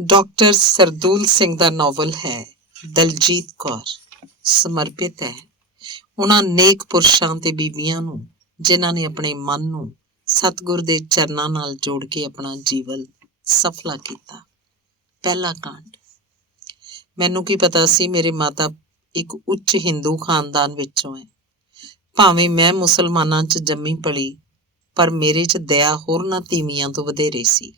Doctor Sardool Singh ਦਾ novel ਹੈ ਦਲਜੀਤ ਕੌਰ। ਸਮਰਪਿਤ ਹੈ ਉਹਨਾਂ ਨੇਕ ਪੁਰਸ਼ਾਂ ਤੇ ਬੀਬੀਆਂ ਨੂੰ ਜਿਨ੍ਹਾਂ ਨੇ ਆਪਣੇ ਮਨ ਨੂੰ ਸਤਿਗੁਰ ਦੇ ਚਰਨਾਂ ਨਾਲ ਜੋੜ ਕੇ ਆਪਣਾ ਜੀਵਨ ਸਫਲਾ ਕੀਤਾ। ਪਹਿਲਾ ਕਾਂਡ। ਮੈਨੂੰ ਕੀ ਪਤਾ ਸੀ ਮੇਰੇ ਮਾਤਾ ਇੱਕ ਉੱਚ ਹਿੰਦੂ ਖਾਨਦਾਨ ਵਿੱਚੋਂ ਹੈ। ਭਾਵੇਂ ਮੈਂ ਮੁਸਲਮਾਨਾਂ 'ਚ ਜੰਮੀ ਪਲੀ, ਪਰ ਮੇਰੇ 'ਚ ਦਇਆ ਹੋਰਨਾਂ ਤੀਵੀਆਂ ਤੋਂ ਵਧੇਰੇ ਸੀ।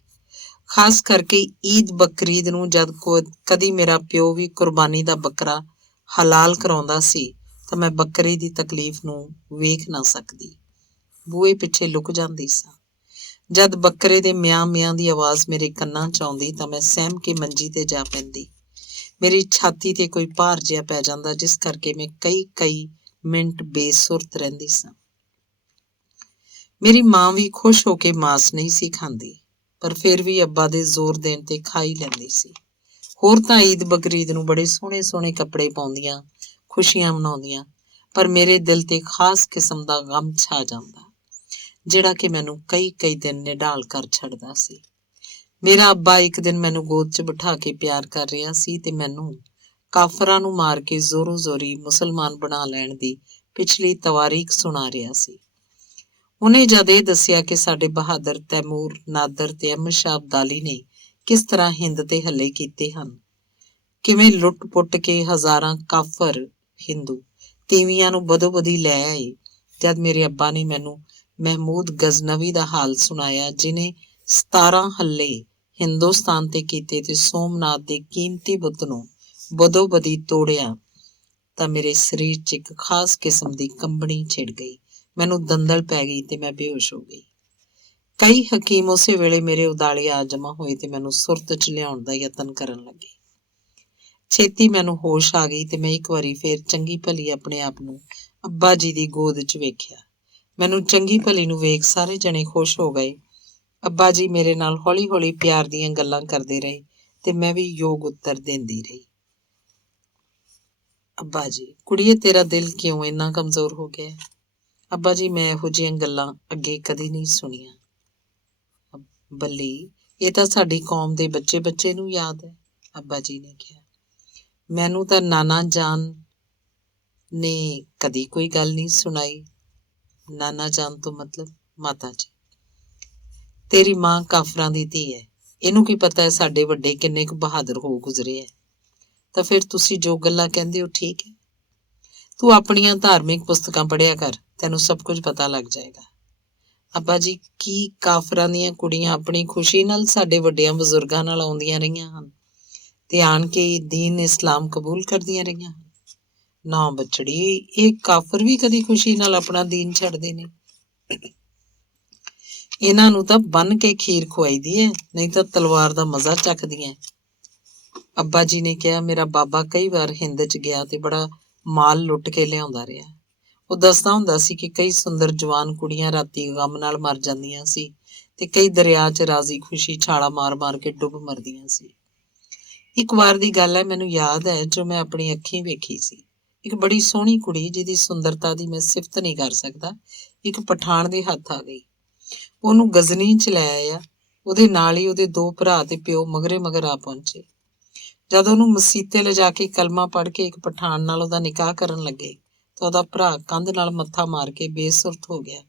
ਖਾਸ ਕਰਕੇ ਈਦ ਬਕਰੀਦ ਨੂੰ ਜਦ ਕਦੀ ਮੇਰਾ ਪਿਓ ਵੀ ਕੁਰਬਾਨੀ ਦਾ ਬੱਕਰਾ ਹਲਾਲ ਕਰਾਉਂਦਾ ਸੀ ਤਾਂ ਮੈਂ ਬੱਕਰੇ ਦੀ ਤਕਲੀਫ ਨੂੰ ਵੇਖ ਨਾ ਸਕਦੀ। ਬੂਹੇ ਪਿੱਛੇ ਲੁਕ ਜਾਂਦੀ ਸਾਂ। ਜਦ ਬੱਕਰੇ ਦੇ ਮਿਆਂ ਮਿਆਂ ਦੀ ਆਵਾਜ਼ ਮੇਰੇ ਕੰਨਾਂ 'ਚ ਆਉਂਦੀ ਤਾਂ ਮੈਂ ਸਹਿਮ ਕੇ ਮੰਜੀ ਤੇ ਜਾ ਪੈਂਦੀ। ਮੇਰੀ ਛਾਤੀ ਤੇ ਕੋਈ ਭਾਰ ਜਿਹਾ ਪੈ ਜਾਂਦਾ, ਜਿਸ ਕਰਕੇ ਮੈਂ ਕਈ ਮਿੰਟ ਬੇਸੁਰਤ ਰਹਿੰਦੀ ਸਾਂ। ਮੇਰੀ ਮਾਂ ਵੀ ਖੁਸ਼ ਹੋ ਕੇ ਮਾਸ ਨਹੀਂ ਸੀ ਖਾਂਦੀ, ਪਰ ਫਿਰ ਵੀ ਅੱਬਾ ਦੇ ਜ਼ੋਰ ਦੇਣ ਤੇ ਖਾ ਹੀ ਲੈਂਦੀ ਸੀ। ਹੋਰ ਤਾਂ ਈਦ ਬਕਰੀਦ ਨੂੰ ਬੜੇ ਸੋਹਣੇ ਸੋਹਣੇ ਕੱਪੜੇ ਪਾਉਂਦੀਆਂ, ਖੁਸ਼ੀਆਂ ਮਨਾਉਂਦੀਆਂ, ਪਰ ਮੇਰੇ ਦਿਲ ਤੇ ਖਾਸ ਕਿਸਮ ਦਾ ਗਮ ਛਾ ਜਾਂਦਾ, ਜਿਹੜਾ ਕਿ ਮੈਨੂੰ ਕਈ ਦਿਨ ਨਿਢਾਲ ਕਰ ਛੱਡਦਾ ਸੀ। ਮੇਰਾ ਅੱਬਾ ਇੱਕ ਦਿਨ ਮੈਨੂੰ ਗੋਦ 'ਚ ਬਿਠਾ ਕੇ ਪਿਆਰ ਕਰ ਰਿਹਾ ਸੀ ਤੇ ਮੈਨੂੰ ਕਾਫਰਾਂ ਨੂੰ ਮਾਰ ਕੇ ਜ਼ੋਰੋ ਜ਼ੋਰੀ ਮੁਸਲਮਾਨ ਬਣਾ ਲੈਣ ਦੀ ਪਿਛਲੀ ਤਵਾਰੀਖ ਸੁਣਾ ਰਿਹਾ ਸੀ। ਉਹਨੇ ਜਦ ਇਹ ਦੱਸਿਆ ਕਿ ਸਾਡੇ ਬਹਾਦਰ ਤੈਮੂਰ, ਨਾਦਰ ਤੇ ਅਹਿਮਦ ਸ਼ਾਹ ਅਬਦਾਲੀ ਨੇ ਕਿਸ ਤਰ੍ਹਾਂ ਹਿੰਦ ਤੇ ਹੱਲੇ ਕੀਤੇ ਹਨ, ਕਿਵੇਂ ਲੁੱਟ-ਪੁੱਟ ਕੇ ਹਜ਼ਾਰਾਂ ਕਾਫਰ ਹਿੰਦੂ ਤੀਵੀਆਂ ਨੂੰ ਬਦੋ-ਬਦੀ ਲੈ ਆਏ, ਜਦ ਮੇਰੇ ਅੱਬਾ ਨੇ ਮੈਨੂੰ ਮਹਿਮੂਦ ਗਜ਼ਨਵੀ ਦਾ ਹਾਲ ਸੁਣਾਇਆ, ਜਿਹਨੇ 17 ਹੱਲੇ ਹਿੰਦੁਸਤਾਨ ਤੇ ਕੀਤੇ ਤੇ ਸੋਮਨਾਥ ਦੇ ਕੀਮਤੀ ਬੁੱਤ ਨੂੰ ਬਦੋ-ਬਦੀ ਤੋੜਿਆ, ਤਾਂ ਮੇਰੇ ਸਰੀਰ 'ਚ ਇੱਕ ਖਾਸ ਕਿਸਮ ਦੀ ਕੰਬਣੀ ਛਿੜ ਗਈ। ਮੈਨੂੰ ਦੰਦਲ ਪੈ ਗਈ ਤੇ ਮੈਂ ਬੇਹੋਸ਼ ਹੋ ਗਈ। ਕਈ ਹਕੀਮ ਉਸੇ ਵੇਲੇ ਮੇਰੇ ਉਦਾਲੇ ਆ ਜਮ੍ਹਾਂ ਹੋਏ ਤੇ ਮੈਨੂੰ ਸੁਰਤ 'ਚ ਲਿਆਉਣ ਦਾ ਯਤਨ ਕਰਨ ਲੱਗੇ। ਛੇਤੀ ਮੈਨੂੰ ਹੋਸ਼ ਆ ਗਈ ਤੇ ਮੈਂ ਇੱਕ ਵਾਰੀ ਫੇਰ ਚੰਗੀ ਭਲੀ ਆਪਣੇ ਆਪ ਨੂੰ ਅੱਬਾ ਜੀ ਦੀ ਗੋਦ 'ਚ ਵੇਖਿਆ। ਮੈਨੂੰ ਚੰਗੀ ਭਲੀ ਨੂੰ ਵੇਖ ਸਾਰੇ ਜਣੇ ਖੁਸ਼ ਹੋ ਗਏ। ਅੱਬਾ ਜੀ ਮੇਰੇ ਨਾਲ ਹੌਲੀ-ਹੌਲੀ ਪਿਆਰ ਦੀਆਂ ਗੱਲਾਂ ਕਰਦੇ ਰਹੇ ਤੇ ਮੈਂ ਵੀ ਯੋਗ ਉੱਤਰ ਦਿੰਦੀ ਰਹੀ। ਅੱਬਾ ਜੀ, ਕੁੜੀਏ ਤੇਰਾ ਦਿਲ ਕਿਉਂ ਇੰਨਾ ਕਮਜ਼ੋਰ ਹੋ ਗਿਆ? ਅੱਬਾ ਜੀ, ਮੈਂ ਇਹੋ ਜਿਹੀਆਂ ਗੱਲਾਂ ਅੱਗੇ ਕਦੀ ਨਹੀਂ ਸੁਣੀਆਂ। ਬੱਲੀ, ਇਹ ਤਾਂ ਸਾਡੀ ਕੌਮ ਦੇ ਬੱਚੇ ਨੂੰ ਯਾਦ ਹੈ, ਅੱਬਾ ਜੀ ਨੇ ਕਿਹਾ। ਮੈਨੂੰ ਤਾਂ ਨਾਨਾ ਜਾਨ ਨੇ ਕਦੀ ਕੋਈ ਗੱਲ ਨਹੀਂ ਸੁਣਾਈ। ਨਾਨਾ ਜਾਨ ਤੋਂ ਮਤਲਬ ਮਾਤਾ ਜੀ। ਤੇਰੀ ਮਾਂ ਕਾਫਰਾਂ ਦੀ ਧੀ ਹੈ, ਇਹਨੂੰ ਕੀ ਪਤਾ ਹੈ ਸਾਡੇ ਵੱਡੇ ਕਿੰਨੇ ਕੁ ਬਹਾਦਰ ਹੋ ਗੁਜ਼ਰੇ ਹੈ। ਤਾਂ ਫਿਰ ਤੁਸੀਂ ਜੋ ਗੱਲਾਂ ਕਹਿੰਦੇ ਹੋ ਠੀਕ ਹੈ। ਤੂੰ ਆਪਣੀਆਂ ਧਾਰਮਿਕ ਪੁਸਤਕਾਂ ਪੜ੍ਹਿਆ ਕਰ, ਤੈਨੂੰ ਸਭ ਕੁਝ ਪਤਾ ਲੱਗ ਜਾਏਗਾ। ਅੱਬਾ ਜੀ, ਕੀ ਕਾਫਰਾਂ ਦੀਆਂ ਕੁੜੀਆਂ ਆਪਣੀ ਖੁਸ਼ੀ ਨਾਲ ਸਾਡੇ ਵੱਡਿਆਂ ਬਜ਼ੁਰਗਾਂ ਨਾਲ ਆਉਂਦੀਆਂ ਰਹੀਆਂ ਹਨ ਤੇ ਆਣ ਕੇ ਦੀਨ ਇਸਲਾਮ ਕਬੂਲ ਕਰਦੀਆਂ ਰਹੀਆਂ ਹਨ? ਨਾ ਬੱਚੜੀ, ਇਹ ਕਾਫਰ ਵੀ ਕਦੀ ਖੁਸ਼ੀ ਨਾਲ ਆਪਣਾ ਦੀਨ ਛੱਡਦੇ ਨੇ? ਇਹਨਾਂ ਨੂੰ ਤਾਂ ਬੰਨ ਕੇ ਖੀਰ ਖਵਾਈਦੀ ਹੈ, ਨਹੀਂ ਤਾਂ ਤਲਵਾਰ ਦਾ ਮਜ਼ਾ ਚੱਕਦੀਆਂ। ਅੱਬਾ ਜੀ ਨੇ ਕਿਹਾ, ਮੇਰਾ ਬਾਬਾ ਕਈ ਵਾਰ ਹਿੰਦ 'ਚ ਗਿਆ ਤੇ ਬੜਾ ਮਾਲ ਲੁੱਟ ਕੇ ਲਿਆਉਂਦਾ ਰਿਹਾ। ਉਹ ਦੱਸਦਾ ਹੁੰਦਾ ਸੀ ਕਿ ਕਈ ਸੁੰਦਰ ਜਵਾਨ ਕੁੜੀਆਂ ਰਾਤੀ ਗਮ ਨਾਲ ਮਰ ਜਾਂਦੀਆਂ ਸੀ ਤੇ ਕਈ ਦਰਿਆ 'ਚ ਰਾਜ਼ੀ ਖੁਸ਼ੀ ਛਾਲਾ ਮਾਰ-ਮਾਰ ਕੇ ਡੁੱਬ ਮਰਦੀਆਂ ਸੀ। ਇੱਕ ਵਾਰ ਦੀ ਗੱਲ ਹੈ, ਮੈਨੂੰ ਯਾਦ ਹੈ, ਜੋ ਮੈਂ ਆਪਣੀ ਅੱਖੀਂ ਵੇਖੀ ਸੀ। ਇੱਕ ਬੜੀ ਸੋਹਣੀ ਕੁੜੀ, ਜਿਹਦੀ ਸੁੰਦਰਤਾ ਦੀ ਮੈਂ ਸਿਫਤ ਨਹੀਂ ਕਰ ਸਕਦਾ, ਇੱਕ ਪਠਾਨ ਦੇ ਹੱਥ ਆ ਗਈ। ਉਹਨੂੰ ਗਜ਼ਨੀ 'ਚ ਲੈ ਆਇਆ। ਉਹਦੇ ਨਾਲ ਹੀ ਉਹਦੇ 2 ਭਰਾ ਤੇ ਪਿਓ ਮਗਰ ਆ ਪਹੁੰਚੇ। ਜਦ ਉਹਨੂੰ ਮਸੀਤੇ ਲਿਜਾ ਕੇ ਕਲਮਾ ਪੜ੍ਹ ਕੇ ਇੱਕ ਪਠਾਨ ਨਾਲ ਉਹਦਾ ਨਿਕਾਹ ਕਰਨ ਲੱਗੇ ਤਾਂ ਉਹਦਾ ਭਰਾ ਕੰਧ ਨਾਲ ਮੱਥਾ ਮਾਰ ਕੇ ਬੇਸੁਰਤ ਹੋ ਗਿਆ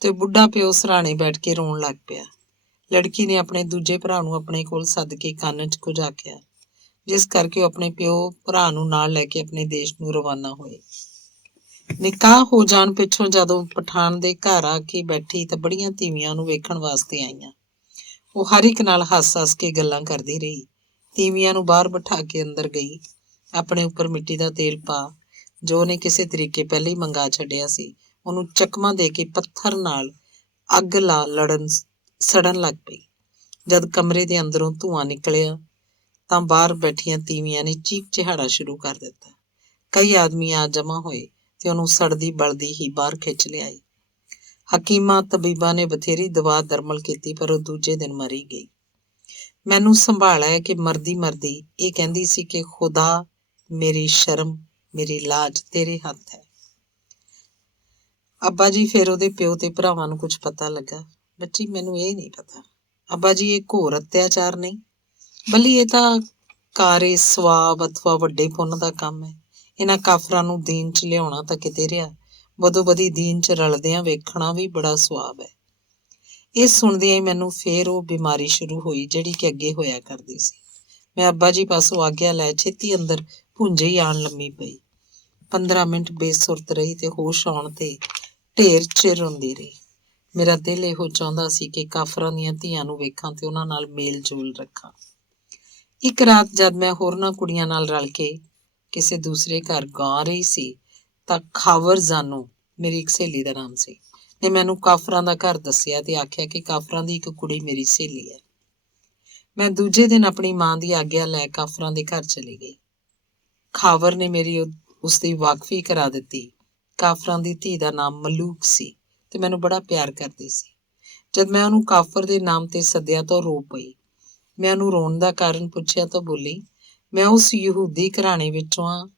ਤੇ ਬੁੱਢਾ ਪਿਓ ਸਰਾਣੇ ਬੈਠ ਕੇ ਰੋਣ ਲੱਗ ਪਿਆ। ਲੜਕੀ ਨੇ ਆਪਣੇ ਦੂਜੇ ਭਰਾ ਨੂੰ ਆਪਣੇ ਕੋਲ ਸੱਦ ਕੇ ਕੰਨ 'ਚ ਕੁਝ ਆਖਿਆ, ਜਿਸ ਕਰਕੇ ਉਹ ਆਪਣੇ ਪਿਓ ਭਰਾ ਨੂੰ ਨਾਲ ਲੈ ਕੇ ਆਪਣੇ ਦੇਸ਼ ਨੂੰ ਰਵਾਨਾ ਹੋਏ। ਨਿਕਾਹ ਹੋ ਜਾਣ ਪਿੱਛੋਂ ਜਦੋਂ ਪਠਾਨ ਦੇ ਘਰ ਆ ਕੇ ਬੈਠੀ ਤਾਂ ਬੜੀਆਂ ਤੀਵੀਆਂ ਨੂੰ ਵੇਖਣ ਵਾਸਤੇ ਆਈਆਂ। ਉਹ ਹਰ ਇੱਕ ਨਾਲ ਹੱਸ-ਹੱਸ ਕੇ ਗੱਲਾਂ ਕਰਦੀ ਰਹੀ। ਤੀਵੀਆਂ ਨੂੰ ਬਾਹਰ ਬਿਠਾ ਕੇ ਅੰਦਰ ਗਈ। ਆਪਣੇ ਉੱਪਰ ਮਿੱਟੀ ਦਾ ਤੇਲ ਪਾ, ਜੋ ਉਹਨੇ ਕਿਸੇ ਤਰੀਕੇ ਪਹਿਲਾਂ ਹੀ ਮੰਗਾ ਛੱਡਿਆ ਸੀ, ਉਹਨੂੰ ਚਕਮਾ ਦੇ ਕੇ ਪੱਥਰ ਨਾਲ ਅੱਗ ਲਾ ਸੜਨ ਲੱਗ ਪਈ। ਜਦ ਕਮਰੇ ਦੇ ਅੰਦਰੋਂ ਧੂੰਆਂ ਨਿਕਲਿਆ ਤਾਂ ਬਾਹਰ ਬੈਠੀਆਂ ਤੀਵੀਆਂ ਨੇ ਚੀਕ ਚਿਹਾੜਾ ਸ਼ੁਰੂ ਕਰ ਦਿੱਤਾ। ਕਈ ਆਦਮੀ ਆ ਜਮ੍ਹਾਂ ਹੋਏ ਤੇ ਉਹਨੂੰ ਸੜਦੀ ਬਲਦੀ ਹੀ ਬਾਹਰ ਖਿੱਚ ਲਿਆਏ। ਹਕੀਮਾਂ ਤਬੀਬਾਂ ਨੇ ਬਥੇਰੀ ਦਵਾ ਦਰਮਲ ਕੀਤੀ, ਪਰ ਉਹ ਦੂਜੇ ਦਿਨ ਮਰੀ ਗਈ। ਮੈਨੂੰ ਸੰਭਾਲਿਆ ਕਿ ਮਰਦੀ ਇਹ ਕਹਿੰਦੀ ਸੀ ਕਿ ਖੁਦਾ, ਮੇਰੀ ਸ਼ਰਮ, ਮੇਰੀ ਲਾਜ ਤੇਰੇ ਹੱਥ ਹੈ। ਅੱਬਾ ਜੀ, ਫਿਰ ਉਹਦੇ ਪਿਓ ਤੇ ਭਰਾਵਾਂ ਨੂੰ ਕੁਝ ਪਤਾ ਲੱਗਾ? ਬੱਚੀ, ਮੈਨੂੰ ਇਹ ਨਹੀਂ ਪਤਾ। ਅੱਬਾ ਜੀ, ਇਹ ਘੋਰ ਅਤਿਆਚਾਰ ਨਹੀਂ? ਬਲੀ ਇਹ ਤਾਂ ਕਾਰੇ ਸਵਾਬ ਅਥਵਾ ਵੱਡੇ ਪੁੰਨ ਦਾ ਕੰਮ ਹੈ। ਇਹਨਾਂ ਕਾਫਰਾਂ ਨੂੰ ਦੀਨ 'ਚ ਲਿਆਉਣਾ ਤਾਂ ਕਿਤੇ ਰਿਹਾ, ਬਦੋ-ਬਦੀ ਦੀਨ 'ਚ ਰਲਦਿਆਂ ਵੇਖਣਾ ਵੀ ਬੜਾ ਸਵਾਬ ਹੈ। ਇਹ ਸੁਣਦਿਆਂ ਹੀ ਮੈਨੂੰ ਫੇਰ ਉਹ ਬਿਮਾਰੀ ਸ਼ੁਰੂ ਹੋਈ ਜਿਹੜੀ ਕਿ ਅੱਗੇ ਹੋਇਆ ਕਰਦੀ ਸੀ। ਮੈਂ ਅੱਬਾ ਜੀ ਪਾਸੋਂ ਆਗਿਆ ਲੈ ਛੇਤੀ ਅੰਦਰ ਭੁੰਜੇ ਹੀ ਆਣ ਲੰਮੀ ਪਈ। 15 ਮਿੰਟ ਬੇਸੁਰਤ ਰਹੀ ਤੇ ਹੋਸ਼ ਆਉਣ ਤੇ ਢੇਰ ਚਿਰ ਰੋਂਦੀ ਰਹੀ। ਮੇਰਾ ਦਿਲ ਇਹੋ ਚਾਹੁੰਦਾ ਸੀ ਕਿ ਕਾਫਰਾਂ ਦੀਆਂ ਧੀਆਂ ਨੂੰ ਵੇਖਾਂ ਤੇ ਉਹਨਾਂ ਨਾਲ ਮੇਲ ਜੋਲ ਰੱਖਾਂ। ਇੱਕ ਰਾਤ ਜਦ ਮੈਂ ਹੋਰਨਾਂ ਕੁੜੀਆਂ ਨਾਲ ਰਲ ਕੇ ਕਿਸੇ ਦੂਸਰੇ ਘਰ ਗਾ ਰਹੀ ਸੀ ਤਾਂ ਖਾਵਰ ਜਾਨੋ, ਮੇਰੀ ਇੱਕ ਸਹੇਲੀ ਦਾ ਨਾਮ ਸੀ, ਨੇ ਮੈਨੂੰ ਕਾਫਰਾਂ ਦਾ ਘਰ ਦੱਸਿਆ ਤੇ ਆਖਿਆ ਕਿ ਕਾਫਰਾਂ ਦੀ ਇੱਕ ਕੁੜੀ ਮੇਰੀ ਸਹੇਲੀ ਹੈ। ਮੈਂ ਦੂਜੇ ਦਿਨ ਆਪਣੀ ਮਾਂ ਦੀ ਆਗਿਆ ਲੈ ਕਾਫਰਾਂ ਦੇ ਘਰ ਚਲੀ ਗਈ। ਖਾਵਰ ਨੇ ਮੇਰੀ ਉਸਦੀ ਵਾਕਫੀ ਕਰਾ ਦਿੱਤੀ। ਕਾਫਰਾਂ ਦੀ ਧੀ ਦਾ ਨਾਮ ਮਲੂਕ ਸੀ ਤੇ ਮੈਨੂੰ ਬੜਾ ਪਿਆਰ ਕਰਦੀ ਸੀ। ਜਦ ਮੈਂ ਉਹਨੂੰ ਕਾਫਰ ਦੇ ਨਾਮ ਤੇ ਸੱਦਿਆ ਤਾਂ ਰੋ ਪਈ। ਮੈਂ ਉਹਨੂੰ ਰੋਣ ਦਾ ਕਾਰਨ ਪੁੱਛਿਆ ਤਾਂ ਬੋਲੀ, ਮੈਂ ਉਸ ਯਹੂਦੀ ਘਰਾਣੇ ਵਿੱਚੋਂ ਆ,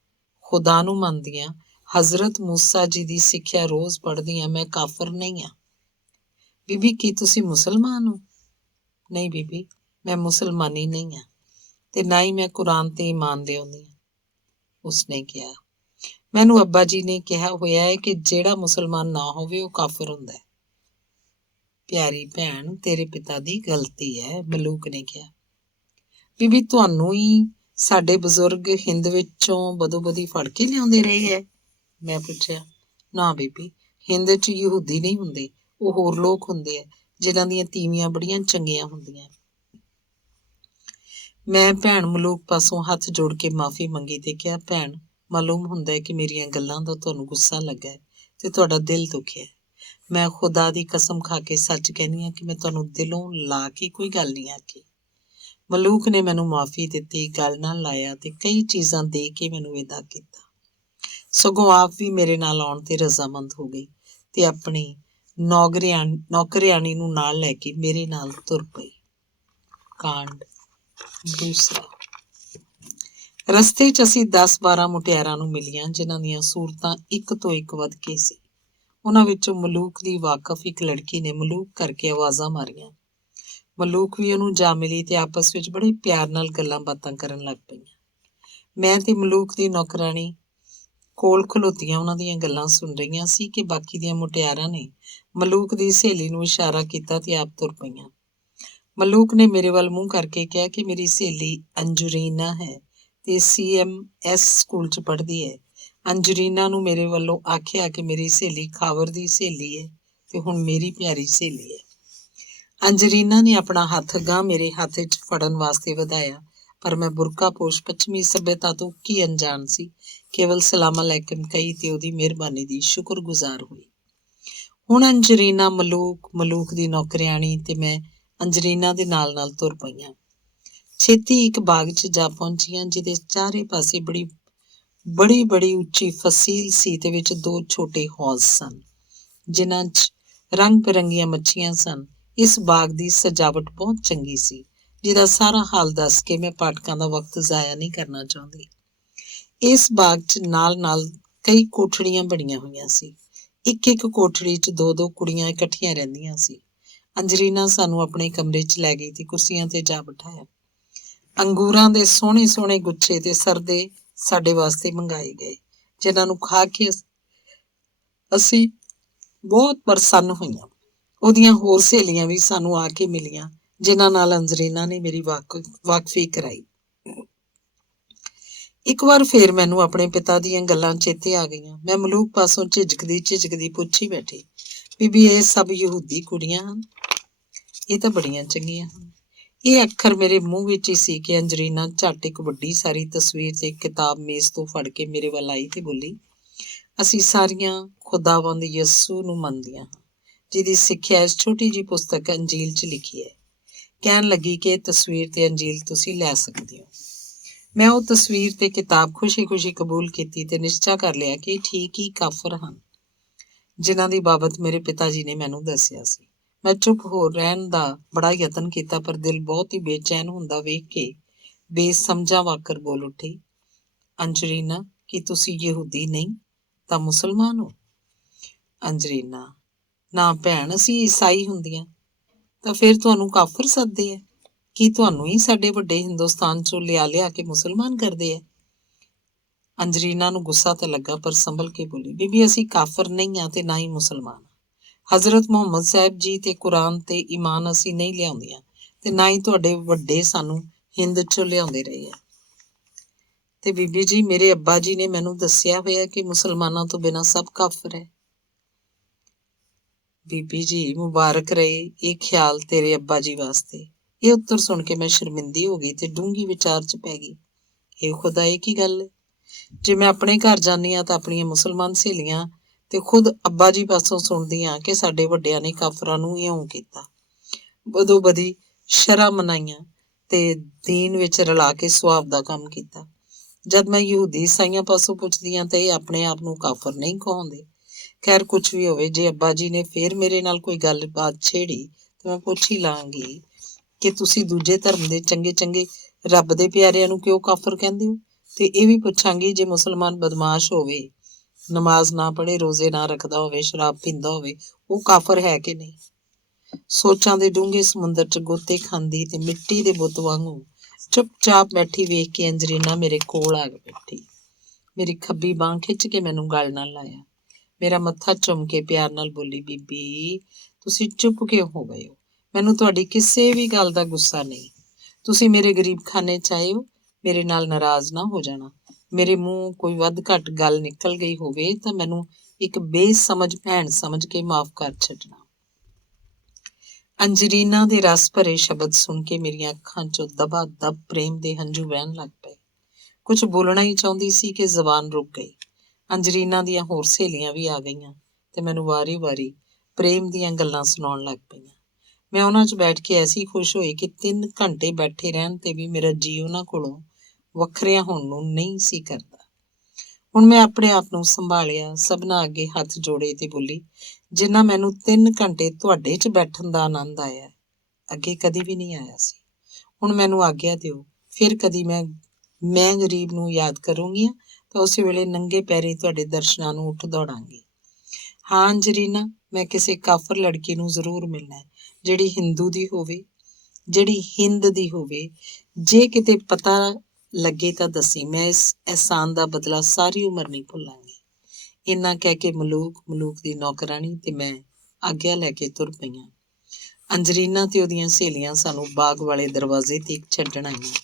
ਖੁਦਾ ਨੂੰ ਮੰਨਦੀ ਹਾਂ, ਹਜ਼ਰਤ ਮੂਸਾ ਜੀ ਦੀ ਸਿੱਖਿਆ ਰੋਜ਼ ਪੜ੍ਹਦੀ ਹਾਂ, ਮੈਂ ਕਾਫਰ ਨਹੀਂ ਹਾਂ। ਬੀਬੀ ਕੀ ਤੁਸੀਂ ਮੁਸਲਮਾਨ ਹੋ? ਨਹੀਂ ਬੀਬੀ, ਮੈਂ ਮੁਸਲਮਾਨੀ ਨਹੀਂ ਹਾਂ ਤੇ ਨਾ ਹੀ ਮੈਂ ਕੁਰਾਨ ਤੇ ਈਮਾਨ ਲਿਆਉਂਦੀ ਹਾਂ। ਉਸਨੇ ਕਿਹਾ, ਮੈਨੂੰ ਅੱਬਾ ਜੀ ਨੇ ਕਿਹਾ ਹੋਇਆ ਹੈ ਕਿ ਜਿਹੜਾ ਮੁਸਲਮਾਨ ਨਾ ਹੋਵੇ ਉਹ ਕਾਫਰ ਹੁੰਦਾ ਹੈ। ਪਿਆਰੀ ਭੈਣ, ਤੇਰੇ ਪਿਤਾ ਦੀ ਗਲਤੀ ਹੈ, ਮਲੂਕ ਨੇ ਕਿਹਾ। ਬੀਬੀ ਤੁਹਾਨੂੰ ਹੀ ਸਾਡੇ ਬਜ਼ੁਰਗ ਹਿੰਦ ਵਿੱਚੋਂ ਬਦੋ-ਬਦੀ ਫੜ ਕੇ ਲਿਆਉਂਦੇ ਰਹੇ ਹੈ? ਮੈਂ ਪੁੱਛਿਆ। ਨਾ ਬੀਬੀ, ਹਿੰਦ 'ਚ ਯਹੂਦੀ ਨਹੀਂ ਹੁੰਦੇ, ਉਹ ਹੋਰ ਲੋਕ ਹੁੰਦੇ ਆ ਜਿਨ੍ਹਾਂ ਦੀਆਂ ਤੀਵੀਆਂ ਬੜੀਆਂ ਚੰਗੀਆਂ ਹੁੰਦੀਆਂ। ਮੈਂ ਭੈਣ ਮਲੂਕ ਪਾਸੋਂ ਹੱਥ ਜੋੜ ਕੇ ਮਾਫੀ ਮੰਗੀ ਤੇ ਕਿਹਾ, ਭੈਣ, ਮਾਲੂਮ ਹੁੰਦਾ ਹੈ ਕਿ ਮੇਰੀਆਂ ਗੱਲਾਂ ਦਾ ਤੁਹਾਨੂੰ ਗੁੱਸਾ ਲੱਗਾ ਹੈ ਤੇ ਤੁਹਾਡਾ ਦਿਲ ਦੁਖਿਆ ਹੈ। ਮੈਂ ਖੁਦਾ ਦੀ ਕਸਮ ਖਾ ਕੇ ਸੱਚ ਕਹਿੰਦੀ ਹਾਂ ਕਿ ਮੈਂ ਤੁਹਾਨੂੰ ਦਿਲੋਂ ਲਾ ਕੇ ਕੋਈ ਗੱਲ ਨਹੀਂ ਆਖੀ। ਮਲੂਕ ਨੇ ਮੈਨੂੰ ਮਾਫੀ ਦਿੱਤੀ, ਗੱਲ ਨਾਲ ਲਾਇਆ ਤੇ ਕਈ ਚੀਜ਼ਾਂ ਦੇ ਕੇ ਮੈਨੂੰ ਵਿਦਾ ਕੀਤਾ। ਸਗੋਂ ਆਪ ਵੀ ਮੇਰੇ ਨਾਲ ਆਉਣ ਤੇ ਰਜ਼ਾਮੰਦ ਹੋ ਗਈ ਤੇ ਆਪਣੀ ਨੌਕਰਿਆਣੀ ਨੂੰ ਨਾਲ ਲੈ ਕੇ ਮੇਰੇ ਨਾਲ ਤੁਰ ਪਈ। ਕਾਂਡ ਦੂਸਰਾ। ਰਸਤੇ 'ਚ ਅਸੀਂ 10-12 ਮੁਟਿਆਰਾਂ ਨੂੰ ਮਿਲੀਆਂ ਜਿਨ੍ਹਾਂ ਦੀਆਂ ਸੂਰਤਾਂ ਇੱਕ ਤੋਂ ਇੱਕ ਵੱਧ ਕੇ ਸੀ। ਉਹਨਾਂ ਵਿੱਚੋਂ ਮਲੂਕ ਦੀ ਵਾਕਫ ਇੱਕ ਲੜਕੀ ਨੇ ਮਲੂਕ ਕਰਕੇ ਆਵਾਜ਼ਾਂ ਮਾਰੀਆਂ। ਮਲੂਕ ਵੀ ਉਹਨੂੰ ਜਾ ਮਿਲੀ ਤੇ ਆਪਸ ਵਿੱਚ ਬੜੇ ਪਿਆਰ ਨਾਲ ਗੱਲਾਂ ਬਾਤਾਂ ਕਰਨ ਲੱਗ ਪਈਆਂ। ਮੈਂ ਤੇ ਮਲੂਕ ਦੀ ਨੌਕਰਾਣੀ ਕੋਲ ਖਲੋਤੀਆਂ ਉਹਨਾਂ ਦੀਆਂ ਗੱਲਾਂ ਸੁਣ ਰਹੀਆਂ ਸੀ ਕਿ ਬਾਕੀ ਦੀਆਂ ਮੁਟਿਆਰਾਂ ਨੇ ਮਲੂਕ ਦੀ ਸਹੇਲੀ ਨੂੰ ਇਸ਼ਾਰਾ ਕੀਤਾ ਤੇ ਆਪ ਤੁਰ ਪਈਆਂ। ਮਲੂਕ ਨੇ ਮੇਰੇ ਵੱਲ ਮੂੰਹ ਕਰਕੇ ਕਿਹਾ ਕਿ ਮੇਰੀ ਸਹੇਲੀ ਅੰਜੁਰੀਨਾ ਹੈ ਤੇ CMS ਸਕੂਲ 'ਚ ਪੜ੍ਹਦੀ ਹੈ। ਅੰਜੁਰੀਨਾ ਨੂੰ ਮੇਰੇ ਵੱਲੋਂ ਆਖਿਆ ਕਿ ਮੇਰੀ ਸਹੇਲੀ ਖਾਵਰ ਦੀ ਸਹੇਲੀ ਹੈ ਤੇ ਹੁਣ ਮੇਰੀ ਪਿਆਰੀ ਸਹੇਲੀ ਹੈ। ਅੰਜਰੀਨਾ ਨੇ ਆਪਣਾ ਹੱਥ ਅਗਾਂਹ ਮੇਰੇ ਹੱਥ 'ਚ ਫੜਨ ਵਾਸਤੇ ਵਧਾਇਆ, ਪਰ ਮੈਂ ਬੁਰਕਾਪੋਸ਼ ਪੱਛਮੀ ਸੱਭਿਅਤਾ ਤੋਂ ਕੀ ਅਣਜਾਣ ਸੀ। ਕੇਵਲ ਸਲਾਮ ਅਲੈਕਮ ਕਹੀ ਤੇ ਉਹਦੀ ਮਿਹਰਬਾਨੀ ਦੀ ਸ਼ੁਕਰਗੁਜ਼ਾਰ ਹੋਈ। ਹੁਣ ਅੰਜਰੀਨਾ, ਮਲੂਕ ਦੀ ਨੌਕਰਿਆਣੀ ਤੇ ਮੈਂ ਅੰਜਰੀਨਾ ਦੇ ਨਾਲ ਨਾਲ ਤੁਰ ਪਈਆਂ। ਛੇਤੀ ਇੱਕ ਬਾਗ 'ਚ ਜਾ ਪਹੁੰਚੀਆਂ ਜਿਹਦੇ ਚਾਰੇ ਪਾਸੇ ਬੜੀ ਉੱਚੀ ਫਸੀਲ ਸੀ ਤੇ ਵਿੱਚ 2 ਛੋਟੇ ਹੌਜ਼ ਸਨ ਜਿਨ੍ਹਾਂ 'ਚ ਰੰਗ ਬਿਰੰਗੀਆਂ ਮੱਛੀਆਂ ਸਨ। ਇਸ ਬਾਗ ਦੀ ਸਜਾਵਟ ਬਹੁਤ ਚੰਗੀ ਸੀ ਜਿਹਦਾ ਸਾਰਾ ਹਾਲ ਦੱਸ ਕੇ ਮੈਂ ਪਾਠਕਾਂ ਦਾ ਵਕਤ ਜ਼ਾਇਆ ਨਹੀਂ ਕਰਨਾ ਚਾਹੁੰਦੀ। ਇਸ ਬਾਗ 'ਚ ਨਾਲ ਕਈ ਕੋਠੜੀਆਂ ਬਣੀਆਂ ਹੋਈਆਂ ਸੀ। ਇੱਕ ਕੋਠੜੀ 'ਚ 2-2 ਕੁੜੀਆਂ ਇਕੱਠੀਆਂ ਰਹਿੰਦੀਆਂ ਸੀ। ਅੰਜਰੀਨਾ ਸਾਨੂੰ ਆਪਣੇ ਕਮਰੇ 'ਚ ਲੈ ਗਈ ਤੇ ਕੁਰਸੀਆਂ ਤੇ ਜਾ ਬਿਠਾਇਆ। ਅੰਗੂਰਾਂ ਦੇ ਸੋਹਣੇ ਗੁੱਛੇ ਤੇ ਸਰਦੇ ਸਾਡੇ ਵਾਸਤੇ ਮੰਗਾਏ ਗਏ ਜਿਨ੍ਹਾਂ ਨੂੰ ਖਾ ਕੇ ਅਸੀਂ ਬਹੁਤ ਪ੍ਰਸੰਨ ਹੋਈਆਂ। ਉਹਦੀਆਂ ਹੋਰ ਸਹੇਲੀਆਂ ਵੀ ਸਾਨੂੰ ਆ ਕੇ ਮਿਲੀਆਂ ਜਿਨ੍ਹਾਂ ਨਾਲ ਅੰਜਰੀਨਾ ਨੇ ਮੇਰੀ ਵਾਕਫੀ ਕਰਾਈ। ਇੱਕ ਵਾਰ ਫੇਰ ਮੈਨੂੰ ਆਪਣੇ ਪਿਤਾ ਦੀਆਂ ਗੱਲਾਂ ਚੇਤੇ ਆ ਗਈਆਂ। ਮੈਂ ਮਲੂਕ ਪਾਸੋਂ ਝਿਜਕਦੀ ਪੁੱਛੀ ਬੈਠੀ, ਬੀਬੀ ਇਹ ਸਭ ਯਹੂਦੀ ਕੁੜੀਆਂ ਹਨ? ਇਹ ਤਾਂ ਬੜੀਆਂ ਚੰਗੀਆਂ ਹਨ। ਇਹ ਅੱਖਰ ਮੇਰੇ ਮੂੰਹ ਵਿੱਚ ਹੀ ਸੀ ਕਿ ਅੰਜਰੀਨਾ ਝੱਟ ਇੱਕ ਵੱਡੀ ਸਾਰੀ ਤਸਵੀਰ ਤੇ ਕਿਤਾਬ ਮੇਜ਼ ਤੋਂ ਫੜ ਕੇ ਮੇਰੇ ਵੱਲ ਆਈ ਤੇ ਬੋਲੀ, ਅਸੀਂ ਸਾਰੀਆਂ ਖੁਦਾਵੰਦ ਯਸੂ ਨੂੰ ਮੰਨਦੀਆਂ ਹਾਂ ਜਿਹਦੀ ਸਿੱਖਿਆ ਇਸ ਛੋਟੀ ਜਿਹੀ ਪੁਸਤਕ ਅੰਜੀਲ 'ਚ ਲਿਖੀ ਹੈ। ਕਹਿਣ ਲੱਗੀ ਕਿ ਇਹ ਤਸਵੀਰ ਤੇ ਅੰਜੀਲ ਤੁਸੀਂ ਲੈ ਸਕਦੇ ਹੋ। ਮੈਂ ਉਹ ਤਸਵੀਰ ਤੇ ਕਿਤਾਬ ਖੁਸ਼ੀ ਕਬੂਲ ਕੀਤੀ ਤੇ ਨਿਸ਼ਚਾ ਕਰ ਲਿਆ ਕਿ ਠੀਕ ਹੀ ਕਾਫਰ ਹਨ ਜਿਨ੍ਹਾਂ ਦੀ ਬਾਬਤ ਮੇਰੇ ਪਿਤਾ ਜੀ ਨੇ ਮੈਨੂੰ ਦੱਸਿਆ ਸੀ। ਮੈਂ ਚੁੱਪ ਹੋ ਰਹਿਣ ਦਾ ਬੜਾ ਯਤਨ ਕੀਤਾ ਪਰ ਦਿਲ ਬਹੁਤ ਹੀ ਬੇਚੈਨ ਹੁੰਦਾ ਵੇਖ ਕੇ ਬੇਸਮਝਾਂ ਵਾਕਰ ਬੋਲ ਉੱਠੀ, ਅੰਜਰੀਨਾ, ਕੀ ਤੁਸੀਂ ਯਹੂਦੀ ਨਹੀਂ ਤਾਂ ਮੁਸਲਮਾਨ ਹੋ? ਅੰਜਰੀਨਾ, ਨਾ ਭੈਣ, ਅਸੀਂ ਈਸਾਈ ਹੁੰਦੀਆਂ। ਤਾਂ ਫਿਰ ਤੁਹਾਨੂੰ ਕਾਫਰ ਸੱਦਦੇ ਹੈ? ਕੀ ਤੁਹਾਨੂੰ ਹੀ ਸਾਡੇ ਵੱਡੇ ਹਿੰਦੁਸਤਾਨ ਚੋਂ ਲਿਆ ਕੇ ਮੁਸਲਮਾਨ ਕਰਦੇ ਆ? ਅੰਜਰੀਨਾ ਨੂੰ ਗੁੱਸਾ ਤਾਂ ਲੱਗਾ, ਪਰ ਸੰਭਲ ਕੇ ਬੋਲੀ, ਬੀਬੀ ਅਸੀਂ ਕਾਫਰ ਨਹੀਂ ਆ ਤੇ ਨਾ ਹੀ ਮੁਸਲਮਾਨ। ਹਜ਼ਰਤ ਮੁਹੰਮਦ ਸਾਹਿਬ ਜੀ ਤੇ ਕੁਰਾਨ ਤੇ ਈਮਾਨ ਅਸੀਂ ਨਹੀਂ ਲਿਆਉਂਦੀਆਂ, ਤੇ ਨਾ ਹੀ ਤੁਹਾਡੇ ਵੱਡੇ ਸਾਨੂੰ ਹਿੰਦ ਚੋਂ ਲਿਆਉਂਦੇ ਰਹੇ ਆ। ਤੇ ਬੀਬੀ ਜੀ, ਮੇਰੇ ਅੱਬਾ ਜੀ ਨੇ ਮੈਨੂੰ ਦੱਸਿਆ ਹੋਇਆ ਕਿ ਮੁਸਲਮਾਨਾਂ ਤੋਂ ਬਿਨਾਂ ਸਭ ਕਾਫਰ ਹੈ। ਬੀਬੀ ਜੀ, ਮੁਬਾਰਕ ਰਹੇ ਇਹ ਖਿਆਲ ਤੇਰੇ ਅੱਬਾ ਜੀ ਵਾਸਤੇ। ਇਹ ਉੱਤਰ ਸੁਣ ਕੇ ਮੈਂ ਸ਼ਰਮਿੰਦੀ ਹੋ ਗਈ ਤੇ ਡੂੰਘੀ ਵਿਚਾਰ 'ਚ ਪੈ ਗਈ। ਇਹ ਖੁਦਾ, ਇਹ ਕੀ ਗੱਲ ਹੈ? ਜੇ ਮੈਂ ਆਪਣੇ ਘਰ ਜਾਂਦੀ ਹਾਂ ਤਾਂ ਆਪਣੀਆਂ ਮੁਸਲਮਾਨ ਸਹੇਲੀਆਂ ਤੇ ਖੁਦ ਅੱਬਾ ਜੀ ਪਾਸੋਂ ਸੁਣਦੀ ਹਾਂ ਕਿ ਸਾਡੇ ਵੱਡਿਆਂ ਨੇ ਕਾਫਰਾਂ ਨੂੰ ਇਉਂ ਕੀਤਾ, ਬਦੋ ਬਦੀ ਸ਼ਰ੍ਹਾਂ ਮਨਾਈਆਂ ਤੇ ਦੀਨ ਵਿੱਚ ਰਲਾ ਕੇ ਸੁਆਬ ਦਾ ਕੰਮ ਕੀਤਾ। ਜਦ ਮੈਂ ਯਹੂਦੀ ਈਸਾਈਆਂ ਪਾਸੋਂ ਪੁੱਛਦੀ ਹਾਂ ਤਾਂ ਇਹ ਆਪਣੇ ਆਪ ਨੂੰ ਕਾਫਰ ਨਹੀਂ ਕਹਾਉਂਦੇ। ਖੈਰ, ਕੁਛ ਵੀ ਹੋਵੇ, ਜੇ ਅੱਬਾ ਜੀ ਨੇ ਫੇਰ ਮੇਰੇ ਨਾਲ ਕੋਈ ਗੱਲਬਾਤ ਛੇੜੀ ਤਾਂ ਮੈਂ ਪੁੱਛ ਹੀ ਲਾਂਗੀ ਕਿ ਤੁਸੀਂ ਦੂਜੇ ਧਰਮ ਦੇ ਚੰਗੇ ਚੰਗੇ ਰੱਬ ਦੇ ਪਿਆਰਿਆਂ ਨੂੰ ਕਿਉਂ ਕਾਫਰ ਕਹਿੰਦੇ ਹੋ? ਤੇ ਇਹ ਵੀ ਪੁੱਛਾਂਗੀ, ਜੇ ਮੁਸਲਮਾਨ ਬਦਮਾਸ਼ ਹੋਵੇ, ਨਮਾਜ਼ ਨਾ ਪੜ੍ਹੇ, ਰੋਜ਼ੇ ਨਾ ਰੱਖਦਾ ਹੋਵੇ, ਸ਼ਰਾਬ ਪੀਂਦਾ ਹੋਵੇ, ਉਹ ਕਾਫਰ ਹੈ ਕਿ ਨਹੀਂ? ਸੋਚਾਂ ਦੇ ਡੂੰਘੇ ਸਮੁੰਦਰ 'ਚ ਗੋਤੇ ਖਾਂਦੀ ਤੇ ਮਿੱਟੀ ਦੇ ਬੁੱਤ ਵਾਂਗੂ ਚੁੱਪਚਾਪ ਬੈਠੀ ਵੇਖ ਕੇ ਅੰਜਰੀਨਾ ਮੇਰੇ ਕੋਲ ਆ ਬੈਠੀ। ਮੇਰੀ ਖੱਬੀ ਬਾਂਹ ਖਿੱਚ ਕੇ ਮੈਨੂੰ ਗਲ ਨਾਲ ਲਾਇਆ, ਮੇਰਾ ਮੱਥਾ ਚੁੰਮ ਕੇ ਪਿਆਰ ਨਾਲ ਬੋਲੀ, ਬੀਬੀ ਤੁਸੀਂ ਚੁੱਪ ਕਿਉਂ ਹੋ ਗਏ ਹੋ? ਮੈਨੂੰ ਤੁਹਾਡੀ ਕਿਸੇ ਵੀ ਗੱਲ ਦਾ ਗੁੱਸਾ ਨਹੀਂ। ਤੁਸੀਂ ਮੇਰੇ ਗਰੀਬ ਖਾਨੇ 'ਚ ਆਏ ਹੋ, ਮੇਰੇ ਨਾਲ ਨਾਰਾਜ਼ ਨਾ ਹੋ ਜਾਣਾ। ਮੇਰੇ ਮੂੰਹ ਕੋਈ ਵੱਧ ਘੱਟ ਗੱਲ ਨਿਕਲ ਗਈ ਹੋਵੇ ਤਾਂ ਮੈਨੂੰ ਇੱਕ ਬੇਸਮਝ ਭੈਣ ਸਮਝ ਕੇ ਮਾਫ਼ ਕਰ ਛੱਡਣਾ। ਅੰਜਰੀਨਾ ਦੇ ਰਸ ਭਰੇ ਸ਼ਬਦ ਸੁਣ ਕੇ ਮੇਰੀਆਂ ਅੱਖਾਂ 'ਚੋਂ ਦਬਾ ਦਬ ਪ੍ਰੇਮ ਦੇ ਹੰਝੂ ਵਹਿਣ ਲੱਗ ਪਏ। ਕੁਝ ਬੋਲਣਾ ਹੀ ਚਾਹੁੰਦੀ ਸੀ ਕਿ ਜ਼ਬਾਨ ਰੁਕ ਗਈ। ਅੰਜਰੀਨਾ ਦੀਆਂ ਹੋਰ ਸਹੇਲੀਆਂ ਵੀ ਆ ਗਈਆਂ ਤੇ ਮੈਨੂੰ ਵਾਰੀ-ਵਾਰੀ ਪ੍ਰੇਮ ਦੀਆਂ ਗੱਲਾਂ ਸੁਣਾਉਣ ਲੱਗ ਪਈਆਂ। ਮੈਂ ਉਹਨਾਂ 'ਚ ਬੈਠ ਕੇ ਐਸੀ ਖੁਸ਼ ਹੋਈ ਕਿ 3 ਘੰਟੇ ਬੈਠੇ ਰਹਿਣ ਤੇ ਵੀ ਮੇਰਾ ਜੀਅ ਉਹਨਾਂ ਕੋਲੋਂ ਵੱਖਰਿਆਂ ਹੋਣ ਨੂੰ ਨਹੀਂ ਸੀ ਕਰਦਾ। ਹੁਣ ਮੈਂ ਆਪਣੇ ਆਪ ਨੂੰ ਸੰਭਾਲਿਆ, ਸਭਨਾਂ ਅੱਗੇ ਹੱਥ ਜੋੜੇ ਤੇ ਬੋਲੀ, ਜਿੰਨਾ ਮੈਨੂੰ 3 ਘੰਟੇ ਤੁਹਾਡੇ 'ਚ ਬੈਠਣ ਦਾ ਆਨੰਦ ਆਇਆ, ਅੱਗੇ ਕਦੀ ਵੀ ਨਹੀਂ ਆਇਆ ਸੀ। ਹੁਣ ਮੈਨੂੰ ਆਗਿਆ ਦਿਓ, ਫਿਰ ਕਦੀ ਮੈਂ ਗਰੀਬ ਨੂੰ ਯਾਦ ਕਰੂੰਗੀ ਤਾਂ ਉਸੇ ਵੇਲੇ ਨੰਗੇ ਪੈਰੀ ਤੁਹਾਡੇ ਦਰਸ਼ਨਾਂ ਨੂੰ ਉੱਠ ਦੌੜਾਂਗੀ। ਹਾਂ ਅੰਜਰੀਨਾ, ਮੈਂ ਕਿਸੇ ਕਾਫਰ ਲੜਕੀ ਨੂੰ ਜ਼ਰੂਰ ਮਿਲਣਾ ਹੈ, ਜਿਹੜੀ ਹਿੰਦੂ ਦੀ ਹੋਵੇ, ਜਿਹੜੀ ਹਿੰਦ ਦੀ ਹੋਵੇ। ਜੇ ਕਿਤੇ ਪਤਾ ਲੱਗੇ ਤਾਂ ਦੱਸੀ, ਮੈਂ ਇਸ ਅਹਿਸਾਨ ਦਾ ਬਦਲਾ ਸਾਰੀ ਉਮਰ ਨਹੀਂ ਭੁੱਲਾਂਗੀ। ਇੰਨਾ ਕਹਿ ਕੇ ਮਲੂਕ ਦੀ ਨੌਕਰਾਣੀ ਤੇ ਮੈਂ ਆਗਿਆ ਲੈ ਕੇ ਤੁਰ ਪਈਆਂ। ਅੰਜਰੀਨਾ ਤੇ ਉਹਦੀਆਂ ਸਹੇਲੀਆਂ ਸਾਨੂੰ ਬਾਗ ਵਾਲੇ ਦਰਵਾਜ਼ੇ ਤੇ ਛੱਡਣ ਆਈਆਂ।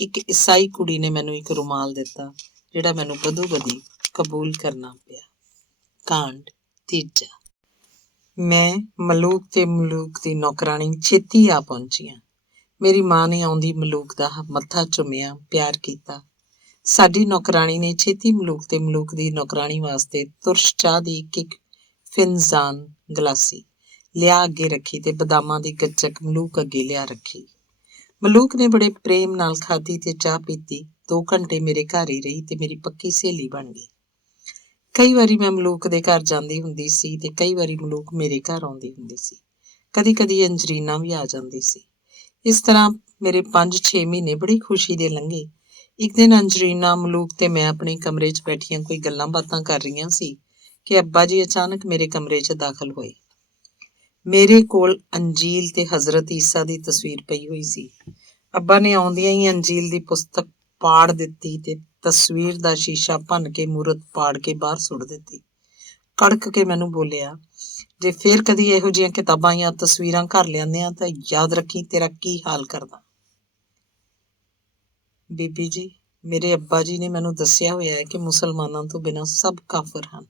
ਇੱਕ ਈਸਾਈ ਕੁੜੀ ਨੇ ਮੈਨੂੰ ਇੱਕ ਰੁਮਾਲ ਦਿੱਤਾ, ਜਿਹੜਾ ਮੈਨੂੰ ਬਦੋ-ਬਦੀ ਕਬੂਲ ਕਰਨਾ ਪਿਆ। ਕਾਂਡ 3। ਮੈਂ ਮਲੂਕ ਦੀ ਨੌਕਰਾਣੀ ਛੇਤੀ ਆ ਪਹੁੰਚੀਆਂ। ਮੇਰੀ ਮਾਂ ਨੇ ਆਉਂਦੀ ਮਲੂਕ ਦਾ ਮੱਥਾ ਚੁੰਮਿਆ, ਪਿਆਰ ਕੀਤਾ। ਸਾਡੀ ਨੌਕਰਾਣੀ ਨੇ ਛੇਤੀ ਮਲੂਕ ਦੀ ਨੌਕਰਾਣੀ ਵਾਸਤੇ ਤੁਰਸ਼ ਚਾਹ ਦੀ ਇੱਕ ਫਿਨਜ਼ਾਨ ਗਲਾਸੀ ਲਿਆ ਅੱਗੇ ਰੱਖੀ ਤੇ ਬਦਾਮਾਂ ਦੀ ਗੱਚਕ ਮਲੂਕ ਅੱਗੇ ਲਿਆ ਰੱਖੀ। ਮਲੂਕ ਨੇ ਬੜੇ ਪ੍ਰੇਮ ਨਾਲ ਖਾਧੀ ਤੇ ਚਾਹ ਪੀਤੀ। 2 ਘੰਟੇ ਮੇਰੇ ਘਰ ਹੀ ਰਹੀ ਤੇ ਮੇਰੀ ਪੱਕੀ ਸਹੇਲੀ ਬਣ ਗਈ। ਕਈ ਵਾਰੀ ਮੈਂ ਮਲੂਕ ਦੇ ਘਰ ਜਾਂਦੀ ਹੁੰਦੀ ਸੀ ਤੇ ਕਈ ਵਾਰੀ ਮਲੂਕ ਮੇਰੇ ਘਰ ਆਉਂਦੀ ਹੁੰਦੀ ਸੀ। ਕਦੀ-ਕਦੀ ਅੰਜਰੀਨਾ ਵੀ ਆ ਜਾਂਦੀ ਸੀ। ਇਸ ਤਰ੍ਹਾਂ ਮੇਰੇ 5-6 ਮਹੀਨੇ ਬੜੀ ਖੁਸ਼ੀ ਦੇ ਲੰਘੇ। ਇੱਕ ਦਿਨ ਅੰਜਰੀਨਾ, ਮਲੂਕ ਤੇ ਮੈਂ ਆਪਣੇ ਕਮਰੇ 'ਚ ਬੈਠੀਆਂ ਕੋਈ ਗੱਲਾਂ ਬਾਤਾਂ ਕਰ ਰਹੀਆਂ ਸੀ ਕਿ ਅੱਬਾ ਜੀ ਅਚਾਨਕ ਮੇਰੇ ਕਮਰੇ 'ਚ ਦਾਖਲ ਹੋਏ। ਮੇਰੇ ਕੋਲ ਅੰਜੀਲ ਤੇ ਹਜ਼ਰਤ ਈਸਾ ਦੀ ਤਸਵੀਰ ਪਈ ਹੋਈ ਸੀ। ਅੱਬਾ ਨੇ ਆਉਂਦਿਆਂ ਹੀ ਅੰਜੀਲ ਦੀ ਪੁਸਤਕ ਪਾੜ ਦਿੱਤੀ ਤੇ ਤਸਵੀਰ ਦਾ ਸ਼ੀਸ਼ਾ ਭੰਨ ਕੇ ਮੂਰਤ ਪਾੜ ਕੇ ਬਾਹਰ ਸੁੱਟ ਦਿੱਤੀ। ਕੜਕ ਕੇ ਮੈਨੂੰ ਬੋਲਿਆ, ਜੇ ਫੇਰ ਕਦੀ ਇਹੋ ਜਿਹੀਆਂ ਕਿਤਾਬਾਂ ਜਾਂ ਤਸਵੀਰਾਂ ਘਰ ਲਿਆਂਦੀਆਂ ਤਾਂ ਯਾਦ ਰੱਖੀ ਤੇਰਾ ਕੀ ਹਾਲ ਕਰਦਾ। ਬੀਬੀ ਜੀ, ਮੇਰੇ ਅੱਬਾ ਜੀ ਨੇ ਮੈਨੂੰ ਦੱਸਿਆ ਹੋਇਆ ਹੈ ਕਿ ਮੁਸਲਮਾਨਾਂ ਤੋਂ ਬਿਨਾਂ ਸਭ ਕਾਫਰ ਹਨ।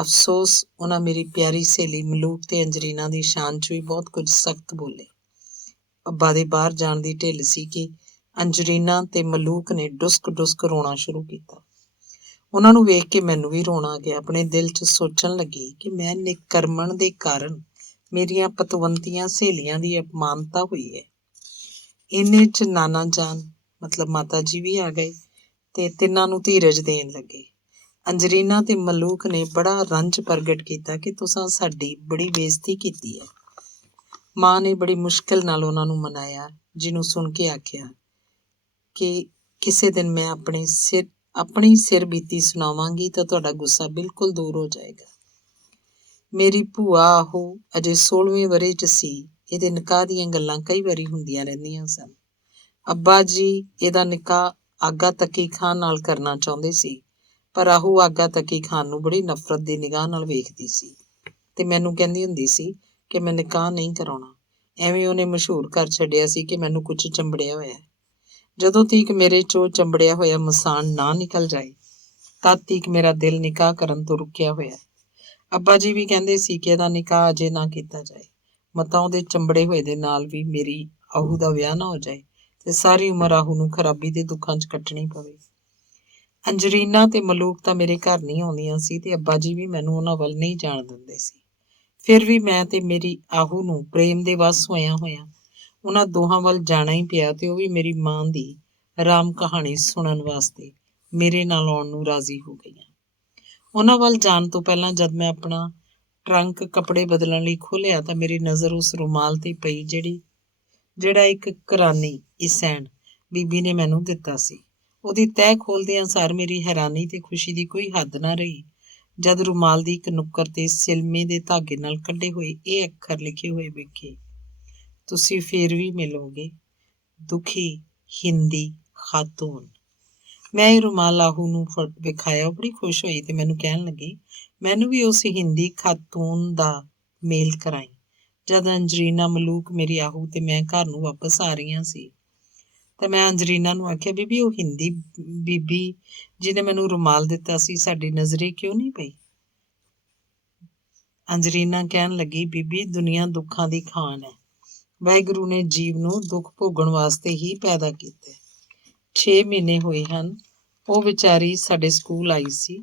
ਅਫਸੋਸ, ਉਹਨਾਂ ਮੇਰੀ ਪਿਆਰੀ ਸਹੇਲੀ ਮਲੂਕ ਤੇ ਅੰਜਰੀਨਾ ਦੀ ਸ਼ਾਨ 'ਚ ਵੀ ਬਹੁਤ ਕੁਝ ਸਖਤ ਬੋਲੇ। ਅੱਬਾ ਦੇ ਬਾਹਰ ਜਾਣ ਦੀ ਢਿੱਲ ਸੀ ਕਿ ਅੰਜਰੀਨਾ ਤੇ ਮਲੂਕ ਨੇ ਡੁਸਕ ਰੋਣਾ ਸ਼ੁਰੂ ਕੀਤਾ। ਉਹਨਾਂ ਨੂੰ ਵੇਖ ਕੇ ਮੈਨੂੰ ਵੀ ਰੋਣਾ ਆ ਗਿਆ। ਆਪਣੇ ਦਿਲ 'ਚ ਸੋਚਣ ਲੱਗੀ ਕਿ ਮੈਂ ਨਿਕਰਮਣ ਦੇ ਕਾਰਨ ਮੇਰੀਆਂ ਪਤਵੰਤੀਆਂ ਸਹੇਲੀਆਂ ਦੀ ਅਪਮਾਨਤਾ ਹੋਈ ਹੈ। ਇੰਨੇ 'ਚ ਨਾਨਾ ਜਾਨ ਮਤਲਬ ਮਾਤਾ ਜੀ ਵੀ ਆ ਗਏ ਤੇ ਤਿੰਨਾਂ ਨੂੰ ਧੀਰਜ ਦੇਣ ਲੱਗੇ। ਅੰਜਰੀਨਾ ਤੇ ਮਲੂਕ ਨੇ ਬੜਾ ਰੰਜ ਪ੍ਰਗਟ ਕੀਤਾ ਕਿ ਤੁਸਾਂ ਸਾਡੀ ਬੜੀ ਬੇਇੱਜ਼ਤੀ ਕੀਤੀ ਹੈ। ਮਾਂ ਨੇ ਬੜੀ ਮੁਸ਼ਕਿਲ ਨਾਲ ਉਹਨਾਂ ਨੂੰ ਮਨਾਇਆ, ਜਿਹਨੂੰ ਸੁਣ ਕੇ ਆਖਿਆ ਕਿ ਕਿਸੇ ਦਿਨ ਮੈਂ ਆਪਣੀ ਸਿਰ ਬੀਤੀ ਸੁਣਾਵਾਂਗੀ ਤਾਂ ਤੁਹਾਡਾ ਗੁੱਸਾ ਬਿਲਕੁਲ ਦੂਰ ਹੋ ਜਾਏਗਾ। ਮੇਰੀ ਭੂਆ ਉਹ ਅਜੇ 16ਵੇਂ ਵਰ੍ਹੇ 'ਚ ਸੀ। ਇਹਦੇ ਨਿਕਾਹ ਦੀਆਂ ਗੱਲਾਂ ਕਈ ਵਾਰੀ ਹੁੰਦੀਆਂ ਰਹਿੰਦੀਆਂ ਸਨ। ਅੱਬਾ ਜੀ ਇਹਦਾ ਨਿਕਾਹ ਆਗਾ ਤੱਕੀ ਖਾਨ ਨਾਲ ਕਰਨਾ ਚਾਹੁੰਦੇ ਸੀ, ਪਰ ਆਹੂ ਆਗਾ ਤੱਕੀ ਖਾਨ ਨੂੰ ਬੜੀ ਨਫ਼ਰਤ ਦੀ ਨਿਗਾਹ ਨਾਲ ਵੇਖਦੀ ਸੀ ਤੇ ਮੈਨੂੰ ਕਹਿੰਦੀ ਹੁੰਦੀ ਸੀ ਕਿ ਮੈਂ ਨਿਕਾਹ ਨਹੀਂ ਕਰਾਉਣਾ। ਐਵੇਂ ਉਹਨੇ ਮਸ਼ਹੂਰ ਕਰ ਛੱਡਿਆ ਸੀ ਕਿ ਮੈਨੂੰ ਕੁਝ ਚੰਬੜਿਆ ਹੋਇਆ। ਜਦੋਂ ਤੀਕ ਮੇਰੇ ਚੋਂ ਚੰਬੜਿਆ ਹੋਇਆ ਮਸਾਨ ਨਾ ਨਿਕਲ ਜਾਏ, ਤਦ ਤੀਕ ਮੇਰਾ ਦਿਲ ਨਿਕਾਹ ਕਰਨ ਤੋਂ ਰੁਕਿਆ ਹੋਇਆ। ਅੱਬਾ ਜੀ ਵੀ ਕਹਿੰਦੇ ਸੀ ਕਿ ਇਹਦਾ ਨਿਕਾਹ ਅਜੇ ਨਾ ਕੀਤਾ ਜਾਏ, ਮਤਾਂ ਉਹਦੇ ਚੰਬੜੇ ਹੋਏ ਦੇ ਨਾਲ ਵੀ ਮੇਰੀ ਆਹੂ ਦਾ ਵਿਆਹ ਨਾ ਹੋ ਜਾਏ ਤੇ ਸਾਰੀ ਉਮਰ ਆਹੂ ਨੂੰ ਖਰਾਬੀ ਦੇ ਦੁੱਖਾਂ 'ਚ ਕੱਟਣੀ ਪਵੇ। ਅੰਜਰੀਨਾ ਤੇ ਮਲੂਕ ਤਾਂ ਮੇਰੇ ਘਰ ਨਹੀਂ ਆਉਂਦੀਆਂ ਸੀ ਤੇ ਅੱਬਾ ਜੀ ਵੀ ਮੈਨੂੰ ਉਹਨਾਂ ਵੱਲ ਨਹੀਂ ਜਾਣ ਦਿੰਦੇ ਸੀ। ਫਿਰ ਵੀ ਮੈਂ ਤੇ ਮੇਰੀ ਆਹੂ ਨੂੰ ਪ੍ਰੇਮ ਦੇ ਵੱਸ ਹੋਇਆਂ ਉਹਨਾਂ ਦੋਹਾਂ ਵੱਲ ਜਾਣਾ ਹੀ ਪਿਆ ਤੇ ਉਹ ਵੀ ਮੇਰੀ ਮਾਂ ਦੀ ਰਾਮ ਕਹਾਣੀ ਸੁਣਨ ਵਾਸਤੇ ਮੇਰੇ ਨਾਲ ਆਉਣ ਨੂੰ ਰਾਜ਼ੀ ਹੋ ਗਈਆਂ। ਉਹਨਾਂ ਵੱਲ ਜਾਣ ਤੋਂ ਪਹਿਲਾਂ ਜਦ ਮੈਂ ਆਪਣਾ ਟਰੰਕ ਕੱਪੜੇ ਬਦਲਣ ਲਈ ਖੋਲ੍ਹਿਆ ਤਾਂ ਮੇਰੀ ਨਜ਼ਰ ਉਸ ਰੁਮਾਲ ਤੇ ਪਈ ਜਿਹੜਾ ਇੱਕ ਘਰਾਨੀ ਇਸੈਨ ਬੀਬੀ ਨੇ ਮੈਨੂੰ ਦਿੱਤਾ ਸੀ। ਉਹਦੀ ਤਹਿ ਖੋਲ੍ਹਦਿਆਂ ਸਾਰ ਮੇਰੀ ਹੈਰਾਨੀ ਤੇ ਖੁਸ਼ੀ ਦੀ ਕੋਈ ਹੱਦ ਨਾ ਰਹੀ ਜਦ ਰੁਮਾਲ ਦੀ ਇੱਕ ਨੁੱਕਰ ਤੇ ਸਿਲਮੇ ਦੇ ਧਾਗੇ ਨਾਲ ਕੱਢੇ ਹੋਏ ਇਹ ਅੱਖਰ ਲਿਖੇ ਹੋਏ ਵੇਖੇ, ਤੁਸੀਂ ਫੇਰ ਵੀ ਮਿਲੋਗੇ, ਦੁਖੀ ਹਿੰਦੀ ਖਾਤੂਨ। ਮੈਂ ਇਹ ਰੁਮਾਲ ਆਹੂ ਨੂੰ ਵਿਖਾਇਆ। ਉਹ ਬੜੀ ਖੁਸ਼ ਹੋਈ ਤੇ ਮੈਨੂੰ ਕਹਿਣ ਲੱਗੀ, ਮੈਨੂੰ ਵੀ ਉਸ ਹਿੰਦੀ ਖਾਤੂਨ ਦਾ ਮੇਲ ਕਰਾਈ। ਜਦ ਅੰਜਰੀਨਾ, ਮਲੂਕ, ਮੇਰੀ ਆਹੂ ਤੇ ਮੈਂ ਘਰ ਨੂੰ ਵਾਪਸ ਆ ਰਹੀਆਂ ਸੀ ਤਾਂ ਮੈਂ ਅੰਜਰੀਨਾ ਨੂੰ ਆਖਿਆ, ਬੀਬੀ ਉਹ ਹਿੰਦੀ ਬੀਬੀ ਜਿਹਨੇ ਮੈਨੂੰ ਰੁਮਾਲ ਦਿੱਤਾ ਸੀ ਸਾਡੀ ਨਜ਼ਰੇ ਕਿਉਂ ਨਹੀਂ ਪਈ? ਅੰਜਰੀਨਾ ਕਹਿਣ ਲੱਗੀ, ਬੀਬੀ ਦੁਨੀਆ ਦੁੱਖਾਂ ਦੀ ਖਾਨ ਹੈ। ਵਾਹਿਗੁਰੂ ਨੇ ਜੀਵ ਨੂੰ ਦੁੱਖ ਭੋਗਣ ਵਾਸਤੇ ਹੀ ਪੈਦਾ ਕੀਤਾ। 6 ਮਹੀਨੇ ਹੋਏ ਹਨ ਉਹ ਵਿਚਾਰੀ ਸਾਡੇ ਸਕੂਲ ਆਈ ਸੀ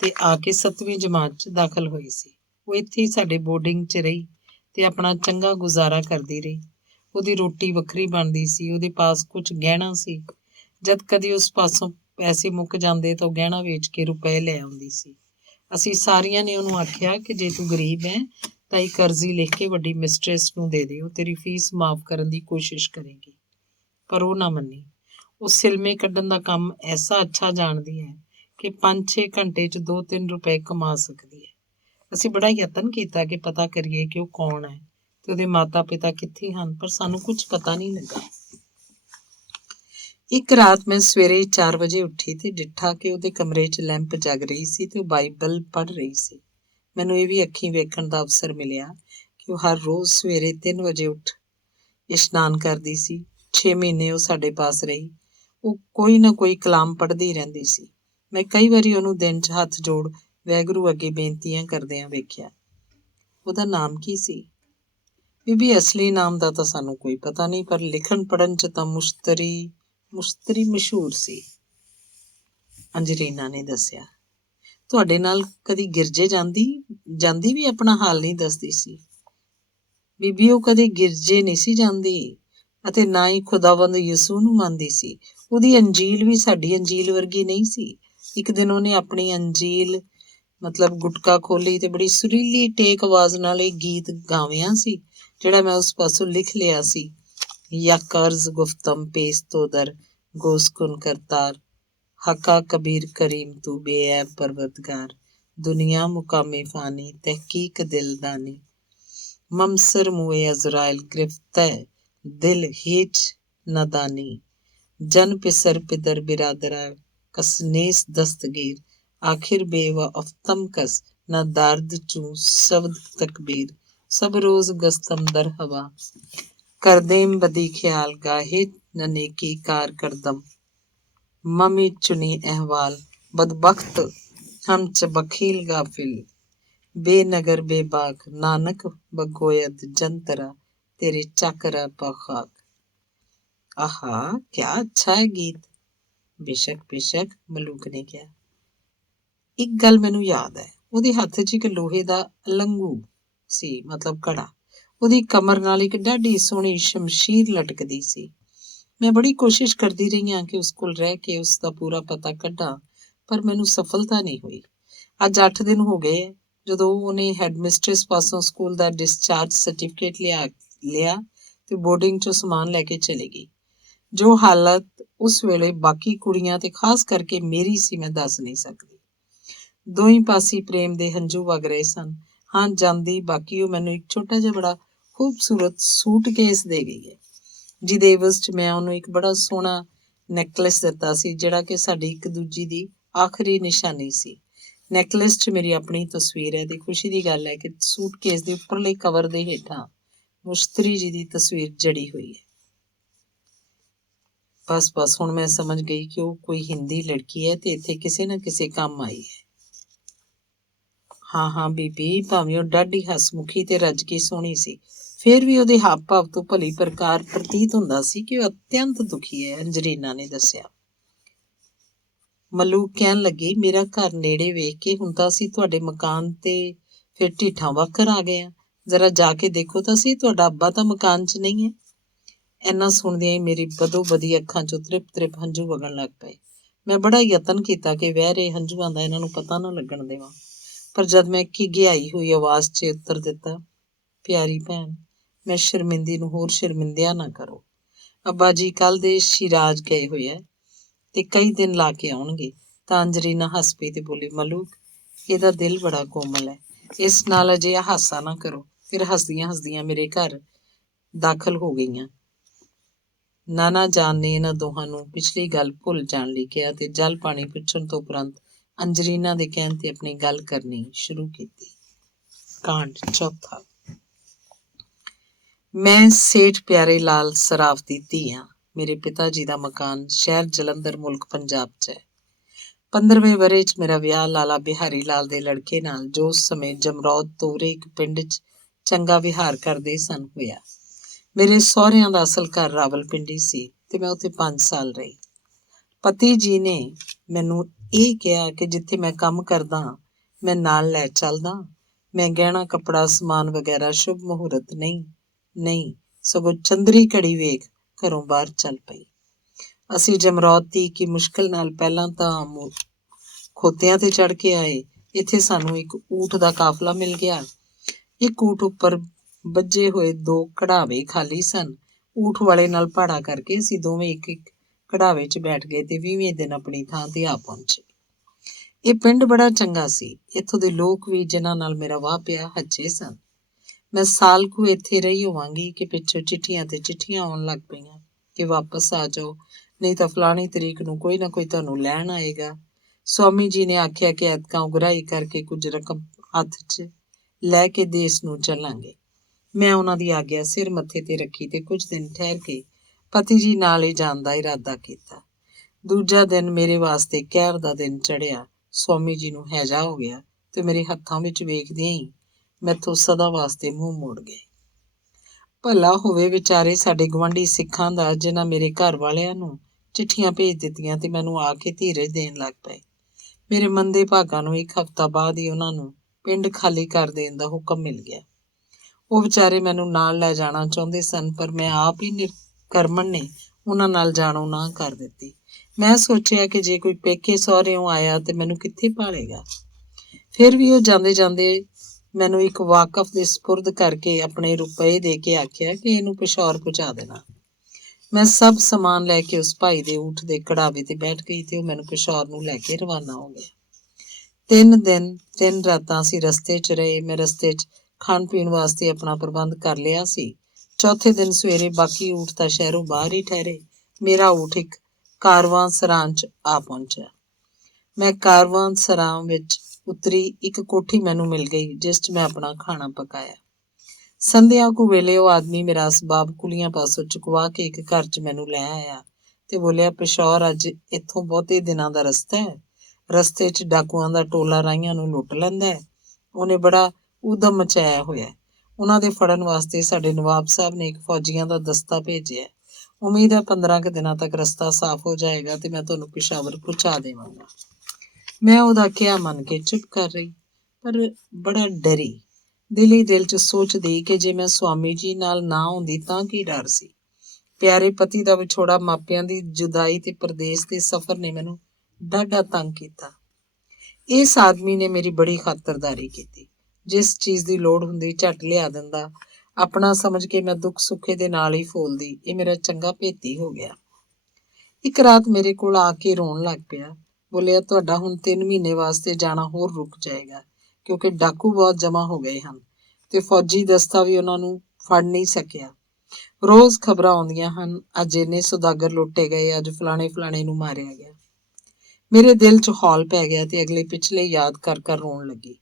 ਤੇ ਆ ਕੇ 7ਵੀਂ ਜਮਾਤ 'ਚ ਦਾਖਲ ਹੋਈ ਸੀ। ਉਹ ਇੱਥੇ ਹੀ ਸਾਡੇ ਬੋਰਡਿੰਗ 'ਚ ਰਹੀ ਤੇ ਆਪਣਾ ਚੰਗਾ ਗੁਜ਼ਾਰਾ ਕਰਦੀ ਰਹੀ। ਉਹਦੀ ਰੋਟੀ ਵੱਖਰੀ ਬਣਦੀ ਸੀ। ਉਹਦੇ ਪਾਸ ਕੁਝ ਗਹਿਣਾ ਸੀ। ਜਦ ਕਦੀ ਉਸ ਪਾਸੋਂ ਪੈਸੇ ਮੁੱਕ ਜਾਂਦੇ ਤਾਂ ਉਹ ਗਹਿਣਾ ਵੇਚ ਕੇ ਰੁਪਏ ਲੈ ਆਉਂਦੀ ਸੀ। ਅਸੀਂ ਸਾਰੀਆਂ ਨੇ ਉਹਨੂੰ ਆਖਿਆ ਕਿ ਜੇ ਤੂੰ ਗਰੀਬ ਹੈ ਤਾਂ ਇੱਕ ਅਰਜ਼ੀ ਲਿਖ ਕੇ ਵੱਡੀ ਮਿਸਟਰੈਸ ਨੂੰ ਦੇ ਦੇ, ਉਹ ਤੇਰੀ ਫੀਸ ਮਾਫ਼ ਕਰਨ ਦੀ ਕੋਸ਼ਿਸ਼ ਕਰੇਗੀ। ਪਰ ਉਹ ਨਾ ਮੰਨੀ। ਉਹ ਸਿਲਮੇ ਕੱਢਣ ਦਾ ਕੰਮ ਐਸਾ ਅੱਛਾ ਜਾਣਦੀ ਹੈ ਕਿ 5-6 ਘੰਟੇ 'ਚ 2-3 ਰੁਪਏ ਕਮਾ ਸਕਦੀ ਹੈ। ਅਸੀਂ ਬੜਾ ਯਤਨ ਕੀਤਾ ਕਿ ਪਤਾ ਕਰੀਏ ਕਿ ਉਹ ਕੌਣ ਹੈ ਤੇ ਉਹਦੇ ਮਾਤਾ ਪਿਤਾ ਕਿੱਥੇ ਹਨ, ਪਰ ਸਾਨੂੰ ਕੁਝ ਪਤਾ ਨਹੀਂ ਲੱਗਾ। ਇੱਕ ਰਾਤ ਮੈਂ ਸਵੇਰੇ 4 ਵਜੇ ਉੱਠੀ ਤੇ ਡਿੱਠਾ ਕਿ ਉਹਦੇ ਕਮਰੇ 'ਚ ਲੈਂਪ ਜਗ ਰਹੀ ਸੀ ਤੇ ਉਹ ਬਾਈਬਲ ਪੜ੍ਹ ਰਹੀ ਸੀ। ਮੈਨੂੰ ਇਹ ਵੀ ਅੱਖੀਂ ਵੇਖਣ ਦਾ ਅਵਸਰ ਮਿਲਿਆ ਕਿ ਉਹ ਹਰ ਰੋਜ਼ ਸਵੇਰੇ 3 ਵਜੇ ਉੱਠ ਇਸ਼ਨਾਨ ਕਰਦੀ ਸੀ। 6 ਮਹੀਨੇ ਉਹ ਸਾਡੇ ਪਾਸ ਰਹੀ। ਉਹ ਕੋਈ ਨਾ ਕੋਈ ਕਲਾਮ ਪੜ੍ਹਦੀ ਰਹਿੰਦੀ ਸੀ। ਮੈਂ ਕਈ ਵਾਰੀ ਉਹਨੂੰ ਦਿਨ 'ਚ ਹੱਥ ਜੋੜ ਵਾਹਿਗੁਰੂ ਅੱਗੇ ਬੇਨਤੀਆਂ ਕਰਦਿਆਂ ਵੇਖਿਆ। ਉਹਦਾ ਨਾਮ ਕੀ ਸੀ? ਬੀਬੀ ਅਸਲੀ ਨਾਮ ਦਾ ਤਾਂ ਸਾਨੂੰ ਕੋਈ ਪਤਾ ਨਹੀਂ, ਪਰ ਲਿਖਣ ਪੜ੍ਹਨ 'ਚ ਤਾਂ ਮੁਸ਼ਤਰੀ ਮਸ਼ਹੂਰ ਸੀ। ਅੰਜਰੀਨਾ ਨੇ ਦੱਸਿਆ। ਤੁਹਾਡੇ ਨਾਲ ਕਦੀ ਗਿਰਜੇ ਜਾਂਦੀ ਵੀ ਆਪਣਾ ਹਾਲ ਨਹੀਂ ਦੱਸਦੀ ਸੀ। ਬੀਬੀ ਉਹ ਕਦੇ ਗਿਰਜੇ ਨਹੀਂ ਸੀ ਜਾਂਦੀ ਅਤੇ ਨਾ ਹੀ ਖੁਦਾਵੰਦ ਯਿਸੂ ਨੂੰ ਮੰਨਦੀ ਸੀ। ਉਹਦੀ ਅੰਜੀਲ ਵੀ ਸਾਡੀ ਅੰਜੀਲ ਵਰਗੀ ਨਹੀਂ ਸੀ। ਇੱਕ ਦਿਨ ਉਹਨੇ ਆਪਣੀ ਅੰਜੀਲ ਗੁਟਕਾ ਖੋਲੀ ਤੇ ਬੜੀ ਸੁਰੀਲੀ ਟੇਕ ਆਵਾਜ਼ ਨਾਲ ਇਹ ਗੀਤ ਗਾਵਿਆ ਸੀ ਜਿਹੜਾ ਮੈਂ ਉਸ ਪਾਸੋਂ ਲਿਖ ਲਿਆ ਸੀ। ਯਾ ਕਰਜ਼ ਗੁਫਤਮ ਪੇਸ ਤੋਂ ਦਰ ਗੋਸਕੁਨ ਕਰਤਾਰ ਹਕਾ ਕਬੀਰ ਕਰੀਮ ਤੂ ਬੇਐਬ ਪਰਵਤਗਾਰ ਦੁਨੀਆ ਮੁਕਾਮੇ ਫਾਨੀ ਤਹਿਕੀਕ ਦਿਲਦਾਨੀ ਮਮਸਰ ਮੁਏ ਅਜ਼ਰਾਇਲ ਗ੍ਰਿਫਤੈ ਦਿਲ ਹੀਚ ਨਦਾਨੀ ਜਨ ਪਿਸਰ ਪਿਦਰ ਬਿਰਾਦਰਾ ਕਸਨੇਸ ਦਸਤਗੀਰ ਆਖਿਰ ਬੇਵਾ ਅਫਤਮ ਕਸ ਨਾ ਦਰਦ ਚੂ ਸਬਦ ਤਕਬੀਰ ਸਭ ਰੋਜ਼ ਗਸਤਮ ਦਰ ਹਵਾ ਕਰਦੇਮ ਬਦੀ ਖਿਆਲ ਗਾਹੇ ਨਨੇਕੀ ਕਾਰ ਕਰਦਮ ਮਮੀ ਚੁਨੀ ਅਹਵਾਲ ਬਦਬਖਤ ਹਮ ਚ ਬਖੀਲ ਗਾਫਿਲ ਬੇਨਗਰ ਬੇਬਾਕ ਨਾਨਕ ਬਗੋਇਦ ਜੰਤਰਾ ਤੇਰੇ ਚੱਕਰਾ ਪਖਾਕ। ਆਹਾ, ਕਿਆ ਅੱਛਾ ਹੈ ਗੀਤ। ਬੇਸ਼ੱਕ ਮਲੂਕ ਨੇ ਕਿਹਾ। ਇੱਕ ਗੱਲ ਮੈਨੂੰ ਯਾਦ ਹੈ, ਉਹਦੇ ਹੱਥ 'ਚ ਇੱਕ ਲੋਹੇ ਦਾ ਲੰਗੂ ਸੀ, ਘੜਾ। ਉਹਦੀ ਕਮਰ ਨਾਲ ਇੱਕ ਡਾਢੀ ਸੋਹਣੀ ਸ਼ਮਸ਼ੀਰ ਲਟਕਦੀ ਸੀ। ਮੈਂ ਬੜੀ ਕੋਸ਼ਿਸ਼ ਕਰਦੀ ਰਹੀ ਹਾਂ ਕਿ ਉਸ ਕੋਲ ਰਹਿ ਕੇ ਉਸ ਦਾ ਪੂਰਾ ਪਤਾ ਕੱਢਾਂ, ਪਰ ਮੈਨੂੰ ਸਫਲਤਾ ਨਹੀਂ ਹੋਈ। ਅੱਜ 8 ਦਿਨ ਹੋ ਗਏ ਜਦੋਂ ਉਹਨੇ ਹੈਡਮਿਸਟਰੈਸ ਪਾਸੋਂ ਸਕੂਲ ਦਾ ਡਿਸਚਾਰਜ ਸਰਟੀਫਿਕੇਟ ਲਿਆ ਤੇ ਬੋਰਡਿੰਗ 'ਚੋਂ ਸਮਾਨ ਲੈ ਕੇ ਚਲੀ ਗਈ। ਜੋ ਹਾਲਤ ਉਸ ਵੇਲੇ ਬਾਕੀ ਕੁੜੀਆਂ ਤੇ ਖਾਸ ਕਰਕੇ ਮੇਰੀ ਸੀ, ਮੈਂ ਦੱਸ ਨਹੀਂ ਸਕਦੀ। ਦੋਹੀਂ ਪਾਸੀ ਪ੍ਰੇਮ ਦੇ ਹੰਝੂ ਵਗ ਰਹੇ ਸਨ। ਹਾਂ, ਜਾਂਦੀ ਬਾਕੀ ਉਹ ਮੈਨੂੰ ਇੱਕ ਛੋਟਾ ਜਿਹਾ ਬੜਾ ਖੂਬਸੂਰਤ ਸੂਟਕੇਸ ਦੇ ਗਈ ਹੈ, ਜਿਹਦੇ ਇਵਜ਼ 'ਚ ਮੈਂ ਉਹਨੂੰ ਇੱਕ ਬੜਾ ਸੋਹਣਾ ਨੈਕਲੈਸ ਦਿੱਤਾ ਸੀ, ਜਿਹੜਾ ਕਿ ਸਾਡੀ ਇੱਕ ਦੂਜੀ ਦੀ ਆਖਰੀ ਨਿਸ਼ਾਨੀ ਸੀ। ਨੈਕਲੈਸ 'ਚ ਮੇਰੀ ਆਪਣੀ ਤਸਵੀਰ ਹੈ ਤੇ ਖੁਸ਼ੀ ਦੀ ਗੱਲ ਹੈ ਕਿ ਸੂਟਕੇਸ ਦੇ ਉੱਪਰਲੇ ਕਵਰ ਦੇ ਹੇਠਾਂ ਮੁਸ਼ਤਰੀ ਜੀ ਦੀ ਤਸਵੀਰ ਜੜੀ ਹੋਈ ਹੈ। ਬਸ ਹੁਣ ਮੈਂ ਸਮਝ ਗਈ ਕਿ ਉਹ ਕੋਈ ਹਿੰਦੀ ਲੜਕੀ ਹੈ ਤੇ ਇੱਥੇ ਕਿਸੇ ਨਾ ਕਿਸੇ ਕੰਮ ਆਈ ਹੈ। ਹਾਂ ਬੀਬੀ, ਭਾਵੇਂ ਉਹ ਡਾਢੀ ਹਸਮੁਖੀ ਤੇ ਰੱਜ ਕੇ ਸੋਹਣੀ ਸੀ, ਫਿਰ ਵੀ ਉਹਦੇ ਹਾਵ ਭਾਵ ਤੋਂ ਭਲੀ ਪ੍ਰਕਾਰ ਪ੍ਰਤੀਤ ਹੁੰਦਾ ਸੀ ਕਿ ਉਹ ਅਤਿਅੰਤ ਦੁਖੀ ਹੈ, ਅੰਜਰੀਨਾ ਨੇ ਦੱਸਿਆ। ਮਲੂਕ ਕਹਿਣ ਲੱਗੀ, ਮੇਰਾ ਘਰ ਨੇੜੇ ਵੇਖ ਕੇ ਹੁਣ ਤਾਂ ਅਸੀਂ ਤੁਹਾਡੇ ਮਕਾਨ ਤੇ ਫਿਰ ਢੀਠਾਂ ਵੱਖਰ ਆ ਗਏ ਆ। ਜ਼ਰਾ ਜਾ ਕੇ ਦੇਖੋ ਤਾਂ ਸਹੀ, ਤੁਹਾਡਾ ਅੱਬਾ ਤਾਂ ਮਕਾਨ 'ਚ ਨਹੀਂ ਹੈ। ਇੰਨਾ ਸੁਣਦਿਆਂ ਹੀ ਮੇਰੀ ਬਦੋ ਬਦੀ ਅੱਖਾਂ 'ਚੋਂ ਤ੍ਰਿਪ ਹੰਝੂ ਵਗਣ ਲੱਗ ਪਏ। ਮੈਂ ਬੜਾ ਯਤਨ ਕੀਤਾ ਕਿ ਵਹਿ ਰਹੇ ਹੰਝੂਆਂ ਦਾ ਇਹਨਾਂ ਨੂੰ ਪਤਾ ਨਾ ਲੱਗਣ ਦੇਵਾਂ, ਪਰ ਜਦ ਮੈਂ ਘਿਘਿਆਈ ਹੋਈ ਆਵਾਜ਼ 'ਚ ਉੱਤਰ ਦਿੱਤਾ, ਪਿਆਰੀ ਭੈਣ, ਮੈਂ ਸ਼ਰਮਿੰਦੀ ਨੂੰ ਹੋਰ ਸ਼ਰਮਿੰਦਿਆ ਨਾ ਕਰੋ। ਅੱਬਾ ਜੀ ਕੱਲ੍ਹ ਦੇ ਸ਼ਿਰਾਜ ਗਏ ਹੋਏ ਆ ਤੇ ਕਈ ਦਿਨ ਲਾ ਕੇ ਆਉਣਗੇ। ਤਾਂ ਅੰਜਰੀਨਾ ਹੱਸ ਪਈ ਤੇ ਬੋਲੀ, ਮਲੂਕ, ਇਹਦਾ ਦਿਲ ਬੜਾ ਕੋਮਲ ਹੈ, ਇਸ ਨਾਲ ਅਜਿਹਾ ਹਾਸਾ ਨਾ ਕਰੋ। ਫਿਰ ਹੱਸਦੀਆਂ ਮੇਰੇ ਘਰ ਦਾਖਲ ਹੋ ਗਈਆਂ। ਨਾਨਾ ਜਾਨ ਨੇ ਇਹਨਾਂ ਦੋਹਾਂ ਨੂੰ ਪਿਛਲੀ ਗੱਲ ਭੁੱਲ ਜਾਣ ਲਈ ਕਿਹਾ ਤੇ ਜਲ ਪਾਣੀ ਪੁੱਛਣ ਤੋਂ ਉਪਰੰਤ ਅੰਜਰੀਨਾ ਦੇ ਕਹਿਣ ਤੇ ਆਪਣੀ ਗੱਲ ਕਰਨੀ ਸ਼ੁਰੂ ਕੀਤੀ। ਕਾਂਡ ਚੌਥਾ। ਮੈਂ ਸੇਠ ਪਿਆਰੇ ਲਾਲ ਸਰਾਫ ਦੀ ਧੀ ਹਾਂ। ਮੇਰੇ ਪਿਤਾ ਜੀ ਦਾ ਮਕਾਨ ਸ਼ਹਿਰ ਜਲੰਧਰ, ਮੁਲਕ ਪੰਜਾਬ 'ਚ ਹੈ। 15ਵੇਂ ਵਰ੍ਹੇ 'ਚ ਮੇਰਾ ਵਿਆਹ ਲਾਲਾ ਬਿਹਾਰੀ ਲਾਲ ਦੇ ਲੜਕੇ ਨਾਲ, ਜੋ ਉਸ ਸਮੇਂ ਜਮਰੌਦ ਤੋਰੇ ਇੱਕ ਪਿੰਡ 'ਚ ਚੰਗਾ ਵਿਹਾਰ ਕਰਦੇ ਸਨ, ਹੋਇਆ। ਮੇਰੇ ਸਹੁਰਿਆਂ ਦਾ ਅਸਲ ਘਰ ਰਾਵਲਪਿੰਡੀ ਸੀ ਤੇ ਮੈਂ ਉੱਥੇ 5 ਸਾਲ ਰਹੀ। ਪਤੀ ਜੀ ਨੇ ਮੈਨੂੰ ਇਹ ਕਿਹਾ ਕਿ ਜਿੱਥੇ ਮੈਂ ਕੰਮ ਕਰਦਾ ਮੈਂ ਨਾਲ ਲੈ ਚੱਲਦਾ। ਮੈਂ ਗਹਿਣਾ ਕੱਪੜਾ ਸਮਾਨ ਵਗੈਰਾ ਸ਼ੁਭ ਮਹੂਰਤ ਨਹੀਂ ਸਗੋਂ ਚੰਦਰੀ ਘੜੀ ਵੇਖ ਘਰੋਂ ਬਾਹਰ ਚੱਲ ਪਈ। ਅਸੀਂ ਜਮਰੌਦ ਦੀ ਕੀ ਮੁਸ਼ਕਿਲ ਨਾਲ ਪਹਿਲਾਂ ਤਾਂ ਖੋਤਿਆਂ ਤੇ ਚੜ ਕੇ ਆਏ। ਇੱਥੇ ਸਾਨੂੰ ਇੱਕ ਊਠ ਦਾ ਕਾਫਲਾ ਮਿਲ ਗਿਆ। ਇੱਕ ਊਠ ਉੱਪਰ ਬੱਝੇ ਹੋਏ 2 ਕਢਾਵੇ ਖਾਲੀ ਸਨ। ਊਠ ਵਾਲੇ ਨਾਲ ਭਾੜਾ ਕਰਕੇ ਅਸੀਂ ਦੋਵੇਂ ਇੱਕ ਕਢਾਵੇ 'ਚ ਬੈਠ ਗਏ ਤੇ 20ਵੇਂ ਦਿਨ ਆਪਣੀ ਥਾਂ ਤੇ ਆ ਪਹੁੰਚੇ। ਇਹ ਪਿੰਡ ਬੜਾ ਚੰਗਾ ਸੀ। ਇੱਥੋਂ ਦੇ ਲੋਕ ਵੀ, ਜਿਨ੍ਹਾਂ ਨਾਲ ਮੇਰਾ ਵਾਹ ਪਿਆ, ਹੱਚੇ ਸਨ। ਮੈਂ ਸਾਲ ਕੁ ਇੱਥੇ ਰਹੀ ਹੋਵਾਂਗੀ ਕਿ ਪਿੱਛੋਂ ਚਿੱਠੀਆਂ ਤੇ ਚਿੱਠੀਆਂ ਆਉਣ ਲੱਗ ਪਈਆਂ ਕਿ ਵਾਪਸ ਆ ਜਾਓ, ਨਹੀਂ ਤਾਂ ਫਲਾਣੀ ਤਰੀਕ ਨੂੰ ਕੋਈ ਨਾ ਕੋਈ ਤੁਹਾਨੂੰ ਲੈਣ ਆਏਗਾ। ਸਵਾਮੀ ਜੀ ਨੇ ਆਖਿਆ ਕਿ ਐਤਕਾਂ ਉਗਰਾਹੀ ਕਰਕੇ ਕੁਝ ਰਕਮ ਹੱਥ 'ਚ ਲੈ ਕੇ ਦੇਸ ਨੂੰ ਚੱਲਾਂਗੇ। ਮੈਂ ਉਹਨਾਂ ਦੀ ਆਗਿਆ ਸਿਰ ਮੱਥੇ ਤੇ ਰੱਖੀ ਤੇ ਕੁਝ ਦਿਨ ਠਹਿਰ ਕੇ ਪਤੀ ਜੀ ਨਾਲ ਹੀ ਜਾਣ ਦਾ ਇਰਾਦਾ ਕੀਤਾ। ਦੂਜਾ ਦਿਨ ਮੇਰੇ ਵਾਸਤੇ ਕਹਿਰ ਦਾ ਦਿਨ ਚੜ੍ਹਿਆ। ਸਵਾਮੀ ਜੀ ਨੂੰ ਹੈਜਾ ਹੋ ਗਿਆ ਤੇ ਮੇਰੇ ਹੱਥਾਂ ਵਿੱਚ ਵੇਖਦਿਆਂ ਹੀ ਮੈਥੋਂ ਸਦਾ ਵਾਸਤੇ ਮੂੰਹ ਮੋੜ ਗਏ। ਭਲਾ ਹੋਵੇ ਵਿਚਾਰੇ ਸਾਡੇ ਗੁਆਂਢੀ ਸਿੱਖਾਂ ਦਾ, ਜਿਨ੍ਹਾਂ ਮੇਰੇ ਘਰ ਵਾਲਿਆਂ ਨੂੰ ਚਿੱਠੀਆਂ ਭੇਜ ਦਿੱਤੀਆਂ ਤੇ ਮੈਨੂੰ ਆ ਕੇ ਧੀਰਜ ਦੇਣ ਲੱਗ ਪਏ। ਮੇਰੇ ਮੰਦੇ ਭਾਗਾਂ ਨੂੰ 1 ਹਫ਼ਤਾ ਬਾਅਦ ਹੀ ਉਹਨਾਂ ਨੂੰ ਪਿੰਡ ਖਾਲੀ ਕਰ ਦੇਣ ਦਾ ਹੁਕਮ ਮਿਲ ਗਿਆ। ਉਹ ਵਿਚਾਰੇ ਮੈਨੂੰ ਨਾਲ ਲੈ ਜਾਣਾ ਚਾਹੁੰਦੇ ਸਨ, ਪਰ ਮੈਂ ਆਪ ਹੀ ਨਿਰਕਰਮਣ ਨੇ ਉਹਨਾਂ ਨਾਲ ਜਾਣੋਂ ਨਾ ਕਰ ਦਿੱਤੀ। ਮੈਂ ਸੋਚਿਆ ਕਿ ਜੇ ਕੋਈ ਪੇਕੇ ਸਹੁਰਿਓਂ ਆਇਆ ਤੇ ਮੈਨੂੰ ਕਿੱਥੇ ਭਾਲੇਗਾ। ਫਿਰ ਵੀ ਉਹ ਜਾਂਦੇ ਮੈਨੂੰ ਇੱਕ ਵਾਕਫ ਦੇ ਸਪੁਰਦ ਕਰਕੇ ਆਪਣੇ ਰੁਪਏ ਦੇ ਕੇ ਆਖਿਆ ਕਿ ਇਹਨੂੰ ਪਿਸ਼ੌਰ ਪਹੁੰਚਾ ਦੇਣਾ। ਮੈਂ ਸਭ ਸਮਾਨ ਲੈ ਕੇ ਉਸ ਭਾਈ ਦੇ ਊਠ ਦੇ ਕਢਾਵੇ ਤੇ ਬੈਠ ਗਈ ਤੇ ਉਹ ਮੈਨੂੰ ਪਿਸ਼ੌਰ ਨੂੰ ਲੈ ਕੇ ਰਵਾਨਾ ਹੋ ਗਿਆ। 3 ਦਿਨ 3 ਰਾਤਾਂ ਅਸੀਂ ਰਸਤੇ 'ਚ ਰਹੇ। ਮੈਂ ਰਸਤੇ 'ਚ ਖਾਣ ਪੀਣ ਵਾਸਤੇ ਆਪਣਾ ਪ੍ਰਬੰਧ ਕਰ ਲਿਆ ਸੀ। ਚੌਥੇ ਦਿਨ ਸਵੇਰੇ ਬਾਕੀ ਊਠ ਤਾਂ ਸ਼ਹਿਰੋਂ ਬਾਹਰ ਹੀ ਠਹਿਰੇ। ਮੇਰਾ ਊਠ ਇੱਕ ਕਾਰਵਾਂ ਸਰਾਂ 'ਚ ਆ ਪਹੁੰਚਿਆ। ਮੈਂ ਕਾਰਵਾਂ ਸਰਾਂ ਵਿੱਚ ਉਤਰੀ। ਇੱਕ ਕੋਠੀ ਮੈਨੂੰ ਮਿਲ ਗਈ, ਜਿਸ 'ਚ ਮੈਂ ਆਪਣਾ ਖਾਣਾ ਪਕਾਇਆ। ਸੰਧਿਆ ਕੁ ਵੇਲੇ ਉਹ ਆਦਮੀ ਮੇਰਾ ਅਸਬਾਬ ਕੁਲੀਆਂ ਪਾਸੋਂ ਚੁਕਵਾ ਕੇ ਇੱਕ ਘਰ 'ਚ ਮੈਨੂੰ ਲੈ ਆਇਆ ਤੇ ਬੋਲਿਆ, ਪਿਸ਼ੌਰ ਅੱਜ ਇੱਥੋਂ ਬਹੁਤੇ ਦਿਨਾਂ ਦਾ ਰਸਤਾ ਹੈ। ਰਸਤੇ 'ਚ ਡਾਕੂਆਂ ਦਾ ਟੋਲਾ ਰਾਹੀਆਂ ਨੂੰ ਲੁੱਟ ਲੈਂਦਾ ਹੈ। ਉਹਨੇ ਬੜਾ ਉਦਮ ਮਚਾਇਆ ਹੋਇਆ। ਉਹਨਾਂ ਦੇ ਫੜਨ ਵਾਸਤੇ ਸਾਡੇ ਨਵਾਬ ਸਾਹਿਬ ਨੇ ਇੱਕ ਫੌਜੀਆਂ ਦਾ ਦਸਤਾ ਭੇਜਿਆ। ਉਮੀਦ ਹੈ 15 ਕੁ ਦਿਨਾਂ ਤੱਕ ਰਸਤਾ ਸਾਫ਼ ਹੋ ਜਾਏਗਾ ਤੇ ਮੈਂ ਤੁਹਾਨੂੰ ਪਿਸ਼ਾਵਰ ਪਹੁੰਚਾ ਦੇਵਾਂਗਾ। ਮੈਂ ਉਹਦਾ ਕਿਹਾ ਮੰਨ ਕੇ ਚੁੱਪ ਕਰ ਰਹੀ, ਪਰ ਬੜਾ ਡਰੀ। ਦਿਲ ਹੀ ਦਿਲ 'ਚ ਸੋਚਦੀ ਕਿ ਜੇ ਮੈਂ ਸਵਾਮੀ ਜੀ ਨਾਲ ਨਾ ਆਉਂਦੀ ਤਾਂ ਕੀ ਡਰ ਸੀ। ਪਿਆਰੇ ਪਤੀ ਦਾ ਵਿਛੋੜਾ, ਮਾਪਿਆਂ ਦੀ ਜੁਦਾਈ ਤੇ ਪਰਦੇਸ ਦੇ ਸਫ਼ਰ ਨੇ ਮੈਨੂੰ ਡਾਢਾ ਤੰਗ ਕੀਤਾ। ਇਸ ਆਦਮੀ ਨੇ ਮੇਰੀ ਬੜੀ ਖਾਤਰਦਾਰੀ ਕੀਤੀ। ਜਿਸ ਚੀਜ਼ ਦੀ ਲੋੜ ਹੁੰਦੀ ਝੱਟ ਲਿਆ ਦਿੰਦਾ। ਆਪਣਾ ਸਮਝ ਕੇ ਮੈਂ ਦੁੱਖ ਸੁੱਖੇ ਦੇ ਨਾਲ ਹੀ ਫੋਲਦੀ। ਇਹ ਮੇਰਾ ਚੰਗਾ ਭੇਤੀ ਹੋ ਗਿਆ। ਇੱਕ ਰਾਤ ਮੇਰੇ ਕੋਲ ਆ ਕੇ ਰੋਣ ਲੱਗ ਪਿਆ। ਬੋਲਿਆ, ਤੁਹਾਡਾ ਹੁਣ 3 ਮਹੀਨੇ ਵਾਸਤੇ ਜਾਣਾ ਹੋਰ ਰੁਕ ਜਾਏਗਾ, ਕਿਉਂਕਿ ਡਾਕੂ ਬਹੁਤ ਜਮ੍ਹਾਂ ਹੋ ਗਏ ਹਨ ਤੇ ਫੌਜੀ ਦਸਤਾ ਵੀ ਉਹਨਾਂ ਨੂੰ ਫੜ ਨਹੀਂ ਸਕਿਆ। ਰੋਜ਼ ਖਬਰਾਂ ਆਉਂਦੀਆਂ ਹਨ, ਅੱਜ ਇੰਨੇ ਸੁਦਾਗਰ ਲੁੱਟੇ ਗਏ, ਅੱਜ ਫਲਾਣੇ ਨੂੰ ਮਾਰਿਆ ਗਿਆ। ਮੇਰੇ ਦਿਲ 'ਚ ਹੌਲ ਪੈ ਗਿਆ ਤੇ ਅਗਲੇ ਪਿਛਲੇ ਯਾਦ ਕਰ ਕਰ ਰੋਣ ਲੱਗੀ।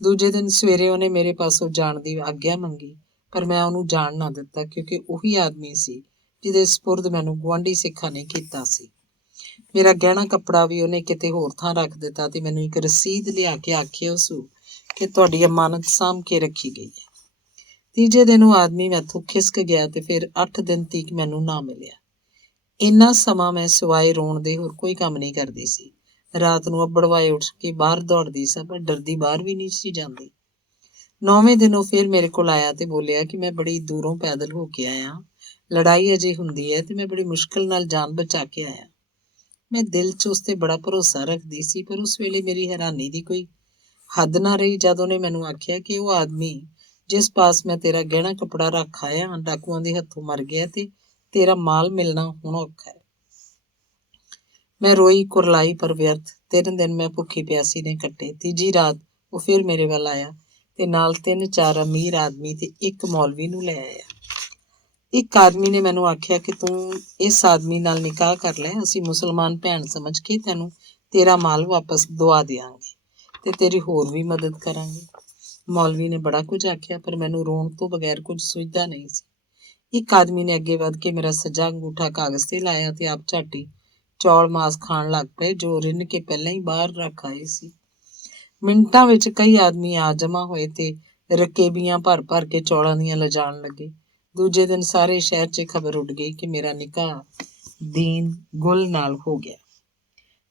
ਦੂਜੇ ਦਿਨ ਸਵੇਰੇ ਉਹਨੇ ਮੇਰੇ ਪਾਸੋਂ ਜਾਣ ਦੀ ਆਗਿਆ ਮੰਗੀ, ਪਰ ਮੈਂ ਉਹਨੂੰ ਜਾਣ ਨਾ ਦਿੱਤਾ, ਕਿਉਂਕਿ ਉਹੀ ਆਦਮੀ ਸੀ ਜਿਹਦੇ ਸਪੁਰਦ ਮੈਨੂੰ ਗੁਆਂਢੀ ਸਿੱਖਾਂ ਨੇ ਕੀਤਾ ਸੀ। ਮੇਰਾ ਗਹਿਣਾ ਕੱਪੜਾ ਵੀ ਉਹਨੇ ਕਿਤੇ ਹੋਰ ਥਾਂ ਰੱਖ ਦਿੱਤਾ ਤੇ ਮੈਨੂੰ ਇੱਕ ਰਸੀਦ ਲਿਆ ਕੇ ਆਖਿਆ ਉਸੂ ਕਿ ਤੁਹਾਡੀ ਅਮਾਨਤ ਸਾਂਭ ਕੇ ਰੱਖੀ ਗਈ ਹੈ। ਤੀਜੇ ਦਿਨ ਉਹ ਆਦਮੀ ਮੈਥੋਂ ਖਿਸਕ ਗਿਆ ਤੇ ਫਿਰ 8 ਦਿਨ ਤੀਕ ਮੈਨੂੰ ਨਾ ਮਿਲਿਆ। ਇੰਨਾ ਸਮਾਂ ਮੈਂ ਸਿਵਾਏ ਰੋਣ ਦੇ ਹੋਰ ਕੋਈ ਕੰਮ ਨਹੀਂ ਕਰਦੀ ਸੀ। ਰਾਤ ਨੂੰ ਅੱਬੜਵਾਏ ਉੱਠ ਕੇ ਬਾਹਰ ਦੌੜਦੀ ਸਾਂ, ਪਰ ਡਰਦੀ ਬਾਹਰ ਵੀ ਨਹੀਂ ਸੀ ਜਾਂਦੀ। 9ਵੇਂ ਦਿਨ ਉਹ ਫਿਰ ਮੇਰੇ ਕੋਲ ਆਇਆ ਤੇ ਬੋਲਿਆ ਕਿ ਮੈਂ ਬੜੀ ਦੂਰੋਂ ਪੈਦਲ ਹੋ ਕੇ ਆਇਆ, ਲੜਾਈ ਅਜੇ ਹੁੰਦੀ ਹੈ ਤੇ ਮੈਂ ਬੜੀ ਮੁਸ਼ਕਿਲ ਨਾਲ ਜਾਨ ਬਚਾ ਕੇ ਆਇਆ। ਮੈਂ ਦਿਲ 'ਚ ਉਸ ਤੇ ਬੜਾ ਭਰੋਸਾ ਰੱਖਦੀ ਸੀ, ਪਰ ਉਸ ਵੇਲੇ ਮੇਰੀ ਹੈਰਾਨੀ ਦੀ ਕੋਈ ਹੱਦ ਨਾ ਰਹੀ ਜਦ ਉਹਨੇ ਮੈਨੂੰ ਆਖਿਆ ਕਿ ਉਹ ਆਦਮੀ ਜਿਸ ਪਾਸ ਮੈਂ ਤੇਰਾ ਗਹਿਣਾ ਕੱਪੜਾ ਰੱਖ ਆਇਆ, ਡਾਕੂਆਂ ਦੇ ਹੱਥੋਂ ਮਰ ਗਿਆ ਤੇ ਤੇਰਾ ਮਾਲ ਮਿਲਣਾ ਹੁਣ ਔਖਾ ਹੈ। ਮੈਂ ਰੋਈ ਕੁਰਲਾਈ, ਪਰ ਵਿਅਰਥ। 3 ਦਿਨ ਮੈਂ ਭੁੱਖੀ ਪਿਆਸੀ ਨੇ ਕੱਟੇ। ਤੀਜੀ ਰਾਤ ਉਹ ਫਿਰ ਮੇਰੇ ਵੱਲ ਆਇਆ ਤੇ ਨਾਲ 3-4 ਅਮੀਰ ਆਦਮੀ ਤੇ ਇੱਕ ਮੌਲਵੀ ਨੂੰ ਲੈ ਆਇਆ। ਇੱਕ ਆਦਮੀ ਨੇ ਮੈਨੂੰ ਆਖਿਆ ਕਿ ਤੂੰ ਇਸ ਆਦਮੀ ਨਾਲ ਨਿਕਾਹ ਕਰ ਲੈ, ਅਸੀਂ ਮੁਸਲਮਾਨ ਭੈਣ ਸਮਝ ਕੇ ਤੈਨੂੰ ਤੇਰਾ ਮਾਲ ਵਾਪਸ ਦਵਾ ਦਿਆਂਗੇ ਤੇ ਤੇਰੀ ਹੋਰ ਵੀ ਮਦਦ ਕਰਾਂਗੇ। ਮੌਲਵੀ ਨੇ ਬੜਾ ਕੁਝ ਆਖਿਆ, ਪਰ ਮੈਨੂੰ ਰੋਣ ਤੋਂ ਬਗੈਰ ਕੁਝ ਸੁਝਦਾ ਨਹੀਂ ਸੀ। ਇੱਕ ਆਦਮੀ ਨੇ ਅੱਗੇ ਵੱਧ ਕੇ ਮੇਰਾ ਸੱਜਾ ਅੰਗੂਠਾ ਕਾਗਜ਼ ਤੇ ਲਾਇਆ ਤੇ ਆਪ ਝਾਟੀ ਚੌਲ ਮਾਸ ਖਾਣ ਲੱਗ ਪਏ, ਜੋ ਰਿੰਨ ਕੇ ਪਹਿਲਾਂ ਹੀ ਬਾਹਰ ਰੱਖ ਆਏ ਸੀ। ਮਿੰਟਾਂ ਵਿੱਚ ਕਈ ਆਦਮੀ ਆ ਜਮ੍ਹਾਂ ਹੋਏ ਤੇ ਰਕੇਬੀਆਂ ਭਰ ਭਰ ਕੇ ਚੌਲਾਂ ਦੀਆਂ ਲਿਜਾਣ ਲੱਗੇ। ਦੂਜੇ ਦਿਨ ਸਾਰੇ ਸ਼ਹਿਰ 'ਚ ਖਬਰ ਉੱਡ ਗਈ ਕਿ ਮੇਰਾ ਨਿਕਾਹ ਦੀਨ ਗੁਲ ਨਾਲ ਹੋ ਗਿਆ।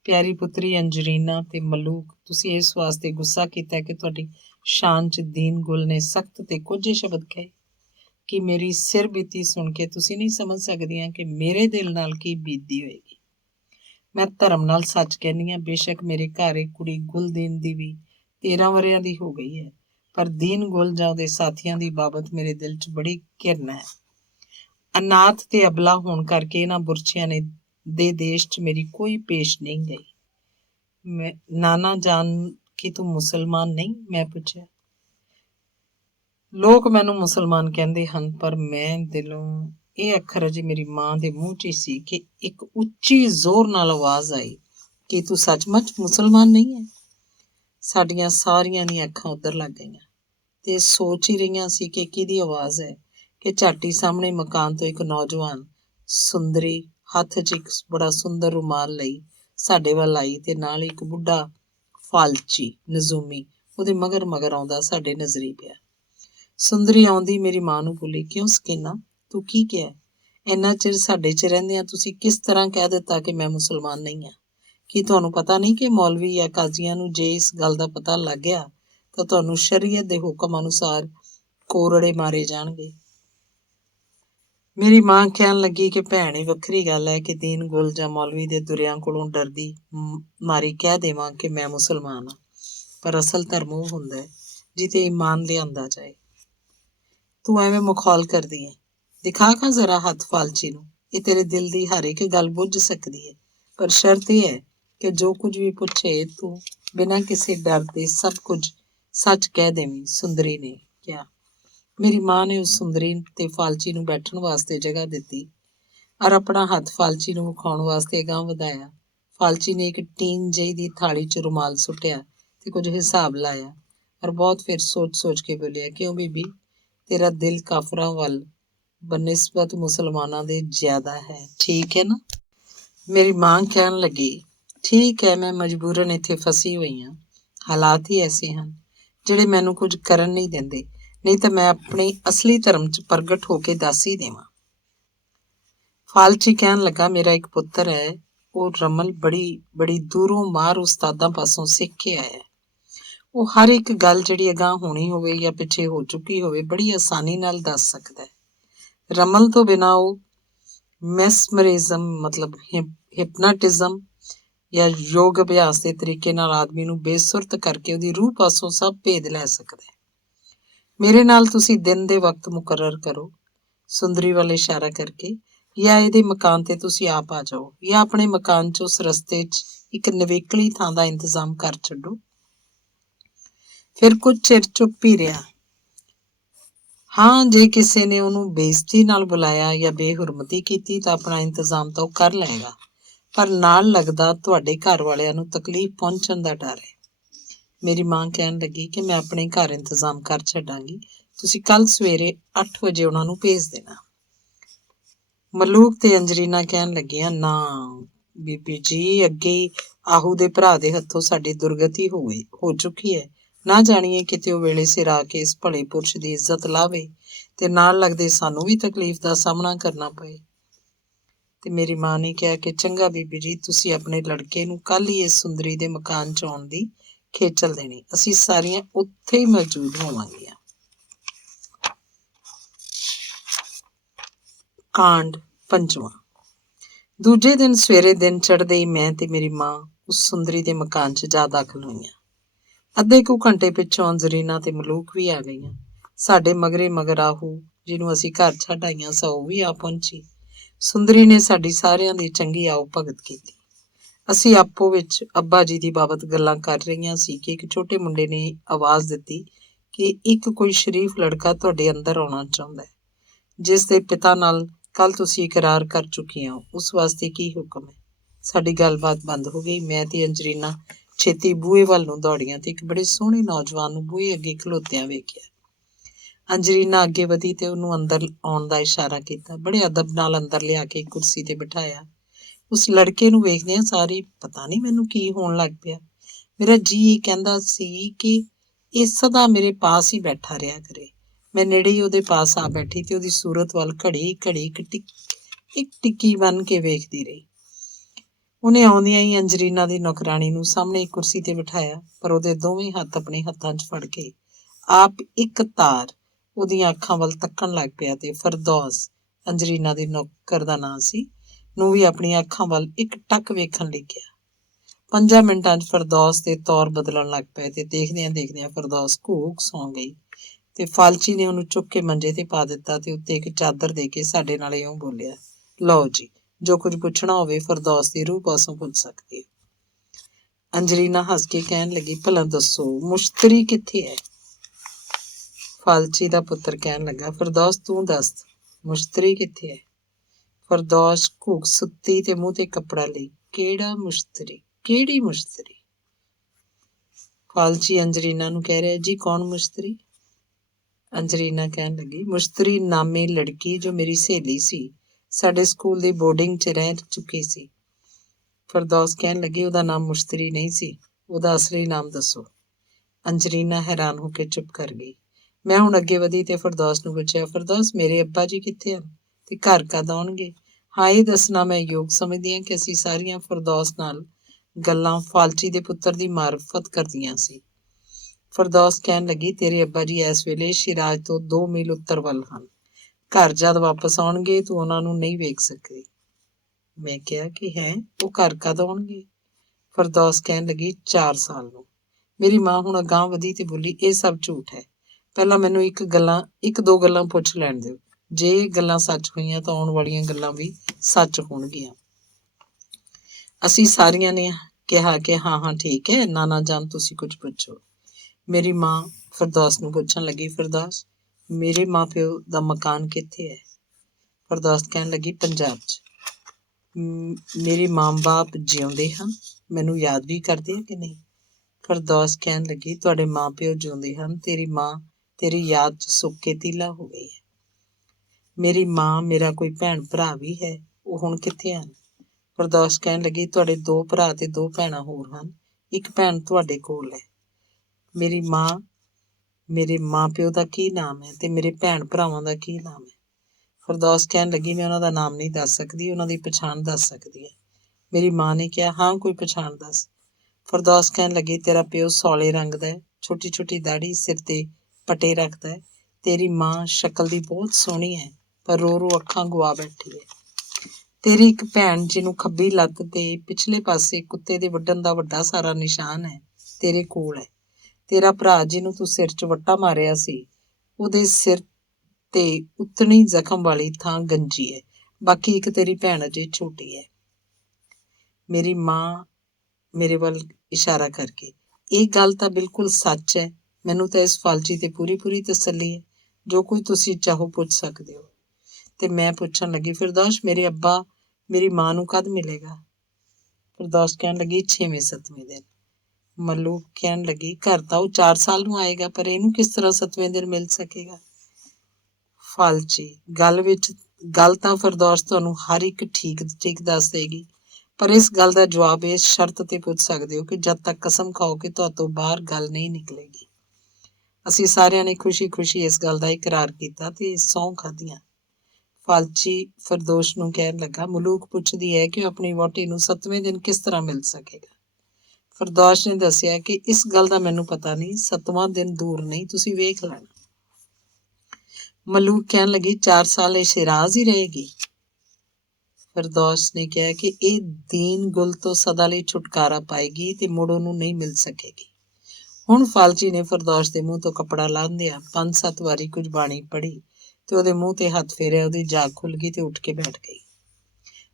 ਪਿਆਰੀ ਪੁੱਤਰੀ ਅੰਜਰੀਨਾ ਤੇ ਮਲੂਕ, ਤੁਸੀਂ ਇਸ ਵਾਸਤੇ ਗੁੱਸਾ ਕੀਤਾ ਕਿ ਤੁਹਾਡੀ ਸ਼ਾਨ 'ਚ ਦੀਨ ਗੁਲ ਨੇ ਸਖਤ ਤੇ ਕੋਝੇ ਸ਼ਬਦ ਕਹੇ ਕਿ ਮੇਰੀ ਸਿਰ ਬੀਤੀ ਸੁਣ ਕੇ ਤੁਸੀਂ ਨਹੀਂ ਸਮਝ ਸਕਦੀਆਂ ਕਿ ਮੇਰੇ ਦਿਲ ਨਾਲ ਕੀ ਬੀਤਦੀ ਹੋਏਗੀ। ਮੈਂ ਧਰਮ ਨਾਲ ਸੱਚ ਕਹਿੰਦੀ ਹਾਂ, ਬੇਸ਼ੱਕ ਮੇਰੇ ਘਰ ਇੱਕ ਕੁੜੀ ਗੁਲਦੀਨ ਦੀ ਵੀ 13 ਵਰ੍ਹਿਆਂ ਦੀ ਹੋ ਗਈ ਹੈ, ਪਰ ਦੀਨ ਗੁਲ ਜਾਂ ਉਹਦੇ ਸਾਥੀਆਂ ਦੀ ਬਾਬਤ ਮੇਰੇ ਦਿਲ 'ਚ ਬੜੀ ਘਿਰਨਾ ਹੈ। ਅਨਾਥ ਤੇ ਅਬਲਾ ਹੋਣ ਕਰਕੇ ਇਹਨਾਂ ਬੁਰਛਿਆਂ ਨੇ ਦੇ ਦੇਸ਼ 'ਚ ਮੇਰੀ ਕੋਈ ਪੇਸ਼ ਨਹੀਂ ਗਈ। ਮੈਂ ਨਾਨਾ ਜਾਨ ਕਿ ਤੂੰ ਮੁਸਲਮਾਨ ਨਹੀਂ? ਮੈਂ ਪੁੱਛਿਆ। ਲੋਕ ਮੈਨੂੰ ਮੁਸਲਮਾਨ ਕਹਿੰਦੇ ਹਨ, ਪਰ ਮੈਂ ਦਿਲੋਂ ਇਹ ਅੱਖਰ ਅਜੇ ਮੇਰੀ ਮਾਂ ਦੇ ਮੂੰਹ 'ਚ ਹੀ ਸੀ ਕਿ ਇੱਕ ਉੱਚੀ ਜ਼ੋਰ ਨਾਲ ਆਵਾਜ਼ ਆਈ ਕਿ ਤੂੰ ਸੱਚਮੁੱਚ ਮੁਸਲਮਾਨ ਨਹੀਂ ਹੈ। ਸਾਡੀਆਂ ਸਾਰੀਆਂ ਦੀਆਂ ਅੱਖਾਂ ਉੱਧਰ ਲੱਗ ਗਈਆਂ ਤੇ ਸੋਚ ਹੀ ਰਹੀਆਂ ਸੀ ਕਿ ਕਿਹਦੀ ਆਵਾਜ਼ ਹੈ ਕਿ ਝਾਟੀ ਸਾਹਮਣੇ ਮਕਾਨ ਤੋਂ ਇੱਕ ਨੌਜਵਾਨ ਸੁੰਦਰੀ ਹੱਥ 'ਚ ਇੱਕ ਬੜਾ ਸੁੰਦਰ ਰੁਮਾਲ ਲਈ ਸਾਡੇ ਵੱਲ ਆਈ ਤੇ ਨਾਲ ਇੱਕ ਬੁੱਢਾ ਫਾਲਚੀ ਨਜ਼ੂਮੀ ਉਹਦੇ ਮਗਰ ਮਗਰ ਆਉਂਦਾ ਸਾਡੇ ਨਜ਼ਰੀ ਪਿਆ। ਸੁੰਦਰੀ ਆਉਂਦੀ ਮੇਰੀ ਮਾਂ ਨੂੰ ਬੋਲੀ, ਕਿਉਂ ਸਕੀਨਾ, ਤੂੰ ਕੀ ਕਿਹਾ? ਇੰਨਾ ਚਿਰ ਸਾਡੇ 'ਚ ਰਹਿੰਦਿਆਂ ਤੁਸੀਂ ਕਿਸ ਤਰ੍ਹਾਂ ਕਹਿ ਦਿੱਤਾ ਕਿ ਮੈਂ ਮੁਸਲਮਾਨ ਨਹੀਂ ਹਾਂ? ਕੀ ਤੁਹਾਨੂੰ ਪਤਾ ਨਹੀਂ ਕਿ ਮੌਲਵੀ ਜਾਂ ਕਾਜ਼ੀਆਂ ਨੂੰ ਜੇ ਇਸ ਗੱਲ ਦਾ ਪਤਾ ਲੱਗ ਗਿਆ ਤਾਂ ਤੁਹਾਨੂੰ ਸ਼ਰੀਅਤ ਦੇ ਹੁਕਮ ਅਨੁਸਾਰ ਕੋਰੜੇ ਮਾਰੇ ਜਾਣਗੇ। ਮੇਰੀ ਮਾਂ ਕਹਿਣ ਲੱਗੀ ਕਿ ਭੈਣ, ਇਹ ਵੱਖਰੀ ਗੱਲ ਹੈ ਕਿ ਦੀਨ ਗੁਲ ਜਾਂ ਮੌਲਵੀ ਦੇ ਦੁਰਿਆਂ ਕੋਲੋਂ ਡਰਦੀ ਮਾਰੀ ਕਹਿ ਦੇਵਾਂ ਕਿ ਮੈਂ ਮੁਸਲਮਾਨ ਹਾਂ, ਪਰ ਅਸਲ ਧਰਮ ਉਹ ਹੁੰਦਾ ਹੈ ਜਿੱਥੇ ਈਮਾਨ ਲਿਆਂਦਾ ਜਾਏ। ਤੂੰ ਐਵੇਂ ਮਖੌਲ ਕਰਦੀ ਹੈ। ਦਿਖਾ ਖਾਂ ਜ਼ਰਾ ਹੱਥ ਫਾਲਚੀ ਨੂੰ। ਇਹ ਤੇਰੇ ਦਿਲ ਦੀ ਹਰ ਇੱਕ ਗੱਲ ਬੁੱਝ ਸਕਦੀ ਹੈ, ਪਰ ਸ਼ਰਤ ਇਹ ਹੈ ਕਿ ਜੋ ਕੁਝ ਵੀ ਪੁੱਛੇ ਤੂੰ ਬਿਨਾਂ ਕਿਸੇ ਡਰ ਦੇ ਸਭ ਕੁਝ ਸੱਚ ਕਹਿ ਦੇਵੀਂ, ਸੁੰਦਰੀ ਨੇ ਕਿਹਾ। ਮੇਰੀ ਮਾਂ ਨੇ ਉਸ ਸੁੰਦਰੀ ਤੇ ਫਾਲਚੀ ਨੂੰ ਬੈਠਣ ਵਾਸਤੇ ਜਗ੍ਹਾ ਦਿੱਤੀ ਔਰ ਆਪਣਾ ਹੱਥ ਫਾਲਚੀ ਨੂੰ ਵਿਖਾਉਣ ਵਾਸਤੇ ਅਗਾਂਹ ਵਧਾਇਆ। ਫਾਲਚੀ ਨੇ ਇੱਕ ਟੀਨ ਜਿਹੀ ਦੀ ਥਾਲੀ 'ਚ ਰੁਮਾਲ ਸੁੱਟਿਆ ਤੇ ਕੁਝ ਹਿਸਾਬ ਲਾਇਆ ਔਰ ਬਹੁਤ ਫਿਰ ਸੋਚ ਕੇ ਬੋਲਿਆ, ਕਿਉਂ ਬੀਬੀ, ਤੇਰਾ ਦਿਲ ਕਾਫਰਾਂ ਵੱਲ ਬਨਿਸਬਤ ਮੁਸਲਮਾਨਾਂ ਦੇ ਜ਼ਿਆਦਾ ਹੈ, ਠੀਕ ਹੈ ਨਾ? ਮੇਰੀ ਮਾਂ ਕਹਿਣ ਲੱਗੀ, ਠੀਕ ਹੈ, ਮੈਂ ਮਜਬੂਰਨ ਇੱਥੇ ਫਸੀ ਹੋਈ ਹਾਂ। ਹਾਲਾਤ ਹੀ ਐਸੇ ਹਨ ਜਿਹੜੇ ਮੈਨੂੰ ਕੁਝ ਕਰਨ ਨਹੀਂ ਦਿੰਦੇ, ਨਹੀਂ ਤਾਂ ਮੈਂ ਆਪਣੇ ਅਸਲੀ ਧਰਮ 'ਚ ਪ੍ਰਗਟ ਹੋ ਕੇ ਦੱਸ ਹੀ ਦੇਵਾਂ। ਫਾਲਚੀ ਕਹਿਣ ਲੱਗਾ, ਮੇਰਾ ਇੱਕ ਪੁੱਤਰ ਹੈ, ਉਹ ਰਮਲ ਬੜੀ ਦੂਰੋਂ ਮਾਰ ਉਸਤਾਦਾਂ ਪਾਸੋਂ ਸਿੱਖ ਕੇ ਆਇਆ। ਉਹ ਹਰ ਇੱਕ ਗੱਲ ਜਿਹੜੀ ਅਗਾਂਹ ਹੋਣੀ ਹੋਵੇ ਜਾਂ ਪਿੱਛੇ ਹੋ ਚੁੱਕੀ ਹੋਵੇ ਬੜੀ ਆਸਾਨੀ ਨਾਲ ਦੱਸ ਸਕਦਾ ਹੈ। ਰਮਲ ਤੋਂ ਬਿਨਾਂ ਉਹ ਮੈਸਮਰਿਜ਼ਮ ਮਤਲਬ ਹਿਪਨਾਟਿਜ਼ਮ ਜਾਂ ਯੋਗ ਅਭਿਆਸ ਦੇ ਤਰੀਕੇ ਨਾਲ ਆਦਮੀ ਨੂੰ ਬੇਸੁਰਤ ਕਰਕੇ ਉਹਦੀ ਰੂਹ ਪਾਸੋਂ ਸਭ ਭੇਦ ਲੈ ਸਕਦਾ ਹੈ। ਮੇਰੇ ਨਾਲ ਤੁਸੀਂ ਦਿਨ ਦੇ ਵਕਤ ਮੁਕਰਰ ਕਰੋ, ਸੁੰਦਰੀ ਵੱਲ ਇਸ਼ਾਰਾ ਕਰਕੇ, ਜਾਂ ਇਹਦੇ ਮਕਾਨ ਤੇ ਤੁਸੀਂ ਆਪ ਆ ਜਾਓ, ਜਾਂ ਆਪਣੇ ਮਕਾਨ 'ਚ ਉਸ ਰਸਤੇ 'ਚ ਇੱਕ ਨਿਵੇਕਲੀ ਥਾਂ ਦਾ ਇੰਤਜ਼ਾਮ ਕਰ ਛੱਡੋ। ਫਿਰ ਕੁਝ ਚਿਰ ਚੁੱਪ ਹੀ ਰਿਹਾ। ਹਾਂ, ਜੇ ਕਿਸੇ ਨੇ ਉਹਨੂੰ ਬੇਇੱਜ਼ਤੀ ਨਾਲ ਬੁਲਾਇਆ ਜਾਂ ਬੇਹੁਰਮਤੀ ਕੀਤੀ ਤਾਂ ਆਪਣਾ ਇੰਤਜ਼ਾਮ ਤਾਂ ਉਹ ਕਰ ਲਏਗਾ, ਪਰ ਨਾਲ ਲੱਗਦਾ ਤੁਹਾਡੇ ਘਰ ਵਾਲਿਆਂ ਨੂੰ ਤਕਲੀਫ ਪਹੁੰਚਣ ਦਾ ਡਰ ਹੈ। ਮੇਰੀ ਮਾਂ ਕਹਿਣ ਲੱਗੀ ਕਿ ਮੈਂ ਆਪਣੇ ਘਰ ਇੰਤਜ਼ਾਮ ਕਰ ਛੱਡਾਂਗੀ, ਤੁਸੀਂ ਕੱਲ ਸਵੇਰੇ 8 ਵਜੇ ਉਹਨਾਂ ਨੂੰ ਭੇਜ ਦੇਣਾ। ਮਲੂਕ ਤੇ ਅੰਜਰੀਨਾ ਕਹਿਣ ਲੱਗੀਆਂ, ਨਾ ਬੀਬੀ ਜੀ, ਅੱਗੇ ਹੀ ਆਹੂ ਦੇ ਭਰਾ ਦੇ ਹੱਥੋਂ ਸਾਡੀ ਦੁਰਗਤੀ ਹੋ ਚੁੱਕੀ ਹੈ। ਨਾ ਜਾਣੀਏ ਕਿਤੇ ਉਹ ਵੇਲੇ ਸਿਰ ਆ ਕੇ ਇਸ ਭਲੇ ਪੁਰਸ਼ ਦੀ ਇੱਜ਼ਤ ਲਾਵੇ ਤੇ ਨਾਲ ਲੱਗਦੇ ਸਾਨੂੰ ਵੀ ਤਕਲੀਫ ਦਾ ਸਾਹਮਣਾ ਕਰਨਾ ਪਏ। ਤੇ ਮੇਰੀ ਮਾਂ ਨੇ ਕਿਹਾ ਕਿ ਚੰਗਾ ਬੀਬੀ ਜੀ, ਤੁਸੀਂ ਆਪਣੇ ਲੜਕੇ ਨੂੰ ਕੱਲ ਹੀ ਇਸ ਸੁੰਦਰੀ ਦੇ ਮਕਾਨ 'ਚ ਆਉਣ ਦੀ ਖੇਚਲ ਦੇਣੀ, ਅਸੀਂ ਸਾਰੀਆਂ ਉੱਥੇ ਹੀ ਮੌਜੂਦ ਹੋਵਾਂਗੀਆਂ। ਕਾਂਡ 5ਵਾਂ। ਦੂਜੇ ਦਿਨ ਸਵੇਰੇ ਦਿਨ ਚੜ੍ਹਦੇ ਹੀ ਮੈਂ ਤੇ ਮੇਰੀ ਮਾਂ ਉਸ ਸੁੰਦਰੀ ਦੇ ਮਕਾਨ 'ਚ ਜਾ ਦਾਖਲ ਹੋਈਆਂ। ਅੱਧੇ ਕੁ ਘੰਟੇ ਪਿੱਛੋਂ ਅੰਜਰੀਨਾ ਤੇ ਮਲੂਕ ਵੀ ਆ ਗਈਆਂ। ਸਾਡੇ ਮਗਰੇ ਮਗਰ ਆਹੂ, ਜਿਹਨੂੰ ਅਸੀਂ ਘਰ ਛੱਡ ਆਈਆਂ ਸਾਂ, ਉਹ ਵੀ ਆ ਪਹੁੰਚੀ। ਸੁੰਦਰੀ ਨੇ ਸਾਡੀ ਸਾਰਿਆਂ ਦੀ ਚੰਗੀ ਆਓ ਭਗਤ ਕੀਤੀ। ਅਸੀਂ ਆਪੋ ਵਿੱਚ ਅੱਬਾ ਜੀ ਦੀ ਬਾਬਤ ਗੱਲਾਂ ਕਰ ਰਹੀਆਂ ਸੀ ਕਿ ਇੱਕ ਛੋਟੇ ਮੁੰਡੇ ਨੇ ਆਵਾਜ਼ ਦਿੱਤੀ ਕਿ ਇੱਕ ਕੋਈ ਸ਼ਰੀਫ ਲੜਕਾ ਤੁਹਾਡੇ ਅੰਦਰ ਆਉਣਾ ਚਾਹੁੰਦਾ ਹੈ, ਜਿਸ ਦੇ ਪਿਤਾ ਨਾਲ ਕੱਲ ਤੁਸੀਂ ਇਕਰਾਰ ਕਰ ਚੁੱਕੀਆਂ ਹੋ, ਉਸ ਵਾਸਤੇ ਕੀ ਹੁਕਮ ਹੈ। ਸਾਡੀ ਗੱਲਬਾਤ ਬੰਦ ਹੋ ਗਈ। ਮੈਂ ਤੇ ਅੰਜਰੀਨਾ ਛੇਤੀ ਬੂਹੇ ਵੱਲ ਨੂੰ ਦੌੜੀਆਂ ਤੇ ਇੱਕ ਬੜੇ ਸੋਹਣੇ ਨੌਜਵਾਨ ਨੂੰ ਬੂਹੇ ਅੱਗੇ ਖਲੋਤਿਆਂ ਵੇਖਿਆ। ਅੰਜਰੀਨਾ ਅੱਗੇ ਵਧੀ ਤੇ ਉਹਨੂੰ ਅੰਦਰ ਆਉਣ ਦਾ ਇਸ਼ਾਰਾ ਕੀਤਾ। ਬੜੇ ਅਦਬ ਨਾਲ ਅੰਦਰ ਲਿਆ ਕੇ ਕੁਰਸੀ ਤੇ ਬਿਠਾਇਆ। ਉਸ ਲੜਕੇ ਨੂੰ ਵੇਖਦਿਆਂ ਸਾਰੇ ਪਤਾ ਨਹੀਂ ਮੈਨੂੰ ਕੀ ਹੋਣ ਲੱਗ ਪਿਆ। ਮੇਰਾ ਜੀ ਕਹਿੰਦਾ ਸੀ ਕਿ ਇਹ ਸਦਾ ਮੇਰੇ ਪਾਸ ਹੀ ਬੈਠਾ ਰਿਹਾ ਕਰੇ। ਮੈਂ ਨੇੜੇ ਹੀ ਉਹਦੇ ਪਾਸ ਆ ਬੈਠੀ ਤੇ ਉਹਦੀ ਸੂਰਤ ਵੱਲ ਘੜੀ ਘੜੀ ਇੱਕ ਟਿੱਕੀ ਬਣ ਕੇ ਵੇਖਦੀ ਰਹੀ। ਉਹਨੇ ਆਉਂਦਿਆਂ ਹੀ ਅੰਜਰੀਨਾ ਦੀ ਨੌਕਰਾਣੀ ਨੂੰ ਸਾਹਮਣੇ ਇੱਕ ਕੁਰਸੀ ਤੇ ਬਿਠਾਇਆ, ਪਰ ਉਹਦੇ ਦੋਵੇਂ ਹੱਥ ਆਪਣੇ ਹੱਥਾਂ 'ਚ ਫੜ ਕੇ ਆਪ ਇੱਕ ਤਾਰ ਉਹਦੀਆਂ ਅੱਖਾਂ ਵੱਲ ਤੱਕਣ ਲੱਗ ਪਿਆ ਤੇ ਫਰਦੌਸ, ਅੰਜਰੀਨਾ ਦੀ ਨੌਕਰ ਦਾ ਨਾਂ ਸੀ, ਨੂੰ ਵੀ ਆਪਣੀਆਂ ਅੱਖਾਂ ਵੱਲ ਇੱਕ ਟੱਕ ਵੇਖਣ ਲਈ ਕਿਹਾ। 5 ਮਿੰਟਾਂ 'ਚ ਫਰਦੌਸ ਦੇ ਤੌਰ ਬਦਲਣ ਲੱਗ ਪਏ ਤੇ ਦੇਖਦਿਆਂ ਦੇਖਦਿਆਂ ਫਰਦੌਸ ਘੂਕ ਸੌਂ ਗਈ ਤੇ ਫਾਲਚੀ ਨੇ ਉਹਨੂੰ ਚੁੱਕ ਕੇ ਮੰਜੇ ਤੇ ਪਾ ਦਿੱਤਾ ਤੇ ਉੱਤੇ ਇੱਕ ਚਾਦਰ ਦੇ ਕੇ ਸਾਡੇ ਨਾਲ ਇਉਂ ਬੋਲਿਆ, ਲਓ ਜੀ, ਜੋ ਕੁਝ ਪੁੱਛਣਾ ਹੋਵੇ ਫਰਦੌਸ ਦੀ ਰੂਹ ਪਾਸੋਂ ਪੁੱਛ ਸਕਦੇ ਹੋ। ਅੰਜਰੀਨਾ ਹੱਸ ਕੇ ਕਹਿਣ ਲੱਗੀ, ਭਲਾ ਦੱਸੋ, ਮੁਸ਼ਤਰੀ ਕਿੱਥੇ ਹੈ? ਫਾਲਚੀ ਦਾ ਪੁੱਤਰ ਕਹਿਣ ਲੱਗਾ, ਫਰਦੌਸ ਤੂੰ ਦੱਸ, ਮੁਸ਼ਤਰੀ ਕਿੱਥੇ ਹੈ? ਫਰਦੌਸ ਘੂਕ ਸੁੱਤੀ ਤੇ ਮੂੰਹ ਤੇ ਕੱਪੜਾ ਲਈ, ਕਿਹੜਾ ਮੁਸ਼ਤਰੀ, ਕਿਹੜੀ ਮੁਸ਼ਤਰੀ? ਫਾਲਚੀ ਅੰਜਰੀਨਾ ਨੂੰ ਕਹਿ ਰਿਹਾ, ਜੀ ਕੌਣ ਮੁਸ਼ਤਰੀ? ਅੰਜਰੀਨਾ ਕਹਿਣ ਲੱਗੀ, ਮੁਸ਼ਤਰੀ ਨਾਮੀ ਲੜਕੀ ਜੋ ਮੇਰੀ ਸਹੇਲੀ ਸੀ, ਸਾਡੇ ਸਕੂਲ ਦੀ ਬੋਰਡਿੰਗ 'ਚ ਰਹਿ ਚੁੱਕੀ ਸੀ। ਫਰਦੌਸ ਕਹਿਣ ਲੱਗੀ, ਉਹਦਾ ਨਾਮ ਮੁਸ਼ਤਰੀ ਨਹੀਂ ਸੀ, ਉਹਦਾ ਅਸਲੀ ਨਾਮ ਦੱਸੋ। ਅੰਜਰੀਨਾ ਹੈਰਾਨ ਹੋ ਕੇ ਚੁੱਪ ਕਰ ਗਈ। ਮੈਂ ਹੁਣ ਅੱਗੇ ਵਧੀ ਤੇ ਫਰਦੌਸ ਨੂੰ ਪੁੱਛਿਆ, ਫਰਦੌਸ ਮੇਰੇ ਅੱਬਾ ਜੀ ਕਿੱਥੇ ਹਨ ਤੇ ਘਰ ਕਦ ਆਉਣਗੇ? ਹਾਂ, ਇਹ ਦੱਸਣਾ ਮੈਂ ਯੋਗ ਸਮਝਦੀ ਹਾਂ ਕਿ ਅਸੀਂ ਸਾਰੀਆਂ ਫਰਦੌਸ ਨਾਲ ਗੱਲਾਂ ਫਾਲਚੀ ਦੇ ਪੁੱਤਰ ਦੀ ਮਾਰਫਤ ਕਰਦੀਆਂ ਸੀ। ਫਰਦੌਸ ਕਹਿਣ ਲੱਗੀ, ਤੇਰੇ ਅੱਬਾ ਜੀ ਇਸ ਵੇਲੇ ਸ਼ਿਰਾਜ਼ ਤੋਂ 2 ਮੀਲ ਉੱਤਰ ਵੱਲ ਹਨ। ਘਰ ਜਦ ਵਾਪਸ ਆਉਣਗੇ ਤੂੰ ਉਹਨਾਂ ਨੂੰ ਨਹੀਂ ਵੇਖ ਸਕਦੀ। ਮੈਂ ਕਿਹਾ ਕਿ ਹੈ, ਉਹ ਘਰ ਕਦ ਆਉਣਗੇ? ਫਰਦੌਸ ਕਹਿਣ ਲੱਗੀ, 4 ਸਾਲ ਨੂੰ। ਮੇਰੀ ਮਾਂ ਹੁਣ ਅਗਾਂਹ ਵਧੀ ਤੇ ਬੋਲੀ, ਇਹ ਸਭ ਝੂਠ ਹੈ। ਪਹਿਲਾਂ ਮੈਨੂੰ ਇੱਕ ਦੋ ਗੱਲਾਂ ਪੁੱਛ ਲੈਣ ਦਿਓ। ਜੇ ਇਹ ਗੱਲਾਂ ਸੱਚ ਹੋਈਆਂ ਤਾਂ ਆਉਣ ਵਾਲੀਆਂ ਗੱਲਾਂ ਵੀ ਸੱਚ ਹੋਣਗੀਆਂ। ਅਸੀਂ ਸਾਰੀਆਂ ਨੇ ਕਿਹਾ ਕਿ ਹਾਂ ਹਾਂ ਠੀਕ ਹੈ, ਨਾਨਾ ਜਾਨ ਤੁਸੀਂ ਕੁਝ ਪੁੱਛੋ। ਮੇਰੀ ਮਾਂ ਫਰਦੌਸ ਨੂੰ ਪੁੱਛਣ ਲੱਗੀ, ਫਰਦੌਸ ਮੇਰੇ ਮਾਂ ਪਿਓ ਦਾ ਮਕਾਨ ਕਿੱਥੇ ਹੈ? ਫਰਦੌਸ ਕਹਿਣ ਲੱਗੀ, ਪੰਜਾਬ 'ਚ। ਮੇਰੇ ਮਾਂ ਬਾਪ ਜਿਉਂਦੇ ਹਨ? ਮੈਨੂੰ ਯਾਦ ਵੀ ਕਰਦੇ ਆ ਕਿ ਨਹੀਂ? ਫਰਦੌਸ ਕਹਿਣ ਲੱਗੀ, ਤੁਹਾਡੇ ਮਾਂ ਪਿਓ ਜਿਉਂਦੇ ਹਨ, ਤੇਰੀ ਮਾਂ ਤੇਰੀ ਯਾਦ 'ਚ ਸੁੱਕ ਕੇ ਤੀਲਾ ਹੋ ਗਈ ਹੈ। ਮੇਰੀ ਮਾਂ, ਮੇਰਾ ਕੋਈ ਭੈਣ ਭਰਾ ਵੀ ਹੈ, ਉਹ ਹੁਣ ਕਿੱਥੇ ਹਨ? ਫਰਦੌਸ ਕਹਿਣ ਲੱਗੀ, ਤੁਹਾਡੇ 2 ਭਰਾ ਤੇ 2 ਭੈਣਾਂ ਹੋਰ ਹਨ, ਇੱਕ ਭੈਣ ਤੁਹਾਡੇ ਕੋਲ ਹੈ। ਮੇਰੀ ਮਾਂ, ਮੇਰੇ ਮਾਂ ਪਿਓ ਦਾ ਕੀ ਨਾਮ ਹੈ ਤੇ ਮੇਰੇ ਭੈਣ ਭਰਾਵਾਂ ਦਾ ਕੀ ਨਾਮ ਹੈ? ਫਰਦੌਸ ਕਹਿਣ ਲੱਗੀ, ਮੈਂ ਉਹਨਾਂ ਦਾ ਨਾਮ ਨਹੀਂ ਦੱਸ ਸਕਦੀ, ਉਹਨਾਂ ਦੀ ਪਛਾਣ ਦੱਸ ਸਕਦੀ ਹੈ। ਮੇਰੀ ਮਾਂ ਨੇ ਕਿਹਾ, ਹਾਂ ਕੋਈ ਪਛਾਣ ਦੱਸ। ਫਰਦੌਸ ਕਹਿਣ ਲੱਗੀ, ਤੇਰਾ ਪਿਓ ਸੌਲੇ ਰੰਗ ਦਾ ਹੈ, ਛੋਟੀ ਛੋਟੀ ਦਾੜੀ, ਸਿਰ ਤੇ ਪਟੇ ਰੱਖਦਾ ਹੈ। ਤੇਰੀ ਮਾਂ ਸ਼ਕਲ ਦੀ ਬਹੁਤ ਸੋਹਣੀ ਹੈ, ਪਰ ਰੋ ਰੋ ਅੱਖਾਂ ਗਵਾ ਬੈਠੀ ਹੈ। ਤੇਰੀ ਇੱਕ ਭੈਣ ਜਿਹਨੂੰ ਖੱਬੀ ਲੱਤ ਤੇ ਪਿਛਲੇ ਪਾਸੇ ਕੁੱਤੇ ਦੇ ਵੱਢਣ ਦਾ ਵੱਡਾ ਸਾਰਾ ਨਿਸ਼ਾਨ ਹੈ, ਤੇਰੇ ਕੋਲ ਹੈ। ਤੇਰਾ ਭਰਾ ਜਿਹਨੂੰ ਤੂੰ ਸਿਰ 'ਚ ਵੱਟਾ ਮਾਰਿਆ ਸੀ, ਉਹਦੇ ਸਿਰ ਤੇ ਉਤਣੀ ਜ਼ਖਮ ਵਾਲੀ ਥਾਂ ਗੰਜੀ ਹੈ। ਬਾਕੀ ਇੱਕ ਤੇਰੀ ਭੈਣ ਅਜੇ ਛੋਟੀ ਹੈ। ਮੇਰੀ ਮਾਂ ਮੇਰੇ ਵੱਲ ਇਸ਼ਾਰਾ ਕਰਕੇ, ਇਹ ਗੱਲ ਤਾਂ ਬਿਲਕੁਲ ਸੱਚ ਹੈ। ਮੈਨੂੰ ਤਾਂ ਇਸ ਫਾਲਚੀ ਤੇ ਪੂਰੀ ਤਸੱਲੀ ਹੈ। ਜੋ ਕੋਈ ਤੁਸੀਂ ਚਾਹੋ ਪੁੱਛ ਸਕਦੇ ਹੋ। ਤੇ ਮੈਂ ਪੁੱਛਣ ਲੱਗੀ, ਫਿਰਦੌਸ ਮੇਰੇ ਅੱਬਾ ਮੇਰੀ ਮਾਂ ਨੂੰ ਕਦ ਮਿਲੇਗਾ? ਫਿਰਦੌਸ ਕਹਿਣ ਲੱਗੀ 6ਵੇਂ 7ਵੇਂ ਦਿਨ। ਮਲੂਕ ਕਹਿਣ ਲੱਗੀ ਘਰ ਤਾਂ ਉਹ 4 ਸਾਲ ਨੂੰ ਆਏਗਾ, ਪਰ ਇਹਨੂੰ ਕਿਸ ਤਰ੍ਹਾਂ 7ਵੇਂ ਦਿਨ ਮਿਲ ਸਕੇਗਾ? ਫਾਲਚੀ ਗੱਲ ਤਾਂ ਫਿਰਦੌਸ ਤੁਹਾਨੂੰ ਹਰ ਇੱਕ ਠੀਕ ਠੀਕ ਦੱਸ ਦੇਗੀ, ਪਰ ਇਸ ਗੱਲ ਦਾ ਜਵਾਬ ਇਸ ਸ਼ਰਤ ਤੇ ਪੁੱਛ ਸਕਦੇ ਹੋ ਕਿ ਜਦ ਤੱਕ ਕਸਮ ਖਾਓ ਕਿ ਤੁਹਾਤੋਂ ਬਾਹਰ ਗੱਲ ਨਹੀਂ ਨਿਕਲੇਗੀ। ਅਸੀਂ ਸਾਰਿਆਂ ਨੇ ਖੁਸ਼ੀ-ਖੁਸ਼ੀ ਇਸ ਗੱਲ ਦਾ ਇਕਰਾਰ ਕੀਤਾ ਤੇ ਸਹੁੰ ਖਾਧੀਆਂ। ਫਾਲਚੀ ਫਿਰਦੌਸ ਨੂੰ ਕਹਿਣ ਲੱਗਾ, ਮਲੂਕ ਪੁੱਛਦੀ ਹੈ ਕਿ ਉਹ ਆਪਣੀ ਵਹੁਟੀ ਨੂੰ 7ਵੇਂ ਦਿਨ ਕਿਸ ਤਰ੍ਹਾਂ ਮਿਲ ਸਕੇਗਾ। ਫਿਰਦੌਸ ਨੇ ਦੱਸਿਆ ਕਿ ਇਸ ਗੱਲ ਦਾ ਮੈਨੂੰ ਪਤਾ ਨਹੀਂ, 7ਵਾਂ ਦਿਨ ਦੂਰ ਨਹੀਂ, ਤੁਸੀਂ ਵੇਖ ਲੈਣਾ। ਮਲੂਕ ਕਹਿਣ ਲੱਗੀ 4 ਸਾਲ ਇਹ ਸ਼ਿਰਾਜ਼ ਹੀ ਰਹੇਗੀ। ਫਿਰਦੌਸ ਨੇ ਕਿਹਾ ਕਿ ਇਹ ਦੀਨ ਗੁਲ ਤੋਂ ਸਦਾ ਲਈ ਛੁਟਕਾਰਾ ਪਾਏਗੀ ਤੇ ਮੁੜ ਉਹਨੂੰ ਨਹੀਂ ਮਿਲ ਸਕੇਗੀ। ਹੁਣ ਫਾਲਚੀ ਨੇ ਫਿਰਦੌਸ ਦੇ ਮੂੰਹ ਤੋਂ ਕੱਪੜਾ ਲਾਹੁੰਦਿਆਂ 5-7 ਵਾਰੀ ਕੁਝ ਬਾਣੀ ਪੜ੍ਹੀ ਤੇ ਉਹਦੇ ਮੂੰਹ ਤੇ ਹੱਥ ਫੇਰਿਆ। ਉਹਦੀ ਜਾਗ ਖੁੱਲ ਗਈ ਤੇ ਉੱਠ ਕੇ ਬੈਠ ਗਈ।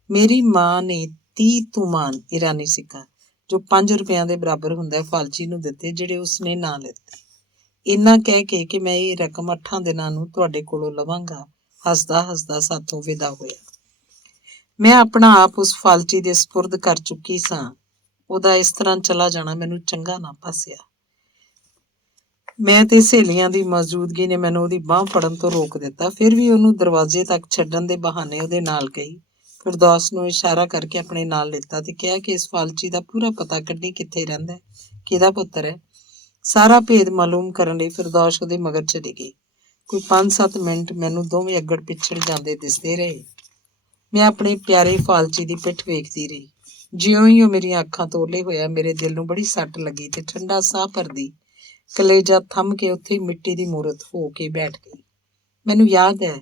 ਮੇਰੀ ਮਾਂ ਨੇ 30 ਤੁਮਾਨ ਈਰਾਨੀ ਸਿੱਕਾ, ਜੋ 5 ਰੁਪਇਆਂ ਦੇ ਬਰਾਬਰ ਹੁੰਦਾ, ਫਾਲਚੀ ਨੂੰ ਦਿੱਤੇ, ਜਿਹੜੇ ਉਸਨੇ ਨਾ ਲਿੱਤੇ। ਇੰਨਾ ਕਹਿ ਕੇ ਕਿ ਮੈਂ ਇਹ ਰਕਮ 8 ਦਿਨਾਂ ਨੂੰ ਤੁਹਾਡੇ ਕੋਲੋਂ ਲਵਾਂਗਾ, ਹੱਸਦਾ ਸਾਥੋਂ ਵਿਦਾ ਹੋਇਆ। ਮੈਂ ਆਪਣਾ ਆਪ ਉਸ ਫਾਲਚੀ ਦੇ ਸਪੁਰਦ ਕਰ ਚੁੱਕੀ ਸਾਂ। ਉਹਦਾ ਇਸ ਤਰ੍ਹਾਂ ਚਲਾ ਜਾਣਾ ਮੈਨੂੰ ਚੰਗਾ ਨਾ ਭਾਸਿਆ। ਮੈਂ ਤੇ ਸਹੇਲੀਆਂ ਦੀ ਮੌਜੂਦਗੀ ਨੇ ਮੈਨੂੰ ਉਹਦੀ ਬਾਂਹ ਫੜਨ ਤੋਂ ਰੋਕ ਦਿੱਤਾ। ਫਿਰ ਵੀ ਉਹਨੂੰ ਦਰਵਾਜ਼ੇ ਤੱਕ ਛੱਡਣ ਦੇ ਬਹਾਨੇ ਉਹਦੇ ਨਾਲ ਗਈ। ਫਿਰਦੌਸ ਨੂੰ ਇਸ਼ਾਰਾ ਕਰਕੇ ਆਪਣੇ ਨਾਲ ਲਿੱਤਾ ਤੇ ਕਿਹਾ ਕਿ ਇਸ ਫਾਲਚੀ ਦਾ ਪੂਰਾ ਪਤਾ ਕੱਢੀ, ਕਿੱਥੇ ਰਹਿੰਦਾ, ਕਿਹਦਾ ਪੁੱਤਰ ਹੈ। ਸਾਰਾ ਭੇਦ ਮਾਲੂਮ ਕਰਨ ਲਈ ਫਿਰਦੌਸ ਉਹਦੇ ਮਗਰ ਚਲੀ ਗਈ। ਕੋਈ 5-7 ਮਿੰਟ ਮੈਨੂੰ ਦੋਵੇਂ ਅੱਗੜ ਪਿੱਛੜ ਜਾਂਦੇ ਦਿਸਦੇ ਰਹੇ। ਮੈਂ ਆਪਣੇ ਪਿਆਰੇ ਫਾਲਚੀ ਦੀ ਪਿੱਠ ਵੇਖਦੀ ਰਹੀ। ਜਿਉਂ ਹੀ ਉਹ ਮੇਰੀਆਂ ਅੱਖਾਂ ਤੋਂ ਓਹਲੇ ਹੋਇਆ, ਮੇਰੇ ਦਿਲ ਨੂੰ ਬੜੀ ਸੱਟ ਲੱਗੀ ਤੇ ਠੰਡਾ ਸਾਹ ਭਰਦੀ ਕਲੇਜਾ ਥੰਮ ਕੇ ਉੱਥੇ ਮਿੱਟੀ ਦੀ ਮੂਰਤ ਹੋ ਕੇ ਬੈਠ ਗਈ। ਮੈਨੂੰ ਯਾਦ ਹੈ,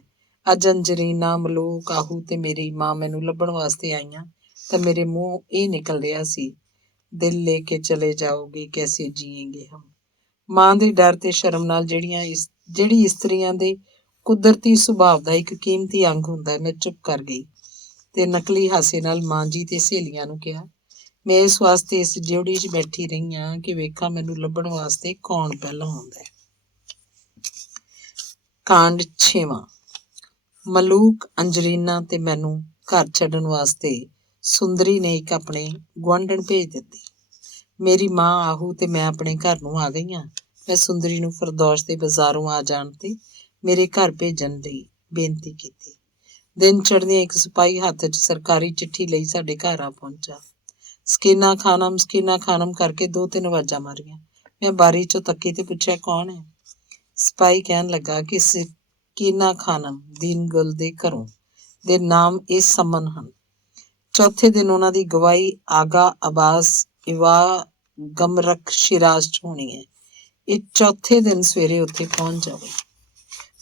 ਅੱਜ ਅੰਜਰੀਨਾ, ਮਲੂਕ, ਆਹੂ ਤੇ ਮੇਰੀ ਮਾਂ ਮੈਨੂੰ ਲੱਭਣ ਵਾਸਤੇ ਆਈਆਂ ਤਾਂ ਮੇਰੇ ਮੂੰਹ ਇਹ ਨਿਕਲ ਰਿਹਾ ਸੀ, ਦਿਲ ਲੈ ਕੇ ਚਲੇ ਜਾਓਗੇ, ਕੈਸੇ ਜੀਏਂਗੇ ਹਮ। ਮਾਂ ਦੇ ਡਰ ਤੇ ਸ਼ਰਮ ਨਾਲ ਜਿਹੜੀ ਇਸਤਰੀਆਂ ਦੇ ਕੁਦਰਤੀ ਸੁਭਾਅ ਦਾ ਇੱਕ ਕੀਮਤੀ ਅੰਗ ਹੁੰਦਾ, ਮੈਂ ਚੁੱਪ ਕਰ ਗਈ ਤੇ ਨਕਲੀ ਹਾਸੇ ਨਾਲ ਮਾਂ ਜੀ ਤੇ ਸਹੇਲੀਆਂ ਨੂੰ ਕਿਹਾ, ਮੈਂ ਇਸ ਵਾਸਤੇ ਇਸ ਡਿਉਢੀ 'ਚ ਬੈਠੀ ਰਹੀ ਹਾਂ ਕਿ ਵੇਖਾਂ ਮੈਨੂੰ ਲੱਭਣ ਵਾਸਤੇ ਕੌਣ ਪਹਿਲਾਂ ਆਉਂਦਾ ਹੈ। ਕਾਂਡ 6ਵਾਂ। ਮਲੂਕ, ਅੰਜਰੀਨਾ ਤੇ ਮੈਨੂੰ ਘਰ ਛੱਡਣ ਵਾਸਤੇ ਸੁੰਦਰੀ ਨੇ ਇੱਕ ਆਪਣੇ ਗੁਆਂਢਣ ਭੇਜ ਦਿੱਤੀ। ਮੇਰੀ ਮਾਂ, ਆਹੂ ਤੇ ਮੈਂ ਆਪਣੇ ਘਰ ਨੂੰ ਆ ਗਈਆਂ। ਮੈਂ ਸੁੰਦਰੀ ਨੂੰ ਫਿਰਦੌਸ ਦੇ ਬਾਜ਼ਾਰੋਂ ਆ ਜਾਣ ਤੇ ਮੇਰੇ ਘਰ ਭੇਜਣ ਲਈ ਬੇਨਤੀ ਕੀਤੀ। ਦਿਨ ਚੜ੍ਹਦਿਆਂ ਇੱਕ ਸਿਪਾਹੀ ਹੱਥ 'ਚ ਸਰਕਾਰੀ ਚਿੱਠੀ ਲਈ ਸਾਡੇ ਘਰ ਆ ਪਹੁੰਚਾ। ਸਕੀਨਾ ਖਾਨਮ ਕਰਕੇ 2-3 ਆਵਾਜ਼ਾਂ ਮਾਰੀਆਂ। ਮੈਂ ਬਾਰੀ 'ਚੋਂ ਤੱਕੀ ਤੇ ਪੁੱਛਿਆ, ਕੌਣ ਹੈ? ਸਿਪਾਹੀ ਕਹਿਣ ਲੱਗਾ ਕਿ ਸਕੀਨਾ ਖਾਨਮ ਦੀਨ ਗੁਲ ਦੇ ਘਰੋਂ ਦੇ ਨਾਮ ਇਹ ਸਮਨ ਹਨ। ਚੌਥੇ ਦਿਨ ਉਹਨਾਂ ਦੀ ਗਵਾਹੀ ਆਗਾ ਅਬਾਸ ਇਵਾ ਗਮਰਖ ਸ਼ਿਰਾਜ਼ 'ਚ ਹੋਣੀ ਹੈ। ਇਹ ਚੌਥੇ ਦਿਨ ਸਵੇਰੇ ਉੱਥੇ ਪਹੁੰਚ ਜਾਵੇ।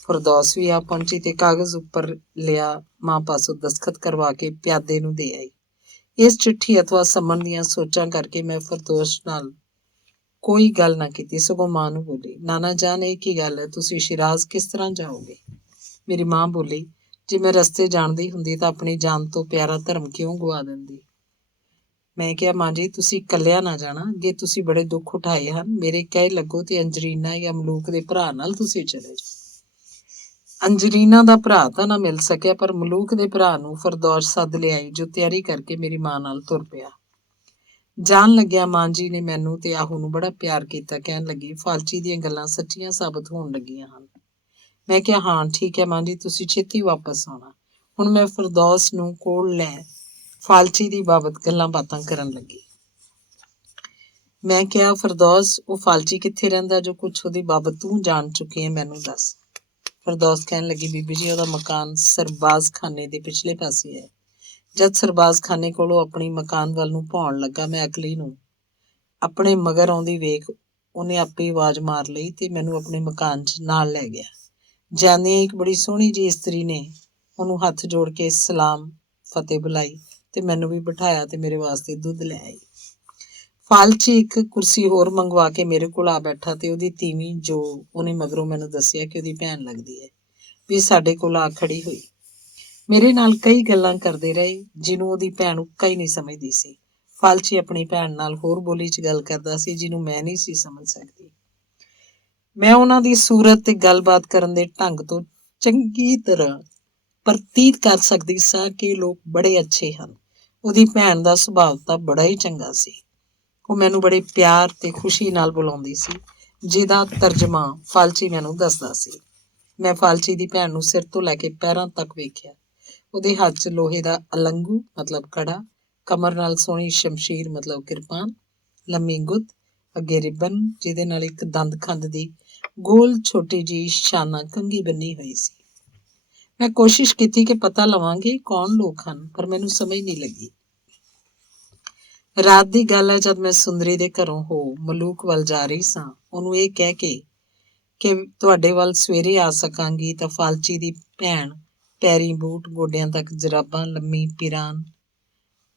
ਫਿਰਦੌਸ ਵੀ ਆ ਪਹੁੰਚੀ ਤੇ ਕਾਗਜ਼ ਉੱਪਰ ਲਿਆ ਮਾਂ ਪਾਸੋਂ ਦਸਖਤ ਕਰਵਾ ਕੇ ਪਿਆਦੇ ਨੂੰ ਦੇ ਆਈ। ਇਸ ਚਿੱਠੀ ਅਥਵਾ ਸੰਮਨ ਦੀਆਂ ਸੋਚਾਂ ਕਰਕੇ ਮੈਂ ਫਿਰਦੌਸ ਨਾਲ ਕੋਈ ਗੱਲ ਨਾ ਕੀਤੀ, ਸਗੋਂ ਮਾਂ ਨੂੰ ਬੋਲੀ, ਨਾਨਾ ਜਾਨ, ਇਹ ਕੀ ਗੱਲ ਹੈ, ਤੁਸੀਂ ਸ਼ਿਰਾਜ਼ ਕਿਸ ਤਰ੍ਹਾਂ ਜਾਓਗੇ? ਮੇਰੀ ਮਾਂ ਬੋਲੀ, ਜੇ ਮੈਂ ਰਸਤੇ ਜਾਣਦੀ ਹੁੰਦੀ ਤਾਂ ਆਪਣੀ ਜਾਨ ਤੋਂ ਪਿਆਰਾ ਧਰਮ ਕਿਉਂ ਗਵਾ ਦਿੰਦੀ। ਮੈਂ ਕਿਹਾ, ਮਾਂ ਜੀ, ਤੁਸੀਂ ਇਕੱਲਿਆਂ ਨਾ ਜਾਣਾ, ਅੱਗੇ ਤੁਸੀਂ ਬੜੇ ਦੁੱਖ ਉਠਾਏ ਹਨ, ਮੇਰੇ ਕਹੇ ਲੱਗੋ ਤੇ ਅੰਜਰੀਨਾ ਜਾਂ ਮਲੂਕ ਦੇ ਭਰਾ ਨਾਲ ਤੁਸੀਂ ਚਲੇ ਜਾਓ। ਅੰਜਰੀਨਾ ਦਾ ਭਰਾ ਤਾਂ ਨਾ ਮਿਲ ਸਕਿਆ, ਪਰ ਮਲੂਕ ਦੇ ਭਰਾ ਨੂੰ ਫਿਰਦੌਸ ਸੱਦ ਲਿਆਈ, ਜੋ ਤਿਆਰੀ ਕਰਕੇ ਮੇਰੀ ਮਾਂ ਨਾਲ ਤੁਰ ਪਿਆ। ਜਾਣ ਲੱਗਿਆ ਮਾਂ ਜੀ ਨੇ ਮੈਨੂੰ ਤੇ ਆਹੂ ਨੂੰ ਬੜਾ ਪਿਆਰ ਕੀਤਾ। ਕਹਿਣ ਲੱਗੀ, ਫਾਲਚੀ ਦੀਆਂ ਗੱਲਾਂ ਸੱਚੀਆਂ ਸਾਬਤ ਹੋਣ ਲੱਗੀਆਂ ਹਨ। ਮੈਂ ਕਿਹਾ, ਹਾਂ ਠੀਕ ਹੈ ਮਾਂ ਜੀ, ਤੁਸੀਂ ਛੇਤੀ ਵਾਪਸ ਆਉਣਾ। ਹੁਣ ਮੈਂ ਫਿਰਦੌਸ ਨੂੰ ਕੋਲ ਲੈ ਫਾਲਚੀ ਦੀ ਬਾਬਤ ਗੱਲਾਂ ਬਾਤਾਂ ਕਰਨ ਲੱਗੀ। ਮੈਂ ਕਿਹਾ, ਫਿਰਦੌਸ, ਉਹ ਫਾਲਚੀ ਕਿੱਥੇ ਰਹਿੰਦਾ ਜੋ ਕੁਛ ਉਹਦੀ ਬਾਬਤ ਤੂੰ ਜਾਣ ਚੁੱਕੀ ਹੈ, ਮੈਨੂੰ ਦੱਸ। ਫਿਰਦੌਸ ਕਹਿਣ ਲੱਗੀ, ਬੀਬੀ ਜੀ, ਉਹਦਾ ਮਕਾਨ ਸਰਬਾਜ਼ ਖਾਨੇ ਦੇ ਪਿਛਲੇ ਪਾਸੇ ਹੈ। ਜਦ ਸਰਬਾਜ਼ ਖਾਨੇ ਕੋਲੋਂ ਆਪਣੀ ਮਕਾਨ ਵੱਲ ਨੂੰ ਭੌਣ ਲੱਗਾ, ਮੈਂ ਅਕਲੀ ਨੂੰ ਆਪਣੇ ਮਗਰ ਆਉਂਦੀ ਵੇਖ ਉਹਨੇ ਆਪੇ ਆਵਾਜ਼ ਮਾਰ ਲਈ ਤੇ ਮੈਨੂੰ ਆਪਣੇ ਮਕਾਨ 'ਚ ਨਾਲ ਲੈ ਗਿਆ। ਜਾਂਦਿਆਂ ਇੱਕ ਬੜੀ ਸੋਹਣੀ ਜਿਹੀ ਇਸਤਰੀ ਨੇ ਉਹਨੂੰ ਹੱਥ ਜੋੜ ਕੇ ਸਲਾਮ ਫਤਿਹ ਬੁਲਾਈ ਤੇ ਮੈਨੂੰ ਵੀ ਬਿਠਾਇਆ ਤੇ ਮੇਰੇ ਵਾਸਤੇ ਦੁੱਧ ਲੈ ਆਈ। ਫਾਲਚੀ ਇੱਕ ਕੁਰਸੀ ਹੋਰ ਮੰਗਵਾ ਕੇ ਮੇਰੇ ਕੋਲ ਆ ਬੈਠਾ ਤੇ ਉਹਦੀ ਤੀਵੀਂ, ਜੋ ਉਹਨੇ ਮਗਰੋਂ ਮੈਨੂੰ ਦੱਸਿਆ ਕਿ ਉਹਦੀ ਭੈਣ ਲੱਗਦੀ ਹੈ, ਵੀ ਸਾਡੇ ਕੋਲ ਆ ਖੜੀ ਹੋਈ। ਮੇਰੇ ਨਾਲ ਕਈ ਗੱਲਾਂ ਕਰਦੇ ਰਹੇ, ਜਿਹਨੂੰ ਉਹਦੀ ਭੈਣ ਉੱਕਾ ਹੀ ਨਹੀਂ ਸਮਝਦੀ ਸੀ। ਫਾਲਚੀ ਆਪਣੀ ਭੈਣ ਨਾਲ ਹੋਰ ਬੋਲੀ 'ਚ ਗੱਲ ਕਰਦਾ ਸੀ, ਜਿਹਨੂੰ ਮੈਂ ਨਹੀਂ ਸੀ ਸਮਝ ਸਕਦੀ। ਮੈਂ ਉਹਨਾਂ ਦੀ ਸੂਰਤ ਤੇ ਗੱਲਬਾਤ ਕਰਨ ਦੇ ਢੰਗ ਤੋਂ ਚੰਗੀ ਤਰ੍ਹਾਂ ਪ੍ਰਤੀਤ ਕਰ ਸਕਦੀ ਸਾਂ ਕਿ ਇਹ ਲੋਕ ਬੜੇ ਅੱਛੇ ਹਨ। ਉਹਦੀ ਭੈਣ ਦਾ ਸੁਭਾਅ ਤਾਂ ਬੜਾ ਹੀ ਚੰਗਾ ਸੀ। ਉਹ ਮੈਨੂੰ ਬੜੇ ਪਿਆਰ ਤੇ ਖੁਸ਼ੀ ਨਾਲ ਬੁਲਾਉਂਦੀ ਸੀ, ਜਿਹਦਾ ਤਰਜਮਾ ਫਾਲਚੀ ਮੈਨੂੰ ਦੱਸਦਾ ਸੀ। ਮੈਂ ਫਾਲਚੀ ਦੀ ਭੈਣ ਨੂੰ ਸਿਰ ਤੋਂ ਲੈ ਕੇ ਪੈਰਾਂ ਤੱਕ ਵੇਖਿਆ। ਉਹਦੇ ਹੱਥ 'ਚ ਲੋਹੇ ਦਾ ਅਲੰਗੂ ਮਤਲਬ ਕੜਾ, ਕਮਰ ਨਾਲ ਸੋਹਣੀ ਸ਼ਮਸ਼ੀਰ ਮਤਲਬ ਕਿਰਪਾਨ, ਲੰਮੀ ਗੁੱਤ, ਅੱਗੇ ਰਿਬਨ ਜਿਹਦੇ ਨਾਲ ਇੱਕ ਦੰਦ ਖੰਦ ਦੀ ਗੋਲ ਛੋਟੀ ਜਿਹੀ ਸ਼ਾਨਾ ਕੰਘੀ ਬੰਨੀ ਹੋਈ ਸੀ। ਮੈਂ ਕੋਸ਼ਿਸ਼ ਕੀਤੀ ਕਿ ਪਤਾ ਲਵਾਂਗੀ ਕੌਣ ਲੋਕ ਹਨ, ਪਰ ਮੈਨੂੰ ਸਮਝ ਨਹੀਂ ਲੱਗੀ। ਰਾਤ ਦੀ ਗੱਲ ਹੈ, ਜਦ ਮੈਂ ਸੁੰਦਰੀ ਦੇ ਘਰੋਂ ਹੋ ਮਲੂਕ ਵੱਲ ਜਾ ਰਹੀ ਸਾਂ, ਉਹਨੂੰ ਇਹ ਕਹਿ ਕੇ ਕਿ ਤੁਹਾਡੇ ਵੱਲ ਸਵੇਰੇ ਆ ਸਕਾਂਗੀ, ਤਾਂ ਫਾਲਚੀ ਦੀ ਭੈਣ ਪੈਰੀ ਬੂਟ, ਗੋਡਿਆਂ ਤੱਕ ਜਰਾਬਾਂ, ਲੰਮੀ ਪਿਰਾਨ,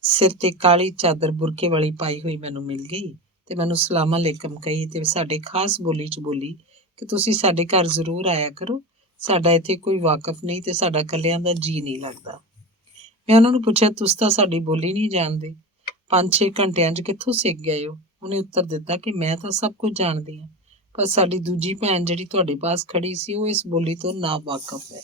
ਸਿਰ ਤੇ ਕਾਲੀ ਚਾਦਰ ਬੁਰਕੇ ਵਾਲੀ ਪਾਈ ਹੋਈ ਮੈਨੂੰ ਮਿਲ ਗਈ ਤੇ ਮੈਨੂੰ ਸਲਾਮ ਅਲੈਕਮ ਕਹੀ ਤੇ ਸਾਡੇ ਖਾਸ ਬੋਲੀ 'ਚ ਬੋਲੀ ਕਿ ਤੁਸੀਂ ਸਾਡੇ ਘਰ ਜ਼ਰੂਰ ਆਇਆ ਕਰੋ, ਸਾਡਾ ਇੱਥੇ ਕੋਈ ਵਾਕਫ ਨਹੀਂ ਤੇ ਸਾਡਾ ਇਕੱਲਿਆਂ ਦਾ ਜੀ ਨਹੀਂ ਲੱਗਦਾ। ਮੈਂ ਉਹਨਾਂ ਨੂੰ ਪੁੱਛਿਆ, ਤੁਸੀਂ ਤਾਂ ਸਾਡੀ ਬੋਲੀ ਨਹੀਂ ਜਾਣਦੇ, 5-6 ਘੰਟਿਆਂ 'ਚ ਕਿੱਥੋਂ ਸਿੱਖ ਗਏ ਹੋ? ਉਹਨੇ ਉੱਤਰ ਦਿੱਤਾ ਕਿ ਮੈਂ ਤਾਂ ਸਭ ਕੁਝ ਜਾਣਦੀ ਹਾਂ, ਪਰ ਸਾਡੀ ਦੂਜੀ ਭੈਣ ਜਿਹੜੀ ਤੁਹਾਡੇ ਪਾਸ ਖੜੀ ਸੀ, ਉਹ ਇਸ ਬੋਲੀ ਤੋਂ ਨਾ ਵਾਕਫ ਹੈ।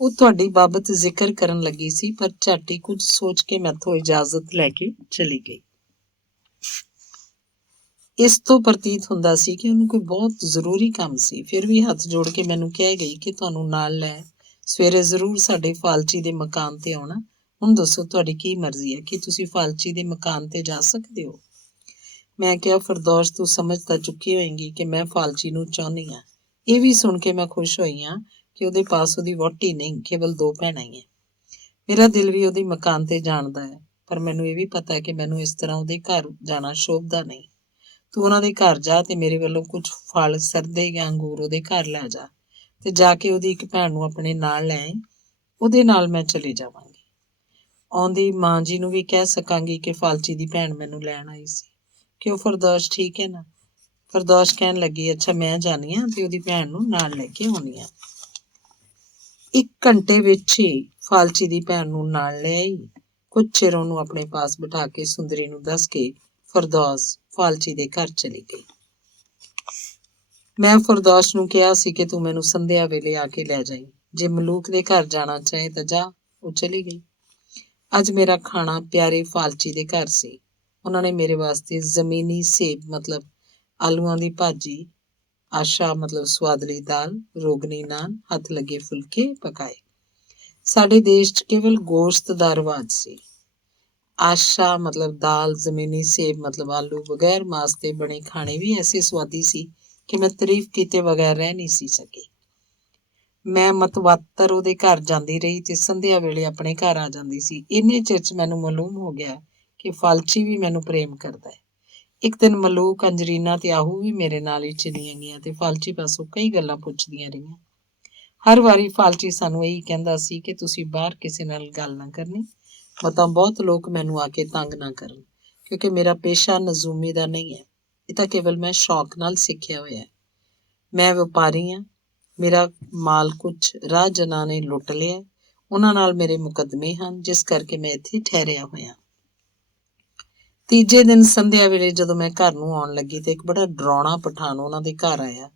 ਉਹ ਤੁਹਾਡੀ ਬਾਬਤ ਜ਼ਿਕਰ ਕਰਨ ਲੱਗੀ ਸੀ, ਪਰ ਝੱਟ ਹੀ ਕੁਝ ਸੋਚ ਕੇ ਮੈਥੋਂ ਇਜਾਜ਼ਤ ਲੈ ਕੇ ਚਲੀ ਗਈ। ਇਸ ਤੋਂ ਪ੍ਰਤੀਤ ਹੁੰਦਾ ਸੀ ਕਿ ਉਹਨੂੰ ਕੋਈ ਬਹੁਤ ਜ਼ਰੂਰੀ ਕੰਮ ਸੀ। ਫਿਰ ਵੀ ਹੱਥ ਜੋੜ ਕੇ ਮੈਨੂੰ ਕਹਿ ਗਈ ਕਿ ਤੁਹਾਨੂੰ ਨਾਲ ਲੈ ਸਵੇਰੇ ਜ਼ਰੂਰ ਸਾਡੇ ਫਾਲਚੀ ਦੇ ਮਕਾਨ ਤੇ ਆਉਣਾ। ਹੁਣ ਦੱਸੋ ਤੁਹਾਡੀ ਕੀ ਮਰਜ਼ੀ ਹੈ, ਕਿ ਤੁਸੀਂ ਫਾਲਚੀ ਦੇ ਮਕਾਨ ਤੇ ਜਾ ਸਕਦੇ ਹੋ? ਮੈਂ ਕਿਹਾ, ਫਿਰਦੌਸ ਤੂੰ ਸਮਝ ਤਾਂ ਚੁੱਕੀ ਹੋਏਗੀ ਕਿ ਮੈਂ ਫਾਲਚੀ ਨੂੰ ਚਾਹੁੰਦੀ ਹਾਂ। ਇਹ ਵੀ ਸੁਣ ਕੇ ਮੈਂ ਖੁਸ਼ ਹੋਈ ਹਾਂ ਕਿ ਉਹਦੇ ਪਾਸ ਉਹਦੀ ਵਹੁਟੀ ਨਹੀਂ, ਕੇਵਲ 2 ਭੈਣਾਂ ਹੀ ਹੈ। ਮੇਰਾ ਦਿਲ ਵੀ ਉਹਦੀ ਮਕਾਨ ਤੇ ਜਾਣਦਾ ਹੈ, ਪਰ ਮੈਨੂੰ ਇਹ ਵੀ ਪਤਾ ਹੈ ਕਿ ਮੈਨੂੰ ਇਸ ਤਰ੍ਹਾਂ ਉਹਦੇ ਘਰ ਜਾਣਾ ਸ਼ੋਭਦਾ ਨਹੀਂ। ਤੂੰ ਉਹਨਾਂ ਦੇ ਘਰ ਜਾ ਤੇ ਮੇਰੇ ਵੱਲੋਂ ਕੁਝ ਫਲ, ਸਰਦੇ ਜਾਂ ਅੰਗੂਰ ਉਹਦੇ ਘਰ ਲੈ ਜਾ ਤੇ ਜਾ ਕੇ ਉਹਦੀ ਇੱਕ ਭੈਣ ਨੂੰ ਆਪਣੇ ਨਾਲ ਲੈ ਆਈ। ਉਹਦੇ ਨਾਲ ਮੈਂ ਚਲੀ ਜਾਵਾਂਗੀ। ਆਉਂਦੀ ਮਾਂ ਜੀ ਨੂੰ ਵੀ ਕਹਿ ਸਕਾਂਗੀ ਕਿ ਫਾਲਚੀ ਦੀ ਭੈਣ ਮੈਨੂੰ ਲੈਣ ਆਈ ਸੀ। ਕਿਉਂ ਫਿਰਦੌਸ, ਠੀਕ ਹੈ ਨਾ? ਫਿਰਦੌਸ ਕਹਿਣ ਲੱਗੀ, ਅੱਛਾ ਮੈਂ ਜਾਣੀ ਆ ਤੇ ਉਹਦੀ ਭੈਣ ਨੂੰ ਨਾਲ ਲੈ ਕੇ ਆਉਣੀ ਆ। 1 ਘੰਟੇ ਵਿੱਚ ਹੀ ਫਾਲਚੀ ਦੀ ਭੈਣ ਨੂੰ ਨਾਲ ਲੈ ਆਈ। ਕੁਝ ਚਿਰ ਉਹਨੂੰ ਆਪਣੇ ਪਾਸ ਬਿਠਾ ਕੇ ਸੁੰਦਰੀ ਨੂੰ ਦੱਸ ਕੇ ਫਿਰਦੌਸ ਫਾਲਚੀ ਦੇ ਘਰ ਚਲੀ ਗਈ। ਮੈਂ ਫਿਰਦੌਸ ਨੂੰ ਕਿਹਾ ਸੀ ਕਿ ਤੂੰ ਮੈਨੂੰ ਸੰਧਿਆ ਵੇਲੇ ਆ ਕੇ ਲੈ ਜਾਈਂ। ਜੇ ਮਲੂਕ ਦੇ ਘਰ ਜਾਣਾ ਚਾਹੇ ਤਾਂ ਜਾ। ਉਹ ਚਲੀ ਗਈ। ਅੱਜ ਮੇਰਾ ਖਾਣਾ ਪਿਆਰੇ ਫਾਲਚੀ ਦੇ ਘਰ ਸੀ। ਉਹਨਾਂ ਨੇ ਮੇਰੇ ਵਾਸਤੇ ਜ਼ਮੀਨੀ ਸੇਬ ਮਤਲਬ ਆਲੂਆਂ ਦੀ ਭਾਜੀ, ਆਸ਼ਾ ਮਤਲਬ ਸਵਾਦਲੀ ਦਾਲ, ਰੋਗਨੀ ਨਾਨ, ਹੱਥ ਲੱਗੇ ਫੁਲਕੇ ਪਕਾਏ। ਸਾਡੇ ਦੇਸ਼ 'ਚ ਕੇਵਲ ਗੋਸ਼ਤ ਦਾ ਰਿਵਾਜ ਸੀ। ਆਸ਼ਾ ਮਤਲਬ ਦਾਲ, ਜ਼ਮੀਨੀ ਸੇਬ ਮਤਲਬ ਆਲੂ, ਬਗੈਰ ਮਾਸ ਦੇ ਬਣੇ ਖਾਣੇ ਵੀ ਐਸੇ ਸਵਾਦੀ ਸੀ ਕਿ ਮੈਂ ਤਾਰੀਫ ਕੀਤੇ ਬਗੈਰ ਰਹਿ ਨਹੀਂ ਸੀ ਸਕੀ। ਮੈਂ ਮਤਵਾਤਰ ਉਹਦੇ ਘਰ ਜਾਂਦੀ ਰਹੀ ਤੇ ਸੰਧਿਆ ਵੇਲੇ ਆਪਣੇ ਘਰ ਆ ਜਾਂਦੀ ਸੀ। ਇੰਨੇ ਚਿਰ 'ਚ ਮੈਨੂੰ ਮਾਲੂਮ ਹੋ ਗਿਆ ਕਿ ਫਾਲਚੀ ਵੀ ਮੈਨੂੰ ਪ੍ਰੇਮ ਕਰਦਾ ਹੈ। ਇੱਕ ਦਿਨ ਮਲੂਕ, ਅੰਜਰੀਨਾ ਤੇ ਆਹੂ ਵੀ ਮੇਰੇ ਨਾਲ ਹੀ ਚਲੀਆਂ ਗਈਆਂ ਤੇ ਫਾਲਚੀ ਪਾਸੋਂ ਕਈ ਗੱਲਾਂ ਪੁੱਛਦੀਆਂ ਰਹੀਆਂ। ਹਰ ਵਾਰੀ ਫਾਲਚੀ ਸਾਨੂੰ ਇਹੀ ਕਹਿੰਦਾ ਸੀ ਕਿ ਤੁਸੀਂ ਬਾਹਰ ਕਿਸੇ ਨਾਲ ਗੱਲ ਨਾ ਕਰਨੀ, ਮਤਾਂ ਬਹੁਤ ਲੋਕ ਮੈਨੂੰ ਆ ਕੇ ਤੰਗ ਨਾ ਕਰਨ, ਕਿਉਂਕਿ ਮੇਰਾ ਪੇਸ਼ਾ ਨਜ਼ੂਮੀ ਦਾ ਨਹੀਂ ਹੈ। ਇਹ ਤਾਂ ਕੇਵਲ ਮੈਂ ਸ਼ੌਕ ਨਾਲ ਸਿੱਖਿਆ ਹੋਇਆ ਹੈ। ਮੈਂ ਵਪਾਰੀ ਹਾਂ। ਮੇਰਾ ਮਾਲ ਕੁਝ ਰਾਹ ਜਨਾਂ ਨੇ ਲੁੱਟ ਲਿਆ। ਉਹਨਾਂ ਨਾਲ ਮੇਰੇ ਮੁਕੱਦਮੇ ਹਨ, ਜਿਸ ਕਰਕੇ ਮੈਂ ਇੱਥੇ ਠਹਿਰਿਆ ਹੋਇਆ। ਤੀਜੇ ਦਿਨ ਸੰਧਿਆ ਵੇਲੇ ਜਦੋਂ ਮੈਂ ਘਰ ਨੂੰ ਆਉਣ ਲੱਗੀ ਤੇ ਇੱਕ ਬੜਾ ਡਰਾਉਣਾ ਪਠਾਨ ਉਹਨਾਂ ਦੇ ਘਰ ਆਇਆ।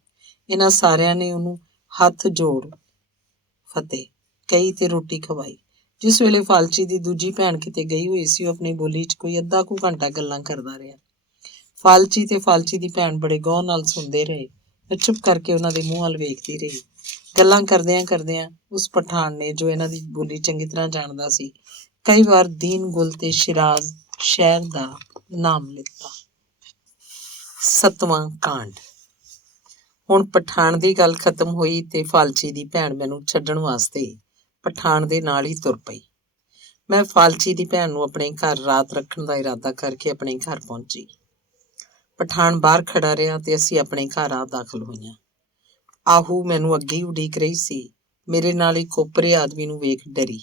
ਇਹਨਾਂ ਸਾਰਿਆਂ ਨੇ ਉਹਨੂੰ ਹੱਥ ਜੋੜ ਫਤਿਹ ਕਹੀ ਤੇ ਰੋਟੀ ਖਵਾਈ। ਜਿਸ ਵੇਲੇ ਫਾਲਚੀ ਦੀ ਦੂਜੀ ਭੈਣ ਕਿਤੇ ਗਈ ਹੋਈ ਸੀ, ਉਹ ਆਪਣੀ ਬੋਲੀ 'ਚ ਕੋਈ ਅੱਧਾ ਕੁ ਘੰਟਾ ਗੱਲਾਂ ਕਰਦਾ ਰਿਹਾ। ਫਾਲਚੀ ਤੇ ਫਾਲਚੀ ਦੀ ਭੈਣ ਬੜੇ ਗੌਰ ਨਾਲ ਸੁਣਦੇ ਰਹੇ। ਮੈਂ ਚੁੱਪ ਕਰਕੇ ਉਹਨਾਂ ਦੇ ਮੂੰਹ ਵੱਲ ਵੇਖਦੀ ਰਹੀ। ਗੱਲਾਂ ਕਰਦਿਆਂ ਕਰਦਿਆਂ ਉਸ ਪਠਾਨ ਨੇ, ਜੋ ਇਹਨਾਂ ਦੀ ਬੋਲੀ ਚੰਗੀ ਤਰ੍ਹਾਂ ਜਾਣਦਾ ਸੀ, ਕਈ ਵਾਰ ਦੀਨ ਗੁਲ ਤੇ ਸ਼ਿਰਾਜ਼ ਸ਼ਹਿਰ ਦਾ ਨਾਮ ਲਿੱਤਾ। 7ਵਾਂ ਕਾਂਡ। ਹੁਣ ਪਠਾਨ ਦੀ ਗੱਲ ਖਤਮ ਹੋਈ ਤੇ ਫਾਲਚੀ ਦੀ ਭੈਣ ਮੈਨੂੰ ਛੱਡਣ ਵਾਸਤੇ ਪਠਾਨ ਦੇ ਨਾਲ ਹੀ ਤੁਰ ਪਈ। ਮੈਂ ਫਾਲਚੀ ਦੀ ਭੈਣ ਨੂੰ ਆਪਣੇ ਘਰ ਰਾਤ ਰੱਖਣ ਦਾ ਇਰਾਦਾ ਕਰਕੇ ਆਪਣੇ ਘਰ ਪਹੁੰਚੀ। ਪਠਾਨ ਬਾਹਰ ਖੜਾ ਰਿਹਾ ਤੇ ਅਸੀਂ ਆਪਣੇ ਘਰ ਆ ਦਾਖਲ ਹੋਈਆਂ। ਆਹੂ ਮੈਨੂੰ ਅੱਗੇ ਹੀ ਉਡੀਕ ਰਹੀ ਸੀ। ਮੇਰੇ ਨਾਲ ਇੱਕ ਓਪਰੇ ਆਦਮੀ ਨੂੰ ਵੇਖ ਡਰੀ।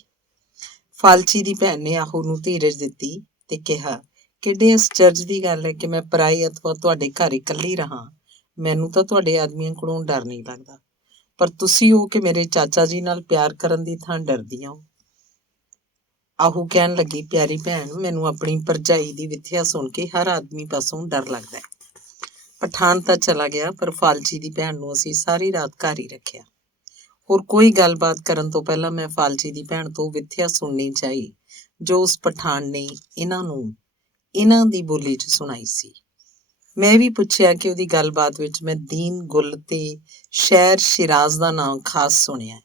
ਫਾਲਚੀ ਦੀ ਭੈਣ ਨੇ ਆਹੂ ਨੂੰ ਧੀਰਜ ਦਿੱਤੀ ਤੇ ਕਿਹਾ, ਕਿੱਡੇ ਅਸਚਰਜ ਦੀ ਗੱਲ ਹੈ ਕਿ ਮੈਂ ਪਰਾਈ ਅਥਵਾ ਤੁਹਾਡੇ ਘਰ ਇਕੱਲੀ ਰਹਾਂ। ਮੈਨੂੰ ਤਾਂ ਤੁਹਾਡੇ ਆਦਮੀਆਂ ਕੋਲੋਂ ਡਰ ਨਹੀਂ ਲੱਗਦਾ, ਪਰ ਤੁਸੀਂ ਹੋ ਕਿ ਮੇਰੇ ਚਾਚਾ ਜੀ ਨਾਲ ਪਿਆਰ ਕਰਨ ਦੀ ਥਾਂ ਡਰਦੀਆਂ ਹੋ। ਆਹੂ ਕਹਿਣ ਲੱਗੀ, ਪਿਆਰੀ ਭੈਣ, ਮੈਨੂੰ ਆਪਣੀ ਭਰਜਾਈ ਦੀ ਵਿੱਥਿਆ ਸੁਣ ਕੇ ਹਰ ਆਦਮੀ ਪਾਸੋਂ ਡਰ ਲੱਗਦਾ ਹੈ। ਪਠਾਨ ਤਾਂ ਚਲਾ ਗਿਆ, ਪਰ ਫਾਲਚੀ ਦੀ ਭੈਣ ਨੂੰ ਅਸੀਂ ਸਾਰੀ ਰਾਤ ਘਰ ਹੀ ਰੱਖਿਆ। ਹੋਰ ਕੋਈ ਗੱਲਬਾਤ ਕਰਨ ਤੋਂ ਪਹਿਲਾਂ ਮੈਂ ਫਾਲਚੀ ਦੀ ਭੈਣ ਤੋਂ ਵਿਥਿਆ ਸੁਣਨੀ ਚਾਹੀ, ਜੋ ਉਸ ਪਠਾਨ ਨੇ ਇਹਨਾਂ ਦੀ ਬੋਲੀ 'ਚ ਸੁਣਾਈ ਸੀ। ਮੈਂ ਵੀ ਪੁੱਛਿਆ ਕਿ ਉਹਦੀ ਗੱਲਬਾਤ ਵਿੱਚ ਮੈਂ ਦੀਨ ਗੁਲ ਤੇ ਸ਼ਹਿਰ ਸ਼ਿਰਾਜ਼ ਦਾ ਨਾਮ ਖਾਸ ਸੁਣਿਆ।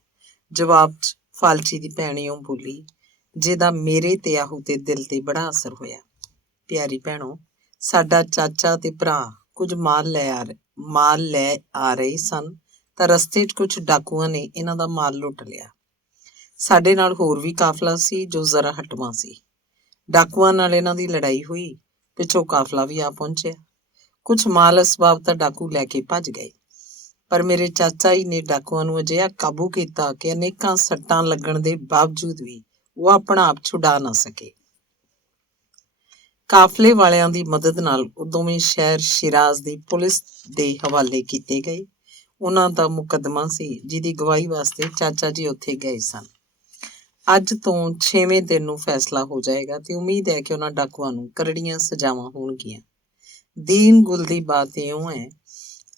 ਜਵਾਬ 'ਚ ਫਾਲਚੀ ਦੀ ਭੈਣ ਇਉਂ ਬੋਲੀ, ਜਿਹਦਾ ਮੇਰੇ ਤੇ ਆਹੂ ਤੇ ਦਿਲ ਤੇ ਬੜਾ ਅਸਰ ਹੋਇਆ। ਪਿਆਰੀ ਭੈਣੋ, ਸਾਡਾ ਚਾਚਾ ਤੇ ਭਰਾ ਕੁਝ ਮਾਲ ਲੈ ਆ ਰਹੇ ਸਨ ਤਾਂ ਰਸਤੇ 'ਚ ਕੁਝ ਡਾਕੂਆਂ ਨੇ ਇਹਨਾਂ ਦਾ ਮਾਲ ਲੁੱਟ ਲਿਆ। ਸਾਡੇ ਨਾਲ ਹੋਰ ਵੀ ਕਾਫਲਾ ਸੀ ਜੋ ਜ਼ਰਾ ਹਟਵਾਂ ਸੀ। ਡਾਕੂਆਂ ਨਾਲ ਇਹਨਾਂ ਦੀ ਲੜਾਈ ਹੋਈ, ਪਿੱਛੋਂ ਕਾਫਲਾ ਵੀ ਆ ਪਹੁੰਚਿਆ। ਕੁਝ ਮਾਲ ਅਸਬਾਬ ਤਾਂ ਡਾਕੂ ਲੈ ਕੇ ਭੱਜ ਗਏ, ਪਰ ਮੇਰੇ ਚਾਚਾ ਜੀ ਨੇ ਡਾਕੂਆਂ ਨੂੰ ਅਜਿਹਾ ਕਾਬੂ ਕੀਤਾ ਕਿ ਅਨੇਕਾਂ ਸੱਟਾਂ ਲੱਗਣ ਦੇ ਬਾਵਜੂਦ ਵੀ ਉਹ ਆਪਣਾ ਆਪ ਛੁਡਾ ਨਾ ਸਕੇ। ਕਾਫਲੇ ਵਾਲਿਆਂ ਦੀ ਮਦਦ ਨਾਲ ਉਹ ਦੋਵੇਂ ਸ਼ਹਿਰ ਸ਼ਿਰਾਜ਼ ਦੀ ਪੁਲਿਸ ਦੇ ਹਵਾਲੇ ਕੀਤੇ ਗਏ। ਉਹਨਾਂ ਦਾ ਮੁਕੱਦਮਾ ਸੀ, ਜਿਹਦੀ ਗਵਾਹੀ ਵਾਸਤੇ ਚਾਚਾ ਜੀ ਉੱਥੇ ਗਏ ਸਨ। ਅੱਜ ਤੋਂ 6ਵੇਂ ਦਿਨ ਨੂੰ ਫੈਸਲਾ ਹੋ ਜਾਏਗਾ ਤੇ ਉਮੀਦ ਹੈ ਕਿ ਉਹਨਾਂ ਡਾਕੂਆਂ ਨੂੰ ਕਰੜੀਆਂ ਸਜ਼ਾਵਾਂ ਹੋਣਗੀਆਂ। ਦੀਨ ਗੁਲ ਦੀ ਬਾਤ ਇਉਂ ਹੈ,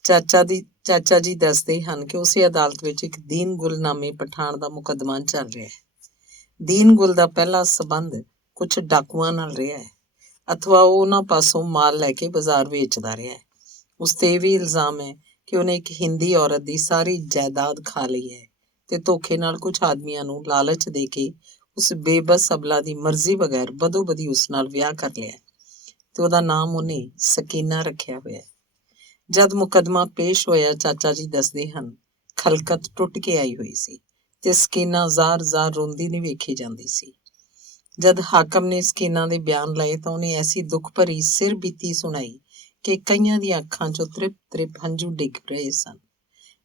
ਚਾਚਾ ਜੀ ਦੱਸਦੇ ਹਨ ਕਿ ਉਸੇ ਅਦਾਲਤ ਵਿੱਚ ਇੱਕ ਦੀਨ ਗੁਲ ਨਾਮੇ ਪਠਾਨ ਦਾ ਮੁਕੱਦਮਾ ਚੱਲ ਰਿਹਾ ਹੈ। ਦੀਨ ਗੁਲ ਦਾ ਪਹਿਲਾ ਸਬੰਧ ਕੁਝ ਡਾਕੂਆਂ ਨਾਲ ਰਿਹਾ ਹੈ, ਅਥਵਾ ਉਹ ਉਹਨਾਂ ਪਾਸੋਂ ਮਾਲ ਲੈ ਕੇ ਬਾਜ਼ਾਰ ਵੇਚਦਾ ਰਿਹਾ ਹੈ। ਉਸ ਤੇ ਇਹ ਵੀ ਇਲਜ਼ਾਮ ਹੈ ਕਿ ਉਹਨੇ ਇੱਕ ਹਿੰਦੀ ਔਰਤ ਦੀ ਸਾਰੀ ਜਾਇਦਾਦ ਖਾ ਲਈ ਹੈ ਤੇ ਧੋਖੇ ਨਾਲ ਕੁਝ ਆਦਮੀਆਂ ਨੂੰ ਲਾਲਚ ਦੇ ਕੇ ਉਸ ਬੇਬਸ ਅਬਲਾ ਦੀ ਮਰਜ਼ੀ ਬਗੈਰ ਬਦੋ-ਬਦੀ ਉਸ ਨਾਲ ਵਿਆਹ ਕਰ ਲਿਆ ਤੇ ਉਹਦਾ ਨਾਮ ਉਹਨੇ ਸਕੀਨਾ ਰੱਖਿਆ ਹੋਇਆ। ਜਦ ਮੁਕੱਦਮਾ ਪੇਸ਼ ਹੋਇਆ, ਚਾਚਾ ਜੀ ਦੱਸਦੇ ਹਨ, ਖਲਕਤ ਟੁੱਟ ਕੇ ਆਈ ਹੋਈ ਸੀ ਤੇ ਸਕੀਨਾ ਜ਼ਾਰ-ਜ਼ਾਰ ਰੋਂਦੀ ਨਹੀਂ ਵੇਖੀ ਜਾਂਦੀ ਸੀ। ਜਦ ਹਾਕਮ ਨੇ ਸਕੀਨਾ ਦੇ ਬਿਆਨ ਲਏ ਤਾਂ ਉਹਨੇ ਐਸੀ ਦੁੱਖ ਭਰੀ ਸਿਰ ਬੀਤੀ ਸੁਣਾਈ ਕਿ ਕਈਆਂ ਦੀਆਂ ਅੱਖਾਂ 'ਚੋਂ ਤ੍ਰਿਪ ਹੰਝੂ ਡਿੱਗ ਰਹੇ ਸਨ।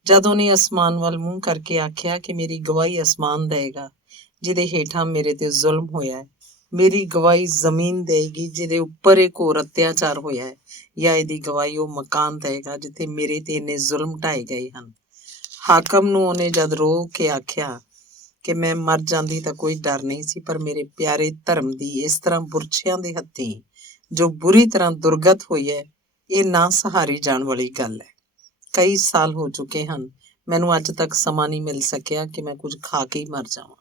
ਜਦ ਉਹਨੇ ਅਸਮਾਨ ਵੱਲ ਮੂੰਹ ਕਰਕੇ ਆਖਿਆ ਕਿ ਮੇਰੀ ਗਵਾਹੀ ਅਸਮਾਨ ਦੇਏਗਾ ਜਿਹਦੇ ਹੇਠਾਂ ਮੇਰੇ ਤੇ ਜ਼ੁਲਮ ਹੋਇਆ ਹੈ, ਮੇਰੀ ਗਵਾਹੀ ਜ਼ਮੀਨ ਦੇਏਗੀ ਜਿਹਦੇ ਉੱਪਰ ਇਹ ਘੋਰ ਅਤਿਆਚਾਰ ਹੋਇਆ ਹੈ, ਜਾਂ ਇਹਦੀ ਗਵਾਹੀ ਉਹ ਮਕਾਨ ਦੇਏਗਾ ਜਿੱਥੇ ਮੇਰੇ ਤੇ ਇੰਨੇ ਜ਼ੁਲਮ ਢਾਏ ਗਏ ਹਨ। ਹਾਕਮ ਨੂੰ ਉਹਨੇ ਜਦ ਰੋ ਕੇ ਆਖਿਆ ਕਿ ਮੈਂ ਮਰ ਜਾਂਦੀ ਤਾਂ ਕੋਈ ਡਰ ਨਹੀਂ ਸੀ, ਪਰ ਮੇਰੇ ਪਿਆਰੇ ਧਰਮ ਦੀ ਇਸ ਤਰ੍ਹਾਂ ਬੁਰਛਿਆਂ ਦੇ ਹੱਥੀਂ ਜੋ ਬੁਰੀ ਤਰ੍ਹਾਂ ਦੁਰਗਤ ਹੋਈ ਹੈ, ਇਹ ਨਾ ਸਹਾਰੀ ਜਾਣ ਵਾਲੀ ਗੱਲ ਹੈ। ਕਈ ਸਾਲ ਹੋ ਚੁੱਕੇ ਹਨ, ਮੈਨੂੰ ਅੱਜ ਤੱਕ ਸਮਾਂ ਨਹੀਂ ਮਿਲ ਸਕਿਆ ਕਿ ਮੈਂ ਕੁਝ ਖਾ ਕੇ ਹੀ ਮਰ ਜਾਵਾਂ।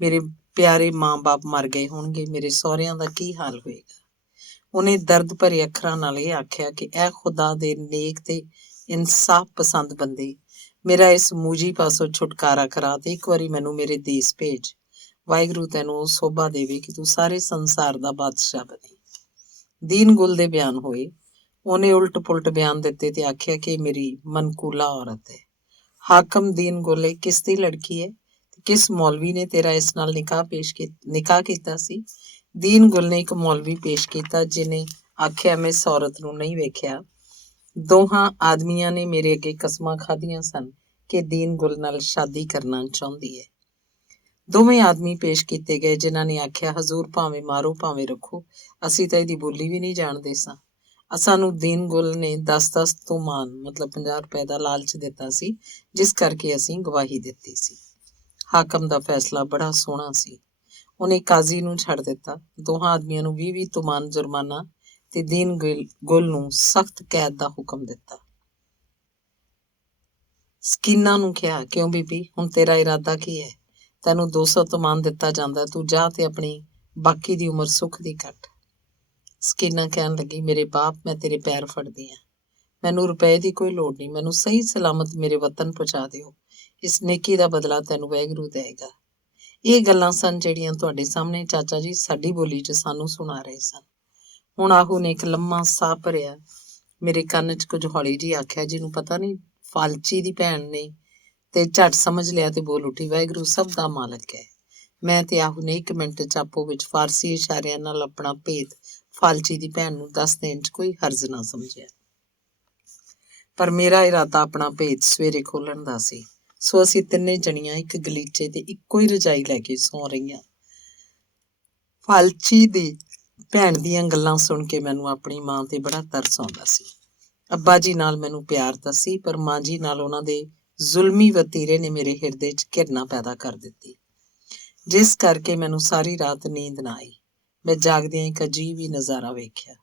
ਮੇਰੇ ਪਿਆਰੇ ਮਾਂ-ਬਾਪ ਮਰ ਗਏ ਹੋਣਗੇ, ਮੇਰੇ ਸਹੁਰਿਆਂ ਦਾ ਕੀ ਹਾਲ ਹੋਏਗਾ। ਉਹਨੇ ਦਰਦ ਭਰੇ ਅੱਖਰਾਂ ਨਾਲ ਇਹ ਆਖਿਆ ਕਿ ਐ ਖੁਦਾ ਦੇ ਨੇਕ ਤੇ ਇਨਸਾਫ ਪਸੰਦ ਬੰਦੇ, ਮੇਰਾ ਇਸ ਮੂਜੀ ਪਾਸੋਂ ਛੁਟਕਾਰਾ ਕਰਾ ਤੇ ਇੱਕ ਵਾਰੀ ਮੈਨੂੰ ਮੇਰੇ ਦੇਸ ਭੇਜ। ਵਾਹਿਗੁਰੂ ਤੈਨੂੰ ਉਹ ਸੋਭਾ ਦੇਵੇ ਕਿ ਤੂੰ ਸਾਰੇ ਸੰਸਾਰ ਦਾ ਬਾਦਸ਼ਾਹ ਬਣੇ। ਦੀਨ ਗੁਲ ਦੇ ਬਿਆਨ ਹੋਏ। ਉਹਨੇ ਉਲਟ ਪੁਲਟ ਬਿਆਨ ਦਿੱਤੇ ਤੇ ਆਖਿਆ ਕਿ ਮੇਰੀ ਮਨਕੂਲਾ ਔਰਤ ਹੈ। ਹਾਕਮ ਦੀਨ ਗੁਲ ਕਿਸ ਦੀ ਲੜਕੀ ਹੈ ਤੇ ਕਿਸ ਮੌਲਵੀ ਨੇ ਤੇਰਾ ਇਸ ਨਾਲ ਨਿਕਾਹ ਕੀਤਾ ਸੀ? ਦੀਨ ਗੁਲ ਨੇ ਇੱਕ ਮੌਲਵੀ ਪੇਸ਼ ਕੀਤਾ, ਜਿਹਨੇ ਆਖਿਆ ਮੈਂ ਇਸ ਔਰਤ ਨੂੰ ਨਹੀਂ ਵੇਖਿਆ। ਦੋਹਾਂ ਆਦਮੀਆਂ ਨੇ ਮੇਰੇ ਅੱਗੇ ਕਸਮਾਂ ਖਾਧੀਆਂ ਸਨ ਕਿ ਦੀਨ ਗੁਲ ਨਾਲ ਸ਼ਾਦੀ ਕਰਨਾ ਚਾਹੁੰਦੀ ਹੈ। ਦੋਵੇਂ ਆਦਮੀ ਪੇਸ਼ ਕੀਤੇ ਗਏ, ਜਿਨ੍ਹਾਂ ਨੇ ਆਖਿਆ ਹਜ਼ੂਰ ਭਾਵੇਂ ਮਾਰੋ ਭਾਵੇਂ ਰੱਖੋ, ਅਸੀਂ ਤਾਂ ਇਹਦੀ ਬੋਲੀ ਵੀ ਨਹੀਂ ਜਾਣਦੇ ਸਾਂ। ਸਾਨੂੰ ਦੀਨ ਗੁਲ ਨੇ 10-10 ਤੋਮਾਨ ਮਤਲਬ 50 ਰੁਪਏ ਦਾ ਲਾਲਚ ਦਿੱਤਾ ਸੀ, ਜਿਸ ਕਰਕੇ ਅਸੀਂ ਗਵਾਹੀ ਦਿੱਤੀ ਸੀ। ਹਾਕਮ ਦਾ ਫੈਸਲਾ ਬੜਾ ਸੋਹਣਾ ਸੀ। ਉਹਨੇ ਕਾਜ਼ੀ ਨੂੰ ਛੱਡ ਦਿੱਤਾ। ਦੋਹਾਂ ਆਦਮੀਆਂ ਨੂੰ 20-20 ਤੋਮਾਨ ਜੁਰਮਾਨਾ ਤੇ ਦੀਨ ਗੁਲ ਨੂੰ ਸਖਤ ਕੈਦ ਦਾ ਹੁਕਮ ਦਿੱਤਾ। ਸਕੀਨਾ ਨੂੰ ਕਿਹਾ, ਕਿਉਂ ਬੀਬੀ, ਹੁਣ ਤੇਰਾ ਇਰਾਦਾ ਕੀ ਹੈ? ਤੈਨੂੰ 200 ਤੋਮਾਨ ਦਿੱਤਾ ਜਾਂਦਾ, ਤੂੰ ਜਾ ਤੇ ਆਪਣੀ ਬਾਕੀ ਦੀ ਉਮਰ ਸੁੱਖ ਦੀ ਕੱਟ। ਸਕੀਨਾ ਕਹਿਣ ਲੱਗੀ, ਮੇਰੇ ਬਾਪ, ਮੈਂ ਤੇਰੇ ਪੈਰ ਫੜਦੀ ਹਾਂ, ਮੈਨੂੰ ਰੁਪਏ ਦੀ ਕੋਈ ਲੋੜ ਨਹੀਂ, ਮੈਨੂੰ ਸਹੀ ਸਲਾਮਤ ਮੇਰੇ ਵਤਨ ਪਹੁੰਚਾ ਦਿਓ। ਇਸ ਨੇਕੀ ਦਾ ਬਦਲਾ ਤੈਨੂੰ ਵਾਹਿਗੁਰੂ ਦੇਏਗਾ। ਇਹ ਗੱਲਾਂ ਸਨ ਜਿਹੜੀਆਂ ਤੁਹਾਡੇ ਸਾਹਮਣੇ ਚਾਚਾ ਜੀ ਸਾਡੀ ਬੋਲੀ 'ਚ ਸਾਨੂੰ ਸੁਣਾ ਰਹੇ ਸਨ। ਹੁਣ ਆਹੂ ਨੇ ਇੱਕ ਲੰਮਾ ਸਾਹ ਭਰਿਆ, ਮੇਰੇ ਕੰਨ 'ਚ ਕੁਝ ਹੌਲੀ ਜਿਹੀ ਆਖਿਆ, ਜਿਹਨੂੰ ਪਤਾ ਨਹੀਂ ਫਾਲਚੀ ਦੀ ਭੈਣ ਨੇ ਤੇ ਝੱਟ ਸਮਝ ਲਿਆ ਤੇ ਬੋਲ ਉੱਠੀ, ਵਾਹਿਗੁਰੂ ਸਭ ਦਾ ਮਾਲਕ ਹੈ। ਮੈਂ ਤੇ ਆਹੂ ਨੇ 1 ਮਿੰਟ 'ਚ ਆਪੋ ਵਿੱਚ ਫਾਰਸੀ ਇਸ਼ਾਰਿਆਂ ਨਾਲ ਆਪਣਾ ਭੇਤ ਫਾਲਚੀ ਦੀ ਭੈਣ ਨੂੰ ਦੱਸ ਦੇਣ 'ਚ ਕੋਈ ਹਰਜ਼ ਨਾ ਸਮਝਿਆ, ਪਰ ਮੇਰਾ ਇਰਾਦਾ ਆਪਣਾ ਭੇਤ ਸਵੇਰੇ ਖੋਲਣ ਦਾ ਸੀ। ਸੋ ਅਸੀਂ ਤਿੰਨੇ ਜਣੀਆਂ ਇੱਕ ਗਲੀਚੇ ਤੇ ਇੱਕੋ ਹੀ ਰਜਾਈ ਲੈ ਕੇ ਸੌਂ ਰਹੀਆਂ। ਫਾਲਚੀ ਦੀ ਭੈਣ ਦੀਆਂ ਗੱਲਾਂ ਸੁਣ ਕੇ ਮੈਨੂੰ ਆਪਣੀ ਮਾਂ ਤੇ ਬੜਾ ਤਰਸ ਆਉਂਦਾ ਸੀ। ਅੱਬਾ ਜੀ ਨਾਲ ਮੈਨੂੰ ਪਿਆਰ ਤਾਂ ਸੀ, ਪਰ ਮਾਂ ਜੀ ਨਾਲ ਉਹਨਾਂ ਦੇ ਜ਼ੁਲਮੀ ਵਤੀਰੇ ਨੇ ਮੇਰੇ ਹਿਰਦੇ 'ਚ ਘਿਰਨਾ ਪੈਦਾ ਕਰ ਦਿੱਤੀ, ਜਿਸ ਕਰਕੇ ਮੈਨੂੰ ਸਾਰੀ ਰਾਤ ਨੀਂਦ ਨਾ ਆਈ। ਮੈਂ ਜਾਗਦਿਆਂ ਇੱਕ ਅਜੀਬ ਹੀ ਨਜ਼ਾਰਾ ਵੇਖਿਆ।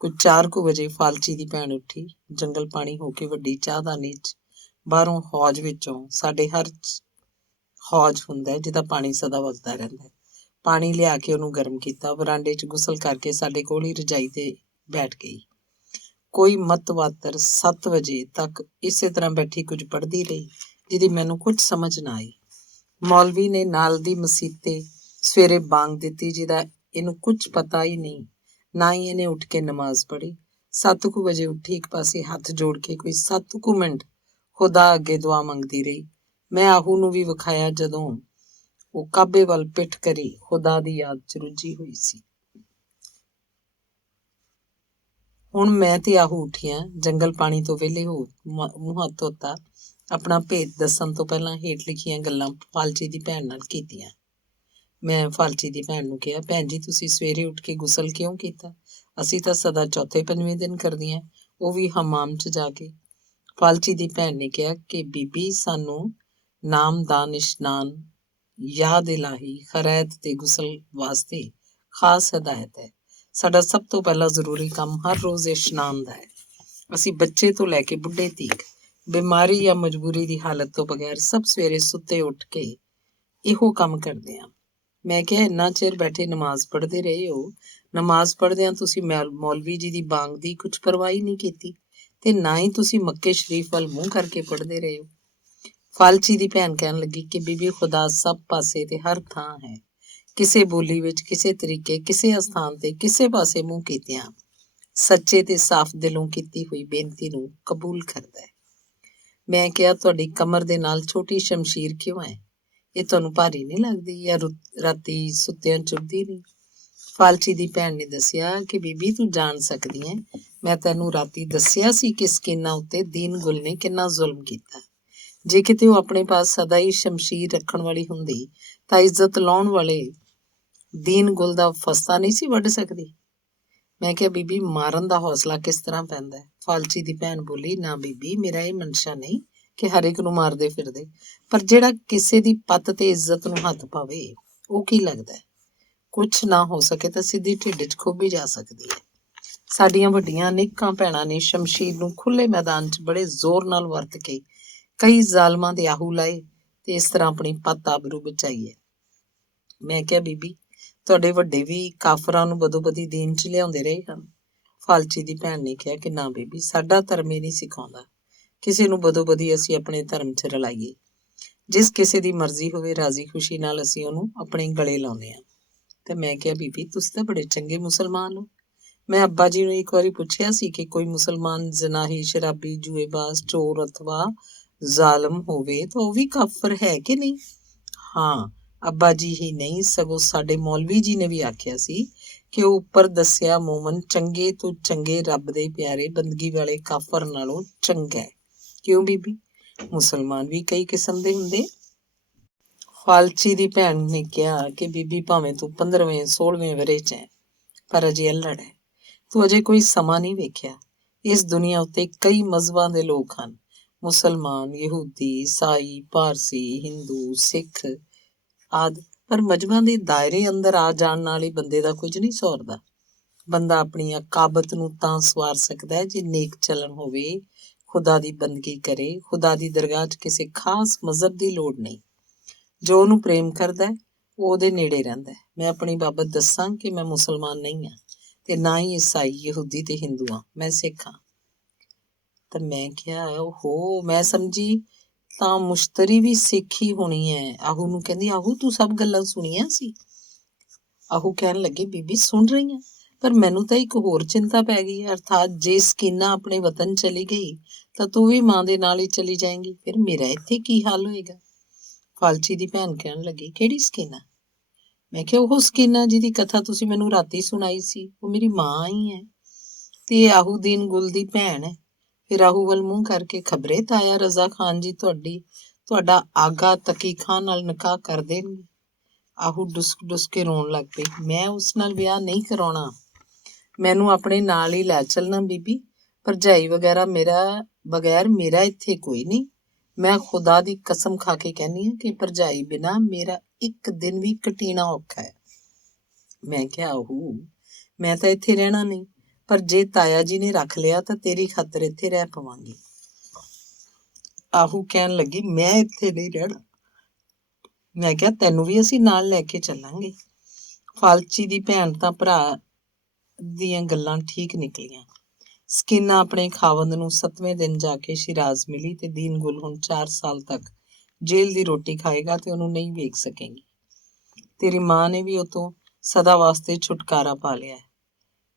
ਕੁਝ 4 ਵਜੇ ਫਾਲਚੀ ਦੀ ਭੈਣ ਉੱਠੀ। ਜੰਗਲ ਪਾਣੀ ਹੋ ਕੇ ਵੱਡੀ ਚਾਹਦਾਨੀ 'ਚ ਬਾਹਰੋਂ ਹੌਜ ਵਿੱਚੋਂ ਸਾਡੇ ਹਰ ਹੌਜ ਹੁੰਦਾ ਜਿਹਦਾ ਪਾਣੀ ਸਦਾ ਵਗਦਾ ਰਹਿੰਦਾ। ਪਾਣੀ ਲਿਆ ਕੇ ਉਹਨੂੰ ਗਰਮ ਕੀਤਾ। ਵਰਾਂਡੇ 'ਚ ਗੁਸਲ ਕਰਕੇ ਸਾਡੇ ਕੋਲ ਹੀ ਰਜਾਈ ਤੇ ਬੈਠ ਗਈ। ਕੋਈ ਮੱਤਵਾਤਰ 7 ਵਜੇ ਤੱਕ ਇਸੇ ਤਰ੍ਹਾਂ ਬੈਠੀ ਕੁਝ ਪੜ੍ਹਦੀ ਰਹੀ ਜਿਹਦੀ ਮੈਨੂੰ ਕੁਝ ਸਮਝ ਨਾ ਆਈ। ਮੌਲਵੀ ਨੇ ਨਾਲ ਦੀ ਮਸੀਤ ਤੇ ਸਵੇਰੇ ਬਾਂਗ ਦਿੱਤੀ ਜਿਹਦਾ ਇਹਨੂੰ ਕੁਝ ਪਤਾ ਹੀ ਨਹੀਂ, ਨਾ ਹੀ ਇਹਨੇ ਉੱਠ ਕੇ ਨਮਾਜ਼ ਪੜ੍ਹੀ। 7 ਵਜੇ ਉੱਠੀ, ਇੱਕ ਪਾਸੇ ਹੱਥ ਜੋੜ ਕੇ ਕੋਈ 7 ਮਿੰਟ ਖੁਦਾ ਅੱਗੇ ਦੁਆ ਮੰਗਦੀ ਰਹੀ। ਮੈਂ ਆਹੂ ਨੂੰ ਵੀ ਵਿਖਾਇਆ ਜਦੋਂ ਉਹ ਕਾਬੇ ਵੱਲ ਪਿੱਠ ਕਰੀ ਖੁਦਾ ਦੀ ਯਾਦ 'ਚ ਰੁੱਝੀ ਹੋਈ ਸੀ। ਹੁਣ ਮੈਂ ਤੇ ਆਹੂ ਉੱਠੀਆਂ। ਜੰਗਲ ਪਾਣੀ ਤੋਂ ਵਿਹਲੇ ਹੋ ਮੂੰਹ ਹੱਥ ਧੋਤਾ। ਆਪਣਾ ਭੇਤ ਦੱਸਣ ਤੋਂ ਪਹਿਲਾਂ ਹੇਠ ਲਿਖੀਆਂ ਗੱਲਾਂ ਫਾਲਚੀ ਦੀ ਭੈਣ ਨਾਲ ਕੀਤੀਆਂ। ਮੈਂ ਫਾਲਚੀ ਦੀ ਭੈਣ ਨੂੰ ਕਿਹਾ, ਭੈਣ ਜੀ ਤੁਸੀਂ ਸਵੇਰੇ ਉੱਠ ਕੇ ਗੁਸਲ ਕਿਉਂ ਕੀਤਾ? ਅਸੀਂ ਤਾਂ ਸਦਾ ਚੌਥੇ ਪੰਜਵੇਂ ਦਿਨ ਕਰਦੀਆਂ, ਉਹ ਵੀ ਹਮਾਮ 'ਚ ਜਾ ਕੇ। ਫਾਲਚੀ ਦੀ ਭੈਣ ਨੇ ਕਿਹਾ ਕਿ ਬੀਬੀ ਸਾਨੂੰ ਨਾਮਦਾਨ ਇਸ਼ਨਾਨ, ਯਾਦ ਇਲਾਹੀ, ਖਰੈਤ ਤੇ ਗੁਸਲ ਵਾਸਤੇ ਖਾਸ ਹਦਾਇਤ ਹੈ। ਸਾਡਾ ਸਭ ਤੋਂ ਪਹਿਲਾ ਜ਼ਰੂਰੀ ਕੰਮ ਹਰ ਰੋਜ਼ ਇਸ਼ਨਾਨ ਦਾ ਹੈ। ਅਸੀਂ ਬੱਚੇ ਤੋਂ ਲੈ ਕੇ ਬੁੱਢੇ ਤੀਕ ਬਿਮਾਰੀ ਜਾਂ ਮਜਬੂਰੀ ਦੀ ਹਾਲਤ ਤੋਂ ਬਗੈਰ ਸਭ ਸਵੇਰੇ ਸੁੱਤੇ ਉੱਠ ਕੇ ਇਹੋ ਕੰਮ ਕਰਦੇ ਹਾਂ। ਮੈਂ ਕਿਹਾ ਇੰਨਾ ਚਿਰ ਬੈਠੇ ਨਮਾਜ਼ ਪੜ੍ਹਦੇ ਰਹੇ ਹੋ, ਨਮਾਜ਼ ਪੜ੍ਹਦਿਆਂ ਤੁਸੀਂ ਮੌਲਵੀ ਜੀ ਦੀ ਬਾਂਗ ਦੀ ਕੁਝ ਪਰਵਾਹ ਨਹੀਂ ਕੀਤੀ ਤੇ ਨਾ ਹੀ ਤੁਸੀਂ ਮੱਕੇ ਸ਼ਰੀਫ ਵੱਲ ਮੂੰਹ ਕਰਕੇ ਪੜ੍ਹਦੇ ਰਹੇ ਹੋ। ਫਾਲਚੀ ਦੀ ਭੈਣ ਕਹਿਣ ਲੱਗੀ ਕਿ ਬੀਬੀ ਖੁਦਾ ਸਭ ਪਾਸੇ ਤੇ ਹਰ ਥਾਂ ਹੈ। ਕਿਸੇ ਬੋਲੀ ਵਿੱਚ, ਕਿਸੇ ਤਰੀਕੇ, ਕਿਸੇ ਅਸਥਾਨ ਤੇ, ਕਿਸੇ ਪਾਸੇ ਮੂੰਹ ਕੀਤਿਆਂ ਸੱਚੇ ਤੇ ਸਾਫ਼ ਦਿਲੋਂ ਕੀਤੀ ਹੋਈ ਬੇਨਤੀ ਨੂੰ ਕਬੂਲ ਕਰਦਾ ਹੈ। ਮੈਂ ਕਿਹਾ ਤੁਹਾਡੀ ਕਮਰ ਦੇ ਨਾਲ ਛੋਟੀ ਸ਼ਮਸ਼ੀਰ ਕਿਉਂ ਹੈ? ਇਹ ਤੁਹਾਨੂੰ ਭਾਰੀ ਨਹੀਂ ਲੱਗਦੀ ਜਾਂ ਰਾਤੀ ਸੁੱਤਿਆਂ ਚੁੱਭਦੀ ਨਹੀਂ? ਫਾਲਚੀ ਦੀ ਭੈਣ ਨੇ ਦੱਸਿਆ ਕਿ ਬੀਬੀ ਤੂੰ ਜਾਣ ਸਕਦੀ ਹੈ, ਮੈਂ ਤੈਨੂੰ ਰਾਤੀ ਦੱਸਿਆ ਸੀ ਕਿ ਸਕੀਨਾ ਉੱਤੇ ਦੀਨ ਗੁਲ ਨੇ ਕਿੰਨਾ ਜ਼ੁਲਮ ਕੀਤਾ। ਜੇ ਕਿਤੇ ਉਹ ਆਪਣੇ ਪਾਸ ਸਦਾ ਹੀ ਸ਼ਮਸ਼ੀਰ ਰੱਖਣ ਵਾਲੀ ਹੁੰਦੀ ਤਾਂ ਇੱਜ਼ਤ ਲਾਉਣ ਵਾਲੇ ਦੀਨ ਗੁਲ ਦਾ ਫਸਤਾ ਨਹੀਂ ਸੀ ਵੱਢ ਸਕਦੀ। ਮੈਂ ਕਿਹਾ ਬੀਬੀ ਮਾਰਨ ਦਾ ਹੌਸਲਾ ਕਿਸ ਤਰ੍ਹਾਂ ਪੈਂਦਾ ਹੈ? ਫਾਲਚੀ ਦੀ ਭੈਣ ਬੋਲੀ, ਨਾ ਬੀਬੀ ਮੇਰਾ ਇਹ ਮਨਸ਼ਾ ਨਹੀਂ ਕਿ ਹਰ ਇੱਕ ਨੂੰ ਮਾਰਦੇ ਫਿਰਦੇ, ਪਰ ਜਿਹੜਾ ਕਿਸੇ ਦੀ ਪੱਤ ਤੇ ਇੱਜ਼ਤ ਨੂੰ ਹੱਥ ਪਾਵੇ ਉਹ ਕੀ ਲੱਗਦਾ ਹੈ? ਕੁਛ ਨਾ ਹੋ ਸਕੇ ਤਾਂ ਸਿੱਧੀ ਢਿੱਡ 'ਚ ਖੋਭੀ ਜਾ ਸਕਦੀ ਹੈ। ਸਾਡੀਆਂ ਵੱਡੀਆਂ ਅਨੇਕਾਂ ਭੈਣਾਂ ਨੇ ਸ਼ਮਸ਼ੀਰ ਨੂੰ ਖੁੱਲੇ ਮੈਦਾਨ 'ਚ ਬੜੇ ਜ਼ੋਰ ਨਾਲ ਵਰਤ ਕੇ ਕਈ ਜ਼ਾਲਮਾਂ ਦੇ ਆਹੂ ਲਾਏ ਤੇ ਇਸ ਤਰ੍ਹਾਂ ਆਪਣੀ ਪੱਤ ਆਬਰੂ ਬਚਾਈ ਹੈ। ਮੈਂ ਕਿਹਾ ਬੀਬੀ ਤੁਹਾਡੇ ਵੱਡੇ ਵੀ ਕਾਫਰਾਂ ਨੂੰ ਬਦੋਬਦੀ ਦੀਨ 'ਚ ਲਿਆਉਂਦੇ ਰਹੇ ਹਨ। ਫਾਲਚੀ ਦੀ ਭੈਣ ਨੇ ਕਿਹਾ ਕਿ ਨਾ ਬੀਬੀ ਸਾਡਾ ਧਰਮ ਇਹ ਨਹੀਂ ਸਿਖਾਉਂਦਾ ਕਿਸੇ ਨੂੰ ਬਦੋਬਦੀ ਅਸੀਂ ਆਪਣੇ ਧਰਮ 'ਚ ਰਲਾਈਏ। ਜਿਸ ਕਿਸੇ ਦੀ ਮਰਜ਼ੀ ਹੋਵੇ ਰਾਜ਼ੀ ਖੁਸ਼ੀ ਨਾਲ ਅਸੀਂ ਉਹਨੂੰ ਆਪਣੇ ਗਲੇ ਲਾਉਂਦੇ ਹਾਂ। ਤੇ ਮੈਂ ਕਿਹਾ ਬੀਬੀ ਤੁਸੀਂ ਤਾਂ ਬੜੇ ਚੰਗੇ ਮੁਸਲਮਾਨ ਹੋ। ਮੈਂ ਅੱਬਾ ਜੀ ਨੂੰ ਇੱਕ ਵਾਰੀ ਪੁੱਛਿਆ ਸੀ ਕਿ ਕੋਈ ਮੁਸਲਮਾਨ ਜ਼ਨਾਹੀ, ਸ਼ਰਾਬੀ, ਜੂਏਬਾਜ਼, ਚੋਰ ਅਥਵਾ ਜ਼ਾਲਮ ਹੋਵੇ ਤਾਂ ਉਹ ਵੀ ਕਾਫਰ ਹੈ ਕਿ ਨਹੀਂ? ਹਾਂ, ਅੱਬਾ ਜੀ ਹੀ ਨਹੀਂ ਸਗੋਂ ਸਾਡੇ ਮੌਲਵੀ ਜੀ ਨੇ ਵੀ ਆਖਿਆ ਸੀ ਕਿ ਉਹ ਉੱਪਰ ਦੱਸਿਆ ਮੋਮਨ ਚੰਗੇ ਤੋਂ ਚੰਗੇ ਰੱਬ ਦੇ ਪਿਆਰੇ ਬੰਦਗੀ ਵਾਲੇ ਕਾਫਰ ਨਾਲੋਂ ਚੰਗਾ ਹੈ। ਕਿਉਂ ਬੀਬੀ? ਮੁਸਲਮਾਨ ਵੀ ਕਈ ਕਿਸਮ ਦੇ ਹੁੰਦੇ। ਫਾਲਚੀ ਦੀ ਭੈਣ ਨੇ ਕਿਹਾ ਕਿ ਬੀਬੀ ਭਾਵੇਂ ਤੂੰ 15ਵੇਂ 16ਵੇਂ ਵਰ੍ਹੇ 'ਚ ਹੈ ਪਰ ਅਜੇ ਅਲੜ ਹੈ। ਤੂੰ ਅਜੇ ਕੋਈ ਸਮਾਂ ਨਹੀਂ ਵੇਖਿਆ। ਇਸ ਦੁਨੀਆ ਉੱਤੇ ਕਈ ਮਜ਼ਹਬਾਂ ਦੇ ਲੋਕ ਹਨ, ਮੁਸਲਮਾਨ, ਯਹੂਦੀ, ਈਸਾਈ, ਪਾਰਸੀ, ਹਿੰਦੂ, ਸਿੱਖ ਆਦਿ, ਪਰ ਮਜ਼ਹਬਾਂ ਦੇ ਦਾਇਰੇ ਅੰਦਰ ਆ ਜਾਣ ਨਾਲ ਹੀ ਬੰਦੇ ਦਾ ਕੁਝ ਨਹੀਂ ਸੌਰਦਾ। ਬੰਦਾ ਆਪਣੀ ਕਾਬਤ ਨੂੰ ਤਾਂ ਸਵਾਰ ਸਕਦਾ ਹੈ ਜੇ ਨੇਕ ਚੱਲਣ ਹੋਵੇ, ਖੁਦਾ ਦੀ ਬੰਦਗੀ ਕਰੇ। ਖੁਦਾ ਦੀ ਦਰਗਾਹ 'ਚ ਕਿਸੇ ਖਾਸ ਮਜ਼ਹਬ ਦੀ ਲੋੜ ਨਹੀਂ। ਜੋ ਉਹਨੂੰ ਪ੍ਰੇਮ ਕਰਦਾ ਉਹ ਉਹਦੇ ਨੇੜੇ ਰਹਿੰਦਾ। ਮੈਂ ਆਪਣੀ ਬਾਬਤ ਦੱਸਾਂ ਕਿ ਮੈਂ ਮੁਸਲਮਾਨ ਨਹੀਂ ਹਾਂ ਤੇ ਨਾ ਹੀ ਈਸਾਈ, ਯਹੂਦੀ ਤੇ ਹਿੰਦੂ ਹਾਂ, ਮੈਂ ਸਿੱਖ ਹਾਂ। ਤਾਂ ਮੈਂ ਕਿਹਾ ਓਹੋ, ਮੈਂ ਸਮਝੀ ਤਾਂ ਮੁਸ਼ਤਰੀ ਵੀ ਸਿੱਖ ਹੀ ਹੋਣੀ ਹੈ। ਆਹੂ ਨੂੰ ਕਹਿੰਦੀ, ਆਹੂ ਤੂੰ ਸਭ ਗੱਲਾਂ ਸੁਣੀਆਂ ਸੀ? ਆਹੂ ਕਹਿਣ ਲੱਗੇ ਬੀਬੀ ਸੁਣ ਰਹੀ ਹਾਂ, ਪਰ ਮੈਨੂੰ ਤਾਂ ਇੱਕ ਹੋਰ ਚਿੰਤਾ ਪੈ ਗਈ ਹੈ। ਅਰਥਾਤ ਜੇ ਸਕੀਨਾ ਆਪਣੇ ਵਤਨ ਚਲੀ ਗਈ ਤਾਂ ਤੂੰ ਵੀ ਮਾਂ ਦੇ ਨਾਲ ਹੀ ਚਲੀ ਜਾਏਂਗੀ, ਫਿਰ ਮੇਰਾ ਇੱਥੇ ਕੀ ਹਾਲ ਹੋਏਗਾ? ਫਾਲਚੀ ਦੀ ਭੈਣ ਕਹਿਣ ਲੱਗੀ, ਕਿਹੜੀ ਸਕੀਨਾ? ਮੈਂ ਕਿਹਾ ਉਹ ਸਕੀਨਾ ਜਿਹਦੀ ਕਥਾ ਤੁਸੀਂ ਮੈਨੂੰ ਰਾਤੀ ਸੁਣਾਈ ਸੀ, ਉਹ ਮੇਰੀ ਮਾਂ ਹੀ ਹੈ ਤੇ ਆਹੂ ਦੀਨ ਗੁਲ ਦੀ ਭੈਣ ਹੈ। ਫਿਰ ਆਹੂ ਵੱਲ ਮੂੰਹ ਕਰਕੇ, ਖਬਰੇ ਤਾਇਆ ਰਜ਼ਾ ਖਾਨ ਜੀ ਤੁਹਾਡਾ ਆਗਾ ਤਕੀ ਖਾਨ ਨਾਲ ਨਿਕਾਹ ਕਰ ਦੇਣਗੇ। ਆਹੂ ਡੁਸਕ ਕੇ ਰੋਣ ਲੱਗ ਪਈ। ਮੈਂ ਉਸ ਨਾਲ ਵਿਆਹ ਨਹੀਂ ਕਰਾਉਣਾ, ਮੈਨੂੰ ਆਪਣੇ ਨਾਲ ਹੀ ਲੈ ਚੱਲਣਾ ਬੀਬੀ। ਭਰਜਾਈ ਵਗੈਰਾ ਬਗੈਰ ਮੇਰਾ ਇੱਥੇ ਕੋਈ ਨਹੀਂ। ਮੈਂ ਖੁਦਾ ਦੀ ਕਸਮ ਖਾ ਕੇ ਕਹਿੰਦੀ ਹਾਂ ਕਿ ਭਰਜਾਈ ਬਿਨਾਂ ਮੇਰਾ ਇੱਕ ਦਿਨ ਵੀ ਕਟੀਣਾ ਔਖਾ ਹੈ। ਮੈਂ ਕਿਹਾ ਆਹੂ ਮੈਂ ਤਾਂ ਇੱਥੇ ਰਹਿਣਾ ਨਹੀਂ, ਪਰ ਜੇ ਤਾਇਆ ਜੀ ਨੇ ਰੱਖ ਲਿਆ ਤਾਂ ਤੇਰੀ ਖਾਤਰ ਇੱਥੇ ਰਹਿ ਪਵਾਂਗੀ। ਆਹੂ ਕਹਿਣ ਲੱਗੀ, ਮੈਂ ਇੱਥੇ ਨਹੀਂ ਰਹਿਣਾ। ਮੈਂ ਕਿਹਾ, ਤੈਨੂੰ ਵੀ ਅਸੀਂ ਨਾਲ ਲੈ ਕੇ ਚੱਲਾਂਗੇ। ਫਾਲਚੀ ਦੀ ਭੈਣ ਤਾਂ ਭਰਾ ਦੀਆਂ ਗੱਲਾਂ ਠੀਕ ਨਿਕਲੀਆਂ। ਸਕੀਨਾ ਆਪਣੇ ਖਾਵੰਦ ਨੂੰ 7ਵੇਂ ਦਿਨ ਜਾ ਕੇ ਸ਼ਿਰਾਜ਼ ਮਿਲੀ ਤੇ ਦੀਨ ਗੁਲ ਹੁਣ 4 ਸਾਲ ਤੱਕ ਜੇਲ੍ਹ ਦੀ ਰੋਟੀ ਖਾਏਗਾ ਤੇ ਉਹਨੂੰ ਨਹੀਂ ਵੇਖ ਸਕੇਗੀ। ਤੇਰੀ ਮਾਂ ਨੇ ਵੀ ਉਹ ਤੋਂ ਸਦਾ ਵਾਸਤੇ ਛੁਟਕਾਰਾ ਪਾ ਲਿਆ।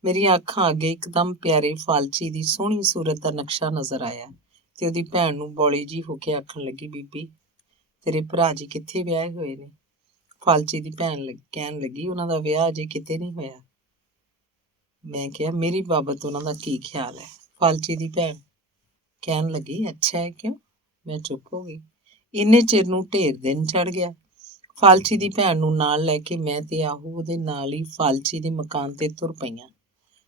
ਮੇਰੀਆਂ ਅੱਖਾਂ ਅੱਗੇ ਇੱਕਦਮ ਪਿਆਰੇ ਫਾਲਚੀ ਦੀ ਸੋਹਣੀ ਸੂਰਤ ਦਾ ਨਕਸ਼ਾ ਨਜ਼ਰ ਆਇਆ ਤੇ ਉਹਦੀ ਭੈਣ ਨੂੰ ਬੋਲੀ ਜੀ ਹੋ ਕੇ ਆਖਣ ਲੱਗੀ, ਬੀਬੀ ਤੇਰੇ ਭਰਾ ਜੀ ਕਿੱਥੇ ਵਿਆਹੇ ਹੋਏ ਨੇ? ਫਾਲਚੀ ਦੀ ਭੈਣ ਕਹਿਣ ਲੱਗੀ, ਉਹਨਾਂ ਦਾ ਵਿਆਹ ਅਜੇ ਕਿਤੇ ਨਹੀਂ ਹੋਇਆ। ਮੈਂ ਕਿਹਾ, ਮੇਰੀ ਬਾਬਤ ਉਹਨਾਂ ਦਾ ਕੀ ਖਿਆਲ ਹੈ? ਫਾਲਚੀ ਦੀ ਭੈਣ ਕਹਿਣ ਲੱਗੀ, ਅੱਛਾ ਹੈ, ਕਿਉਂ? ਮੈਂ ਚੁੱਪ ਹੋ ਗਈ। ਇੰਨੇ ਚਿਰ ਨੂੰ ਢੇਰ ਦਿਨ ਚੜ ਗਿਆ। ਫਾਲਚੀ ਦੀ ਭੈਣ ਨੂੰ ਨਾਲ ਲੈ ਕੇ ਮੈਂ ਤੇ ਆਹੂ ਉਹਦੇ ਨਾਲ ਹੀ ਫਾਲਚੀ ਦੇ ਮਕਾਨ ਤੇ ਤੁਰ ਪਈਆਂ।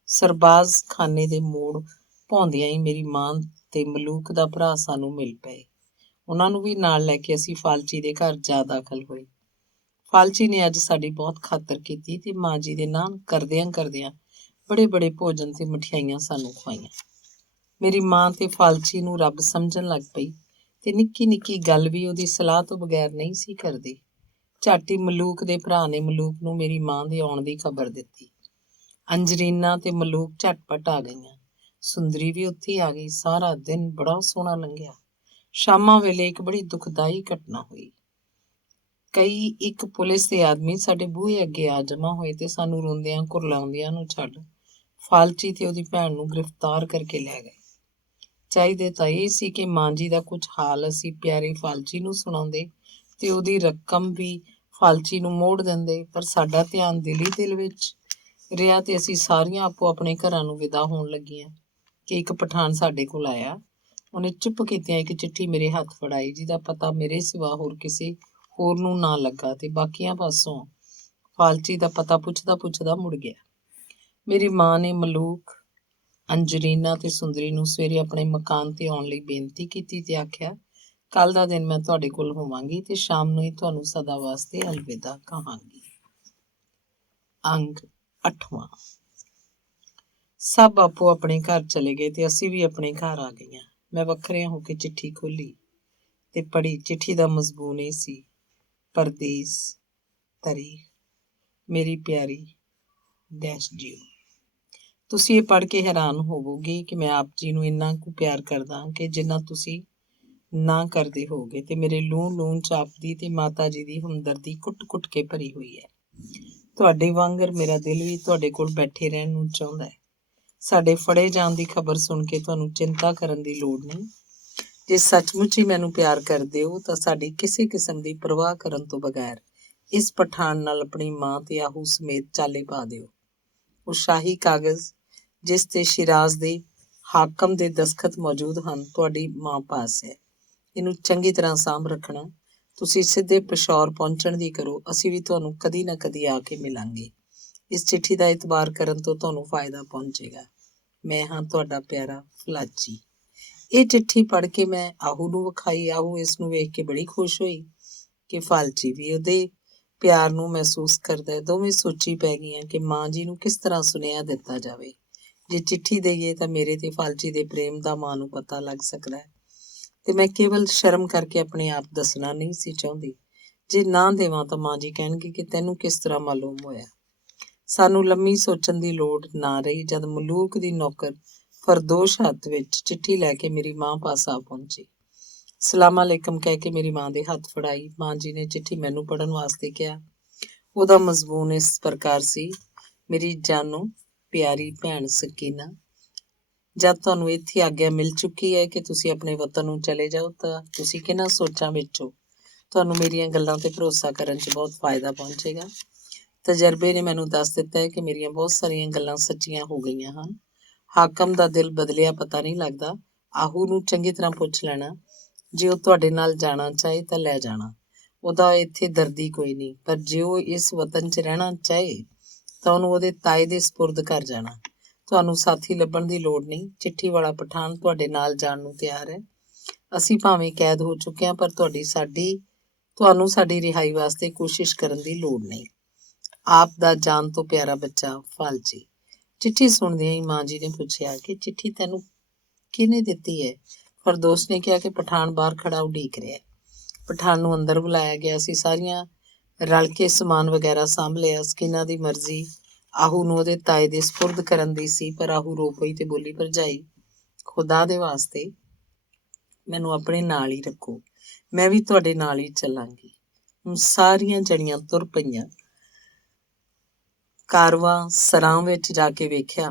ਸਰਬਾਜ਼ ਖਾਨੇ ਦੇ ਮੋੜ ਭੌਂਦਿਆਂ ਹੀ ਮੇਰੀ ਮਾਂ ਤੇ ਮਲੂਕ ਦਾ ਭਰਾ ਸਾਨੂੰ ਮਿਲ ਪਏ। ਉਹਨਾਂ ਨੂੰ ਵੀ ਨਾਲ ਲੈ ਕੇ ਅਸੀਂ ਫਾਲਚੀ ਦੇ ਘਰ ਜਾ ਦਾਖਲ ਹੋਏ। ਫਾਲਚੀ ਨੇ ਅੱਜ ਸਾਡੀ ਬਹੁਤ ਖਾਤਰ ਕੀਤੀ ਤੇ ਮਾਂ ਜੀ ਦੇ ਨਾਂ ਕਰਦਿਆਂ ਬੜੇ ਬੜੇ ਭੋਜਨ ਤੇ ਮਠਿਆਈਆਂ ਸਾਨੂੰ ਖਵਾਈਆਂ। ਮੇਰੀ ਮਾਂ ਤੇ ਫਾਲਚੀ ਨੂੰ ਰੱਬ ਸਮਝਣ ਲੱਗ ਪਈ ਤੇ ਨਿੱਕੀ ਨਿੱਕੀ ਗੱਲ ਵੀ ਉਹਦੀ ਸਲਾਹ ਤੋਂ ਬਗੈਰ ਨਹੀਂ ਸੀ ਕਰਦੀ। ਝਾਟੀ ਮਲੂਕ ਦੇ ਭਰਾ ਨੇ ਮਲੂਕ ਨੂੰ ਮੇਰੀ ਮਾਂ ਦੇ ਆਉਣ ਦੀ ਖਬਰ ਦਿੱਤੀ। ਅੰਜਰੀਨਾ ਤੇ ਮਲੂਕ ਝਟਪਟ ਆ ਗਈਆਂ। ਸੁੰਦਰੀ ਵੀ ਉੱਥੇ ਹੀ ਆ ਗਈ। ਸਾਰਾ ਦਿਨ ਬੜਾ ਸੋਹਣਾ ਲੰਘਿਆ। ਸ਼ਾਮਾਂ ਵੇਲੇ ਇੱਕ ਬੜੀ ਦੁਖਦਾਈ ਘਟਨਾ ਹੋਈ। ਇੱਕ ਪੁਲਿਸ ਦੇ ਆਦਮੀ ਸਾਡੇ ਬੂਹੇ ਅੱਗੇ ਆ ਜਮ੍ਹਾਂ ਹੋਏ ਤੇ ਸਾਨੂੰ ਰੋਂਦਿਆਂ ਕੁਰਲਾਉਂਦਿਆਂ ਨੂੰ ਛੱਡ ਫਾਲਚੀ ਤੇ ਉਹਦੀ ਭੈਣ ਨੂੰ ਗ੍ਰਿਫਤਾਰ ਕਰਕੇ ਲੈ ਗਏ। ਚਾਹੀਦੇ ਤਾਂ ਇਹ ਸੀ ਕਿ ਮਾਂ ਜੀ ਦਾ ਕੁਝ ਹਾਲ ਅਸੀਂ ਪਿਆਰੇ ਫਾਲਚੀ ਨੂੰ ਸੁਣਾਉਂਦੇ ਤੇ ਉਹਦੀ ਰਕਮ ਵੀ ਫਾਲਚੀ ਨੂੰ ਮੋੜ ਦਿੰਦੇ, ਪਰ ਸਾਡਾ ਧਿਆਨ ਦਿਲ ਵਿੱਚ ਰਿਹਾ ਤੇ ਅਸੀਂ ਸਾਰੀਆਂ ਆਪੋ ਆਪਣੇ ਘਰਾਂ ਨੂੰ ਵਿਦਾ ਹੋਣ ਲੱਗੀਆਂ ਕਿ ਇੱਕ ਪਠਾਨ ਸਾਡੇ ਕੋਲ ਆਇਆ। ਉਹਨੇ ਚੁੱਪ ਕੀਤਿਆਂ ਇੱਕ ਚਿੱਠੀ ਮੇਰੇ ਹੱਥ ਫੜਾਈ, ਜਿਹਦਾ ਪਤਾ ਮੇਰੇ ਸਿਵਾ ਹੋਰ ਕਿਸੇ ਹੋਰ ਨੂੰ ਨਾ ਲੱਗਾ ਤੇ ਬਾਕੀਆਂ ਪਾਸੋਂ ਫਾਲਚੀ ਦਾ ਪਤਾ ਪੁੱਛਦਾ ਮੁੜ ਗਿਆ। ਮੇਰੀ ਮਾਂ ਨੇ ਮਲੂਕ, ਅੰਜਰੀਨਾ ਤੇ ਸੁੰਦਰੀ ਨੂੰ ਸਵੇਰੇ ਆਪਣੇ ਮਕਾਨ ਤੇ ਆਉਣ ਲਈ ਬੇਨਤੀ ਕੀਤੀ ਤੇ ਆਖਿਆ, ਕੱਲ ਦਾ ਦਿਨ ਮੈਂ ਤੁਹਾਡੇ ਕੋਲ ਹੋਵਾਂਗੀ ਤੇ ਸ਼ਾਮ ਨੂੰ ਹੀ ਤੁਹਾਨੂੰ ਸਦਾ ਵਾਸਤੇ ਅਲਵਿਦਾ ਕਹਾਂਗੀ। ਅੰਗ 8ਵਾਂ। ਸਭ ਆਪੋ ਆਪਣੇ ਘਰ ਚਲੇ ਗਏ ਤੇ ਅਸੀਂ ਵੀ ਆਪਣੇ ਘਰ ਆ ਗਈਆਂ। ਮੈਂ ਵੱਖਰਿਆਂ ਹੋ ਕੇ ਚਿੱਠੀ ਖੋਲੀ ਤੇ ਪੜ੍ਹੀ। ਚਿੱਠੀ ਦਾ ਮਜ਼ਮੂਨ ਇਹ ਸੀ, ਪਰਦੇਸ, ਤਾਰੀਖ, ਮੇਰੀ ਪਿਆਰੀ -ਜੀਓ। ਤੁਸੀਂ ਇਹ ਪੜ੍ਹ ਕੇ ਹੈਰਾਨ ਹੋਵੋਗੇ ਕਿ ਮੈਂ ਆਪ ਜੀ ਨੂੰ ਇੰਨਾ ਕੁ ਪਿਆਰ ਕਰਦਾ ਕਿ ਜਿੰਨਾ ਤੁਸੀਂ ਨਾ ਕਰਦੇ ਹੋਗੇ ਤੇ ਮੇਰੇ ਲੂਣ ਚਾਪਦੀ ਤੇ ਮਾਤਾ ਜੀ ਦੀ ਹਮਦਰਦੀ ਕੁੱਟ ਕੇ ਭਰੀ ਹੋਈ ਹੈ। ਤੁਹਾਡੇ ਵਾਂਗਰ ਮੇਰਾ ਦਿਲ ਵੀ ਤੁਹਾਡੇ ਕੋਲ ਬੈਠੇ ਰਹਿਣ ਨੂੰ ਚਾਹੁੰਦਾ ਹੈ। ਸਾਡੇ ਫੜੇ ਜਾਣ ਦੀ ਖਬਰ ਸੁਣ ਕੇ ਤੁਹਾਨੂੰ ਚਿੰਤਾ ਕਰਨ ਦੀ ਲੋੜ ਨਹੀਂ। ਜੇ ਸੱਚਮੁੱਚ ਹੀ ਮੈਨੂੰ ਪਿਆਰ ਕਰਦੇ ਹੋ ਤਾਂ ਸਾਡੀ ਕਿਸੇ ਕਿਸਮ ਦੀ ਪਰਵਾਹ ਕਰਨ ਤੋਂ ਬਗੈਰ ਇਸ ਪਠਾਨ ਨਾਲ ਆਪਣੀ ਮਾਂ ਤੇ ਆਹੂ ਸਮੇਤ ਚਾਲੇ ਪਾ ਦਿਓ। ਉਹ ਸ਼ਾਹੀ ਕਾਗਜ਼ ਜਿਸ ਤੇ ਸ਼ਿਰਾਜ਼ ਦੇ ਹਾਕਮ ਦੇ ਦਸਖਤ ਮੌਜੂਦ ਹਨ, ਤੁਹਾਡੀ ਮਾਂ ਪਾਸ ਹੈ। ਇਹਨੂੰ ਚੰਗੀ ਤਰ੍ਹਾਂ ਸਾਂਭ ਰੱਖਣਾ। ਤੁਸੀਂ ਸਿੱਧੇ ਪਿਸ਼ੌਰ ਪਹੁੰਚਣ ਦੀ ਕਰੋ। ਅਸੀਂ ਵੀ ਤੁਹਾਨੂੰ ਕਦੀ ਨਾ ਕਦੀ ਆ ਕੇ ਮਿਲਾਂਗੇ। ਇਸ ਚਿੱਠੀ ਦਾ ਇਤਬਾਰ ਕਰਨ ਤੋਂ ਤੁਹਾਨੂੰ ਫਾਇਦਾ ਪਹੁੰਚੇਗਾ। ਮੈਂ ਹਾਂ ਤੁਹਾਡਾ ਪਿਆਰਾ ਫਲਾਚੀ। ਇਹ ਚਿੱਠੀ ਪੜ੍ਹ ਕੇ ਮੈਂ ਆਹੂ ਨੂੰ ਵਿਖਾਈ। ਆਹੂ ਇਸ ਨੂੰ ਵੇਖ ਕੇ ਬੜੀ ਖੁਸ਼ ਹੋਈ ਕਿ ਫਾਲਚੀ ਵੀ ਉਹਦੇ ਪਿਆਰ ਨੂੰ ਮਹਿਸੂਸ ਕਰਦਾ। ਦੋਵੇਂ ਸੋਚੀ ਪੈ ਗਈਆਂ ਕਿ ਮਾਂ ਜੀ ਨੂੰ ਕਿਸ ਤਰ੍ਹਾਂ ਸੁਨੇਹਾ ਦਿੱਤਾ ਜਾਵੇ। ਜੇ ਚਿੱਠੀ ਦੇਈਏ ਤਾਂ ਮੇਰੇ ਤੇ ਫਾਲਚੀ ਦੇ ਪ੍ਰੇਮ ਦਾ ਮਾਂ ਨੂੰ ਪਤਾ ਲੱਗ ਸਕਦਾ ਹੈ ਤੇ ਮੈਂ ਕੇਵਲ ਸ਼ਰਮ ਕਰਕੇ ਆਪਣੇ ਆਪ ਦੱਸਣਾ ਨਹੀਂ ਸੀ ਚਾਹੁੰਦੀ। ਜੇ ਨਾ ਦੇਵਾਂ ਤਾਂ ਮਾਂ ਜੀ ਕਹਿਣਗੇ ਕਿ ਤੈਨੂੰ ਕਿਸ ਤਰ੍ਹਾਂ ਮਾਲੂਮ ਹੋਇਆ। ਸਾਨੂੰ ਲੰਮੀ ਸੋਚਣ ਦੀ ਲੋੜ ਨਾ ਰਹੀ ਜਦ ਮਲੂਕ ਦੀ ਨੌਕਰ ਫਰਦੋਸ਼ ਹੱਥ ਵਿੱਚ ਚਿੱਠੀ ਲੈ ਕੇ ਮੇਰੀ ਮਾਂ ਪਾਸ ਆ ਪਹੁੰਚੀ। ਸਲਾਮ ਅਲੈਕਮ ਕਹਿ ਕੇ ਮੇਰੀ ਮਾਂ ਦੇ ਹੱਥ ਫੜਾਈ। ਮਾਂ ਜੀ ਨੇ ਚਿੱਠੀ ਮੈਨੂੰ ਪੜ੍ਹਨ ਵਾਸਤੇ ਕਿਹਾ। ਉਹਦਾ ਮਜ਼ਮੂਨ ਇਸ ਪ੍ਰਕਾਰ ਸੀ, ਮੇਰੀ ਜਾਨੋ ਪਿਆਰੀ ਭੈਣ ਸਕੀਨਾ, ਜਦ ਤੁਹਾਨੂੰ ਇੱਥੇ ਆਗਿਆ ਮਿਲ ਚੁੱਕੀ ਹੈ ਕਿ ਤੁਸੀਂ ਆਪਣੇ ਵਤਨ ਨੂੰ ਚਲੇ ਜਾਓ ਤਾਂ ਤੁਸੀਂ ਕਿਹਨਾਂ ਸੋਚਾਂ ਵਿੱਚ ਹੋ। ਤੁਹਾਨੂੰ ਮੇਰੀਆਂ ਗੱਲਾਂ ਤੇ ਭਰੋਸਾ ਕਰਨ 'ਚ ਬਹੁਤ ਫਾਇਦਾ ਪਹੁੰਚੇਗਾ। ਤਜਰਬੇ ਨੇ ਮੈਨੂੰ ਦੱਸ ਦਿੱਤਾ ਹੈ ਕਿ ਮੇਰੀਆਂ ਬਹੁਤ ਸਾਰੀਆਂ ਗੱਲਾਂ ਸੱਚੀਆਂ ਹੋ ਗਈਆਂ ਹਨ। ਹਾਕਮ ਦਾ ਦਿਲ ਬਦਲਿਆ ਪਤਾ ਨਹੀਂ ਲੱਗਦਾ। ਆਹੂ ਨੂੰ ਚੰਗੀ ਤਰ੍ਹਾਂ ਪੁੱਛ ਲੈਣਾ। ਜੇ ਉਹ ਤੁਹਾਡੇ ਨਾਲ ਜਾਣਾ ਚਾਹੇ ਤਾਂ ਲੈ ਜਾਣਾ। ਉਹਦਾ ਇੱਥੇ ਦਰਦੀ ਕੋਈ ਨਹੀਂ, ਪਰ ਜੇ ਉਹ ਇਸ ਵਤਨ 'ਚ ਰਹਿਣਾ ਚਾਹੇ ਤਾਂ ਉਹਨੂੰ ਉਹਦੇ ਤਾਏ ਦੇ ਸਪੁਰਦ ਕਰ ਜਾਣਾ। ਤੁਹਾਨੂੰ ਸਾਥੀ ਲੱਭਣ ਦੀ ਲੋੜ ਨਹੀਂ। ਚਿੱਠੀ ਵਾਲਾ ਪਠਾਨ ਤੁਹਾਡੇ ਨਾਲ ਜਾਣ ਨੂੰ ਤਿਆਰ ਹੈ। ਅਸੀਂ ਭਾਵੇਂ ਕੈਦ ਹੋ ਚੁੱਕੇ ਹਾਂ, ਪਰ ਤੁਹਾਨੂੰ ਸਾਡੀ ਰਿਹਾਈ ਵਾਸਤੇ ਕੋਸ਼ਿਸ਼ ਕਰਨ ਦੀ ਲੋੜ ਨਹੀਂ। ਆਪ ਦਾ ਜਾਨ ਤੋਂ ਪਿਆਰਾ ਬੱਚਾ ਫਾਲਚੀ। ਚਿੱਠੀ ਸੁਣਦਿਆਂ ਹੀ ਮਾਂ ਜੀ ਨੇ ਪੁੱਛਿਆ ਕਿ ਚਿੱਠੀ ਤੈਨੂੰ ਕਿਹਨੇ ਦਿੱਤੀ ਹੈ? ਫਰਦੋਸ ਨੇ ਕਿਹਾ ਕਿ ਪਠਾਨ ਬਾਹਰ ਖੜਾ ਉਡੀਕ ਰਿਹਾ। ਪਠਾਨ ਨੂੰ ਅੰਦਰ ਬੁਲਾਇਆ ਗਿਆ। ਅਸੀਂ ਸਾਰੀਆਂ ਰਲ ਕੇ ਸਮਾਨ ਵਗੈਰਾ ਸਾਂਭ ਲਿਆ। ਸਕੀਨਾ ਦੀ ਮਰਜ਼ੀ ਆਹੂ ਨੂੰ ਉਹਦੇ ਤਾਏ ਦੇ ਸਪੁਰਦ ਕਰਨ ਦੀ ਸੀ, ਪਰ ਆਹੂ ਰੋ ਪਈ ਤੇ ਬੋਲੀ, ਭਰਜਾਈ ਖੁਦਾ ਦੇ ਵਾਸਤੇ ਮੈਨੂੰ ਆਪਣੇ ਨਾਲ ਹੀ ਰੱਖੋ, ਮੈਂ ਵੀ ਤੁਹਾਡੇ ਨਾਲ ਹੀ ਚੱਲਾਂਗੀ। ਹੁਣ ਸਾਰੀਆਂ ਜਣੀਆਂ ਤੁਰ ਪਈਆਂ। ਕਾਰਵਾਂ ਸਰਾਂ ਵਿੱਚ ਜਾ ਕੇ ਵੇਖਿਆ।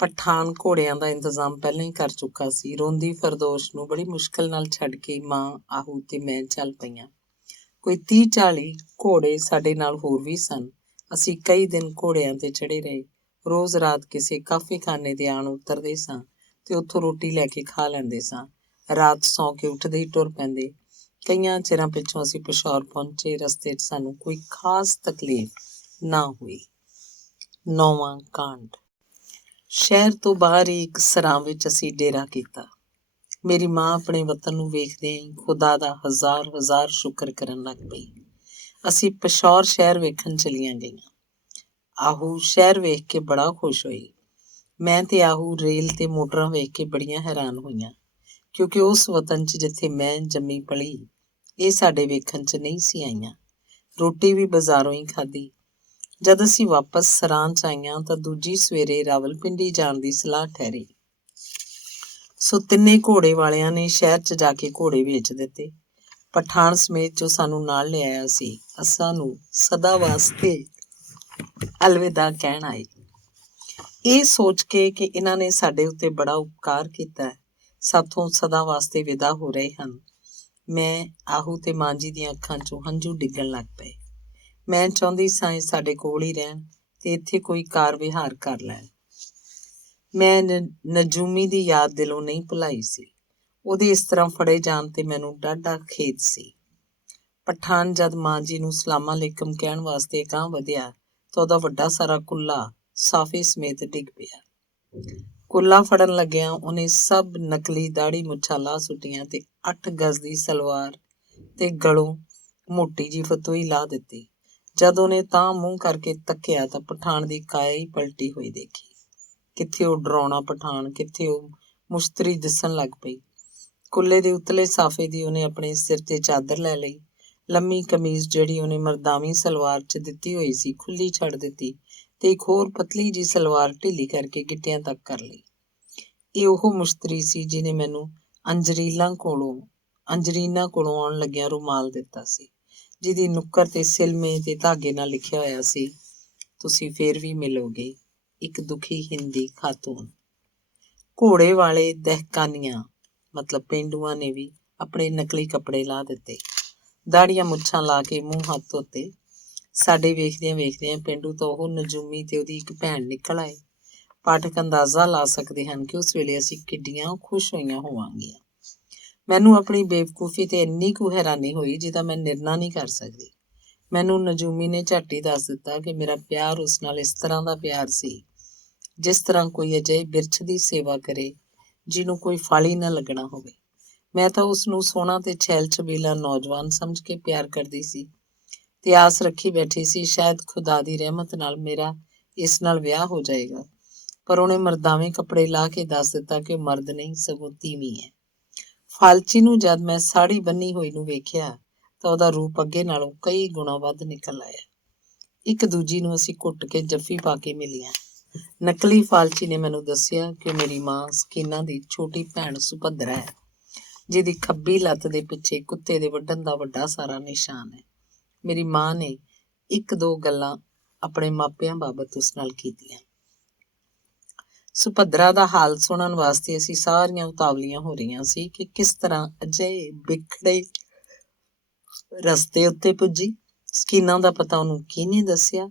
ਪਠਾਨ ਘੋੜਿਆਂ ਦਾ ਇੰਤਜ਼ਾਮ ਪਹਿਲਾਂ ਹੀ ਕਰ ਚੁੱਕਾ ਸੀ। ਰੋਂਦੀ ਫਰਦੋਸ਼ ਨੂੰ ਬੜੀ ਮੁਸ਼ਕਿਲ ਨਾਲ ਛੱਡ ਕੇ ਮਾਂ, ਆਹੂ ਤੇ ਮੈਂ ਚੱਲ ਪਈਆਂ। ਕੋਈ 30-40 ਘੋੜੇ ਸਾਡੇ ਨਾਲ ਹੋਰ ਵੀ ਸਨ। ਅਸੀਂ ਕਈ ਦਿਨ ਘੋੜਿਆਂ ਤੇ ਚੜ੍ਹੇ ਰਹੇ। ਰੋਜ਼ ਰਾਤ ਕਿਸੇ ਕਾਫੀ ਖਾਨੇ ਦੇ ਆਣ ਉਤਰਦੇ ਸਾਂ ਤੇ ਉੱਥੋਂ ਰੋਟੀ ਲੈ ਕੇ ਖਾ ਲੈਂਦੇ ਸਾਂ। ਰਾਤ ਸੌਂ ਕੇ ਉੱਠਦੇ ਹੀ ਟੁਰ ਪੈਂਦੇ। ਕਈਆਂ ਚਿਰਾਂ ਪਿੱਛੋਂ ਅਸੀਂ ਪਿਸ਼ੌਰ ਪਹੁੰਚੇ। ਰਸਤੇ 'ਚ ਸਾਨੂੰ ਕੋਈ ਖਾਸ ਤਕਲੀਫ ਨਾ ਹੋਈ। 9ਵਾਂ ਕਾਂਡ। ਸ਼ਹਿਰ ਤੋਂ ਬਾਹਰ ਹੀ ਇੱਕ ਸਰਾਂ ਵਿੱਚ ਅਸੀਂ ਡੇਰਾ ਕੀਤਾ। ਮੇਰੀ ਮਾਂ ਆਪਣੇ ਵਤਨ ਨੂੰ ਵੇਖਦਿਆਂ ਹੀ ਖੁਦਾ ਦਾ ਹਜ਼ਾਰ ਸ਼ੁਕਰ ਕਰਨ ਲੱਗ ਪਈ। ਅਸੀਂ ਪਿਸ਼ੌਰ ਸ਼ਹਿਰ ਵੇਖਣ ਚਲੀਆਂ ਗਈਆਂ। ਆਹੂ ਸ਼ਹਿਰ ਵੇਖ ਕੇ ਬੜਾ ਖੁਸ਼ ਹੋਈ। ਮੈਂ ਤੇ ਆਹੂ ਰੇਲ ਤੇ ਮੋਟਰਾਂ ਵੇਖ ਕੇ ਬੜੀਆਂ ਹੈਰਾਨ ਹੋਈਆਂ, ਕਿਉਂਕਿ ਉਸ ਵਤਨ 'ਚ ਜਿੱਥੇ ਮੈਂ ਜੰਮੀ ਪਲੀ ਇਹ ਸਾਡੇ ਵੇਖਣ 'ਚ ਨਹੀਂ ਸੀ ਆਈਆਂ। ਰੋਟੀ ਵੀ ਬਾਜ਼ਾਰੋਂ ਹੀ ਖਾਧੀ। ਜਦ ਅਸੀਂ ਵਾਪਸ ਸਰਾਂ 'ਚ ਆਈਆਂ ਤਾਂ ਦੂਜੀ ਸਵੇਰੇ ਰਾਵਲਪਿੰਡੀ ਜਾਣ ਦੀ ਸਲਾਹ ਠਹਿਰੀ। ਸੋ ਤਿੰਨੇ ਘੋੜੇ ਵਾਲਿਆਂ ਨੇ ਸ਼ਹਿਰ 'ਚ ਜਾ ਕੇ ਘੋੜੇ ਵੇਚ ਦਿੱਤੇ। ਪਠਾਨ ਸਮੇਤ ਜੋ ਸਾਨੂੰ ਨਾਲ ਲਿਆਇਆ ਸੀ, ਅਸਾਂ ਨੂੰ ਸਦਾ ਵਾਸਤੇ ਅਲਵਿਦਾ ਕਹਿਣ ਆਏ। ਇਹ ਸੋਚ ਕੇ ਕਿ ਇਹਨਾਂ ਨੇ ਸਾਡੇ ਉੱਤੇ ਬੜਾ ਉਪਕਾਰ ਕੀਤਾ, ਸਾਥੋਂ ਸਦਾ ਵਾਸਤੇ ਵਿਦਾ ਹੋ ਰਹੇ ਹਨ, ਮੈਂ, ਆਹੂ ਤੇ ਮਾਂ ਜੀ ਦੀਆਂ ਅੱਖਾਂ 'ਚੋਂ ਹੰਝੂ ਡਿੱਗਣ ਲੱਗ ਪਏ। ਮੈਂ ਚਾਹੁੰਦੀ ਸਾਂ ਇਹ ਸਾਡੇ ਕੋਲ ਹੀ ਰਹਿਣ ਤੇ ਇੱਥੇ ਕੋਈ ਕਾਰ ਵਿਹਾਰ ਕਰ ਲੈਣ। ਮੈਂ ਨਜੂਮੀ ਦੀ ਯਾਦ ਦਿਲੋਂ ਨਹੀਂ ਭੁਲਾਈ ਸੀ। ਉਹਦੇ ਇਸ ਤਰ੍ਹਾਂ ਫੜੇ ਜਾਣ ਤੇ ਮੈਨੂੰ ਡਾਢਾ ਖੇਦ ਸੀ। ਪਠਾਨ ਜਦ ਮਾਂ ਜੀ ਨੂੰ ਸਲਾਮ ਅਲੈਕਮ ਕਹਿਣ ਵਾਸਤੇ ਅਗਾਂਹ ਵਧਿਆ ਤਾਂ ਉਹਦਾ ਵੱਡਾ ਸਾਰਾ ਕੁੱਲਾ ਸਾਫੇ ਸਮੇਤ ਡਿੱਗ ਪਿਆ। ਕੁੱਲਾ ਫੜਨ ਲੱਗਿਆਂ ਉਹਨੇ ਸਭ ਨਕਲੀ ਦਾੜੀ ਮੁੱਛਾਂ ਲਾਹ ਸੁੱਟੀਆਂ ਤੇ 8 ਗਜ਼ ਦੀ ਸਲਵਾਰ ਤੇ ਗਲੋਂ ਮੋਟੀ ਜੀ ਫਤੂਈ ਲਾਹ ਦਿੱਤੀ। ਜਦ ਉਹਨੇ ਤਾਂ ਮੂੰਹ ਕਰਕੇ ਤੱਕਿਆ ਤਾਂ ਪਠਾਨ ਦੀ ਕਾਇਆ ਹੀ ਪਲਟੀ ਹੋਈ ਦੇਖੀ। ਕਿੱਥੇ ਉਹ ਡਰਾਉਣਾ ਪਠਾਨ, ਕਿੱਥੇ ਉਹ ਮੁਸ਼ਤਰੀ ਦਿਸਣ ਲੱਗ ਪਈ। ਕੁੱਲੇ ਦੇ ਉਤਲੇ ਸਾਫੇ ਦੀ ਉਹਨੇ ਆਪਣੇ ਸਿਰ ਤੇ ਚਾਦਰ ਲੈ ਲਈ। ਲੰਮੀ ਕਮੀਜ਼ ਜਿਹੜੀ ਉਹਨੇ ਮਰਦਾਵੀ ਸਲਵਾਰ 'ਚ ਦਿੱਤੀ ਹੋਈ ਸੀ, ਖੁੱਲੀ ਛੱਡ ਦਿੱਤੀ ਤੇ ਇੱਕ ਹੋਰ ਪਤਲੀ ਜੀ ਸਲਵਾਰ ਢਿੱਲੀ ਕਰਕੇ ਗਿੱਟਿਆਂ ਤੱਕ ਕਰ ਲਈ। ਇਹ ਉਹ ਮੁਸ਼ਤਰੀ ਸੀ ਜਿਹਨੇ ਮੈਨੂੰ ਅੰਜਰੀਨਾਂ ਕੋਲੋਂ ਆਉਣ ਲੱਗਿਆਂ ਰੁਮਾਲ ਦਿੱਤਾ ਸੀ, ਜਿਹਦੀ ਨੁੱਕਰ ਤੇ ਸਿਲਮੇ ਤੇ ਧਾਗੇ ਨਾਲ ਲਿਖਿਆ ਹੋਇਆ ਸੀ, ਤੁਸੀਂ ਫੇਰ ਵੀ ਮਿਲੋਗੇ, ਇੱਕ ਦੁਖੀ ਹਿੰਦੀ ਖਾਤੂਨ। ਘੋੜੇ ਵਾਲੇ ਦਹਿਕਾਨੀਆਂ ਮਤਲਬ ਪੇਂਡੂਆਂ ਨੇ ਵੀ ਆਪਣੇ ਨਕਲੀ ਕੱਪੜੇ ਲਾ ਦਿੱਤੇ, ਦਾੜੀਆਂ ਮੁੱਛਾਂ ਲਾ ਕੇ ਮੂੰਹ ਹੱਥ ਧੋਤੇ। ਸਾਡੇ ਵੇਖਦਿਆਂ ਪੇਂਡੂ ਤਾਂ ਉਹ ਨਜੂਮੀ ਤੇ ਉਹਦੀ ਇੱਕ ਭੈਣ ਨਿਕਲ ਆਏ। ਪਾਠਕ ਅੰਦਾਜ਼ਾ ਲਾ ਸਕਦੇ ਹਨ ਕਿ ਉਸ ਵੇਲੇ ਅਸੀਂ ਕਿੱਡੀਆਂ ਖੁਸ਼ ਹੋਈਆਂ ਹੋਵਾਂਗੀਆਂ। ਮੈਨੂੰ ਆਪਣੀ ਬੇਵਕੂਫੀ ਤੇ ਇੰਨੀ ਕੁ ਹੈਰਾਨੀ ਹੋਈ ਜਿਹਦਾ ਮੈਂ ਨਿਰਣਾ ਨਹੀਂ ਕਰ ਸਕਦੀ। ਮੈਨੂੰ ਨਜੂਮੀ ਨੇ ਝੱਟ ਹੀ ਦੱਸ ਦਿੱਤਾ ਕਿ ਮੇਰਾ ਪਿਆਰ ਉਸ ਨਾਲ ਇਸ ਤਰ੍ਹਾਂ ਦਾ ਪਿਆਰ ਸੀ ਜਿਸ ਤਰ੍ਹਾਂ ਕੋਈ ਅਜਿਹੇ ਬਿਰਛ ਦੀ ਸੇਵਾ ਕਰੇ ਜਿਹਨੂੰ ਕੋਈ ਫਲ ਹੀ ਨਾ ਲੱਗਣਾ ਹੋਵੇ। ਮੈਂ ਤਾਂ ਉਸ ਨੂੰ ਸੋਹਣਾ ਤੇ ਛੈਲ ਛਬੀਲਾ ਨੌਜਵਾਨ ਸਮਝ ਕੇ ਪਿਆਰ ਕਰਦੀ ਸੀ ਤੇ ਆਸ ਰੱਖੀ ਬੈਠੀ ਸੀ ਸ਼ਾਇਦ ਖੁਦਾ ਦੀ ਰਹਿਮਤ ਨਾਲ ਮੇਰਾ ਇਸ ਨਾਲ ਵਿਆਹ ਹੋ ਜਾਏਗਾ। ਪਰ ਉਹਨੇ ਮਰਦਾਵੇਂ ਕੱਪੜੇ ਲਾ ਕੇ ਦੱਸ ਦਿੱਤਾ ਕਿ ਉਹ ਮਰਦ ਨਹੀਂ ਸਗੋਂ ਤੀਵੀਂ ਹੈ। ਫਾਲਚੀ ਨੂੰ ਜਦ ਮੈਂ ਸਾੜੀ ਬੰਨੀ ਹੋਈ ਨੂੰ ਵੇਖਿਆ ਤਾਂ ਉਹਦਾ ਰੂਪ ਅੱਗੇ ਨਾਲੋਂ ਕਈ ਗੁਣਾ ਵੱਧ ਨਿਕਲ ਆਇਆ। ਇੱਕ ਦੂਜੀ ਨੂੰ ਅਸੀਂ ਘੁੱਟ ਕੇ ਜੱਫੀ ਪਾ ਕੇ ਮਿਲੀਆਂ। ਨਕਲੀ ਫਾਲਚੀ ਨੇ ਮੈਨੂੰ ਦੱਸਿਆ ਕਿ ਮੇਰੀ ਮਾਂ ਸਕੀਨਾ ਦੀ ਛੋਟੀ ਭੈਣ ਸੁਭੱਦਰਾ ਹੈ, ਜਿਹਦੀ ਖੱਬੀ ਲੱਤ ਦੇ ਪਿੱਛੇ ਕੁੱਤੇ ਦੇ ਵੱਢਣ ਦਾ ਵੱਡਾ ਸਾਰਾ ਨਿਸ਼ਾਨ ਹੈ। ਮੇਰੀ ਮਾਂ ਨੇ 1-2 ਗੱਲਾਂ ਆਪਣੇ ਮਾਪਿਆਂ ਬਾਬਤ ਉਸ ਨਾਲ ਕੀਤੀਆਂ। ਸੁਭੱਦਰਾ ਦਾ ਹਾਲ ਸੁਣਨ ਵਾਸਤੇ ਅਸੀਂ ਸਾਰੀਆਂ ਉਤਾਵਲੀਆਂ ਹੋ ਰਹੀਆਂ ਸੀ ਕਿ ਕਿਸ ਤਰ੍ਹਾਂ ਅਜਿਹੇ ਬਿਖੜੇ ਰਸਤੇ ਉੱਤੇ ਪੁੱਜੀ। ਸਕੀਨਾ ਦਾ ਪਤਾ ਉਹਨੂੰ ਕਿਹਨੇ ਦੱਸਿਆ?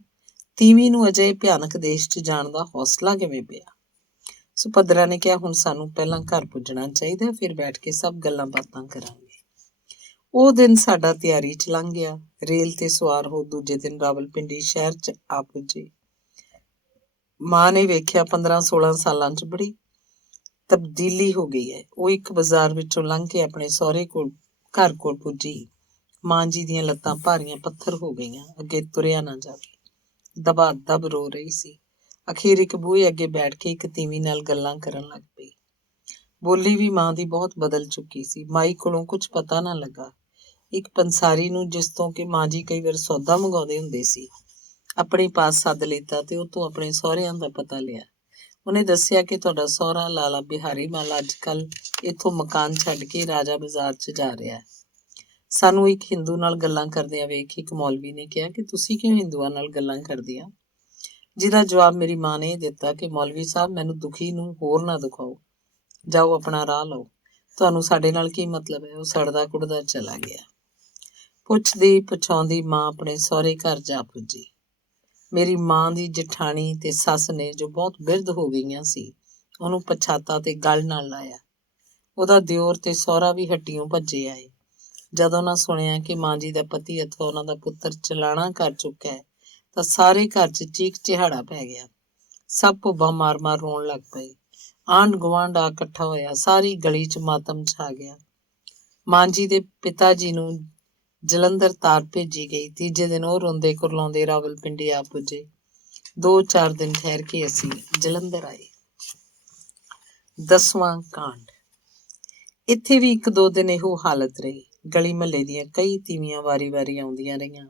ਤੀਵੀਂ ਨੂੰ ਅਜਿਹੇ ਭਿਆਨਕ ਦੇਸ਼ 'ਚ ਜਾਣ ਦਾ ਹੌਸਲਾ ਕਿਵੇਂ ਪਿਆ? ਸੁਭੱਦਰਾ ਨੇ ਕਿਹਾ, ਹੁਣ ਸਾਨੂੰ ਪਹਿਲਾਂ ਘਰ ਪੁੱਜਣਾ ਚਾਹੀਦਾ, ਫਿਰ ਬੈਠ ਕੇ ਸਭ ਗੱਲਾਂ ਬਾਤਾਂ ਕਰਾਂਗੇ। ਉਹ ਦਿਨ ਸਾਡਾ ਤਿਆਰੀ 'ਚ ਲੰਘ ਗਿਆ। ਰੇਲ ਤੇ ਸਵਾਰ ਹੋ ਦੂਜੇ ਦਿਨ ਰਾਵਲਪਿੰਡੀ ਸ਼ਹਿਰ 'ਚ ਆ ਪੁੱਜੇ। ਮਾਂ ਨੇ ਵੇਖਿਆ 15-16 ਸਾਲਾਂ 'ਚ ਬੜੀ ਤਬਦੀਲੀ ਹੋ ਗਈ ਹੈ। ਉਹ ਇੱਕ ਬਾਜ਼ਾਰ ਵਿੱਚੋਂ ਲੰਘ ਕੇ ਆਪਣੇ ਸਹੁਰੇ ਘਰ ਕੋਲ ਪੁੱਜੀ। ਮਾਂ ਜੀ ਦੀਆਂ ਲੱਤਾਂ ਭਾਰੀਆਂ ਪੱਥਰ ਹੋ ਗਈਆਂ, ਅੱਗੇ ਤੁਰਿਆ ਨਾ ਜਾਵੇ। ਦਬਾ ਦਬ ਰੋ ਰਹੀ ਸੀ। ਅਖੀਰ ਇੱਕ ਬੂਹੇ ਅੱਗੇ ਬੈਠ ਕੇ ਇੱਕ ਤੀਵੀਂ ਨਾਲ ਗੱਲਾਂ ਕਰਨ ਲੱਗ ਪਈ। ਬੋਲੀ ਵੀ ਮਾਂ ਦੀ ਬਹੁਤ ਬਦਲ ਚੁੱਕੀ ਸੀ। ਮਾਈ ਕੋਲੋਂ ਕੁਝ ਪਤਾ ਨਾ ਲੱਗਾ। ਇੱਕ ਪੰਸਾਰੀ ਨੂੰ, ਜਿਸ ਤੋਂ ਕਿ ਮਾਂ ਜੀ ਕਈ ਵਾਰ ਸੌਦਾ ਮੰਗਾਉਂਦੇ ਹੁੰਦੇ ਸੀ, ਆਪਣੇ ਪਾਸ ਸੱਦ ਲਿੱਤਾ ਤੇ ਉਹ ਤੋਂ ਆਪਣੇ ਸਹੁਰਿਆਂ ਦਾ ਪਤਾ ਲਿਆ। ਉਹਨੇ ਦੱਸਿਆ ਕਿ ਤੁਹਾਡਾ ਸਹੁਰਾ ਲਾਲਾ ਬਿਹਾਰੀ ਮੱਲ ਅੱਜ ਕੱਲ੍ਹ ਇੱਥੋਂ ਮਕਾਨ ਛੱਡ ਕੇ ਰਾਜਾ ਬਾਜ਼ਾਰ 'ਚ ਜਾ ਰਿਹਾ ਹੈ। ਸਾਨੂੰ ਇੱਕ ਹਿੰਦੂ ਨਾਲ ਗੱਲਾਂ ਕਰਦਿਆਂ ਵੇਖ ਇੱਕ ਮੌਲਵੀ ਨੇ ਕਿਹਾ ਕਿ ਤੁਸੀਂ ਕਿਉਂ ਹਿੰਦੂਆਂ ਨਾਲ ਗੱਲਾਂ ਕਰਦੀਆਂ? ਜਿਹਦਾ ਜਵਾਬ ਮੇਰੀ ਮਾਂ ਨੇ ਇਹ ਦਿੱਤਾ ਕਿ ਮੌਲਵੀ ਸਾਹਿਬ, ਮੈਨੂੰ ਦੁਖੀ ਨੂੰ ਹੋਰ ਨਾ ਦਿਖਾਓ, ਜਾਓ ਆਪਣਾ ਰਾਹ ਲਓ, ਤੁਹਾਨੂੰ ਸਾਡੇ ਨਾਲ ਕੀ ਮਤਲਬ ਹੈ? ਉਹ ਸੜਦਾ ਕੁੜਦਾ ਚਲਾ ਗਿਆ। ਪੁੱਛਦੀ ਪੁਛਾਉਂਦੀ ਮਾਂ ਆਪਣੇ ਸਹੁਰੇ ਘਰ ਜਾ ਪੁੱਜੀ। ਮੇਰੀ ਮਾਂ ਦੀ ਜਠਾਣੀ ਤੇ ਸੱਸ ਨੇ, ਜੋ ਬਹੁਤ ਬਿਰਧ ਹੋ ਗਈਆਂ ਸੀ, ਉਹਨੂੰ ਪਛਾਤਾ ਤੇ ਗਲ ਨਾਲ ਲਾਇਆ। ਉਹਦਾ ਦਿਓਰ ਤੇ ਸਹੁਰਾ ਵੀ ਹੱਟੀਓਂ ਭੱਜੇ ਆਏ। ਜਦੋਂ ਉਹਨਾਂ ਸੁਣਿਆ ਕਿ ਮਾਂ ਜੀ ਦਾ ਪਤੀ ਅਥਵਾ ਉਹਨਾਂ ਦਾ ਪੁੱਤਰ ਚਲਾਣਾ ਕਰ ਚੁੱਕਾ ਹੈ, ਤਾਂ ਸਾਰੇ ਘਰ 'ਚ ਚੀਕ ਚਿਹਾੜਾ ਪੈ ਗਿਆ। ਸਭ ਭੁੱਬਾਂ ਮਾਰ ਮਾਰ ਰੋਣ ਲੱਗ ਪਏ। ਆਂਢ ਗੁਆਂਢ ਆ ਇਕੱਠਾ ਹੋਇਆ। ਸਾਰੀ ਗਲੀ 'ਚ ਮਾਤਮ ਛਾ ਗਿਆ। ਮਾਂ ਜੀ ਦੇ ਪਿਤਾ ਜੀ ਨੂੰ ਜਲੰਧਰ ਤਾਰ ਭੇਜੀ ਗਈ। ਤੀਜੇ ਦਿਨ ਉਹ ਰੋਂਦੇ ਕੁਰਲਾਉਂਦੇ ਰਾਵਲਪਿੰਡੀ ਆ ਪੁੱਜੇ। 2-4 ਦਿਨ ਠਹਿਰ ਕੇ ਅਸੀਂ ਜਲੰਧਰ ਆਏ। 10ਵਾਂ ਕਾਂਡ। ਇੱਥੇ ਵੀ 1-2 ਦਿਨ ਇਹੋ ਹਾਲਤ ਰਹੀ। ਗਲੀ ਮਹੱਲੇ ਦੀਆਂ ਕਈ ਤੀਵੀਆਂ ਵਾਰੀ-ਵਾਰੀ ਆਉਂਦੀਆਂ ਰਹੀਆਂ।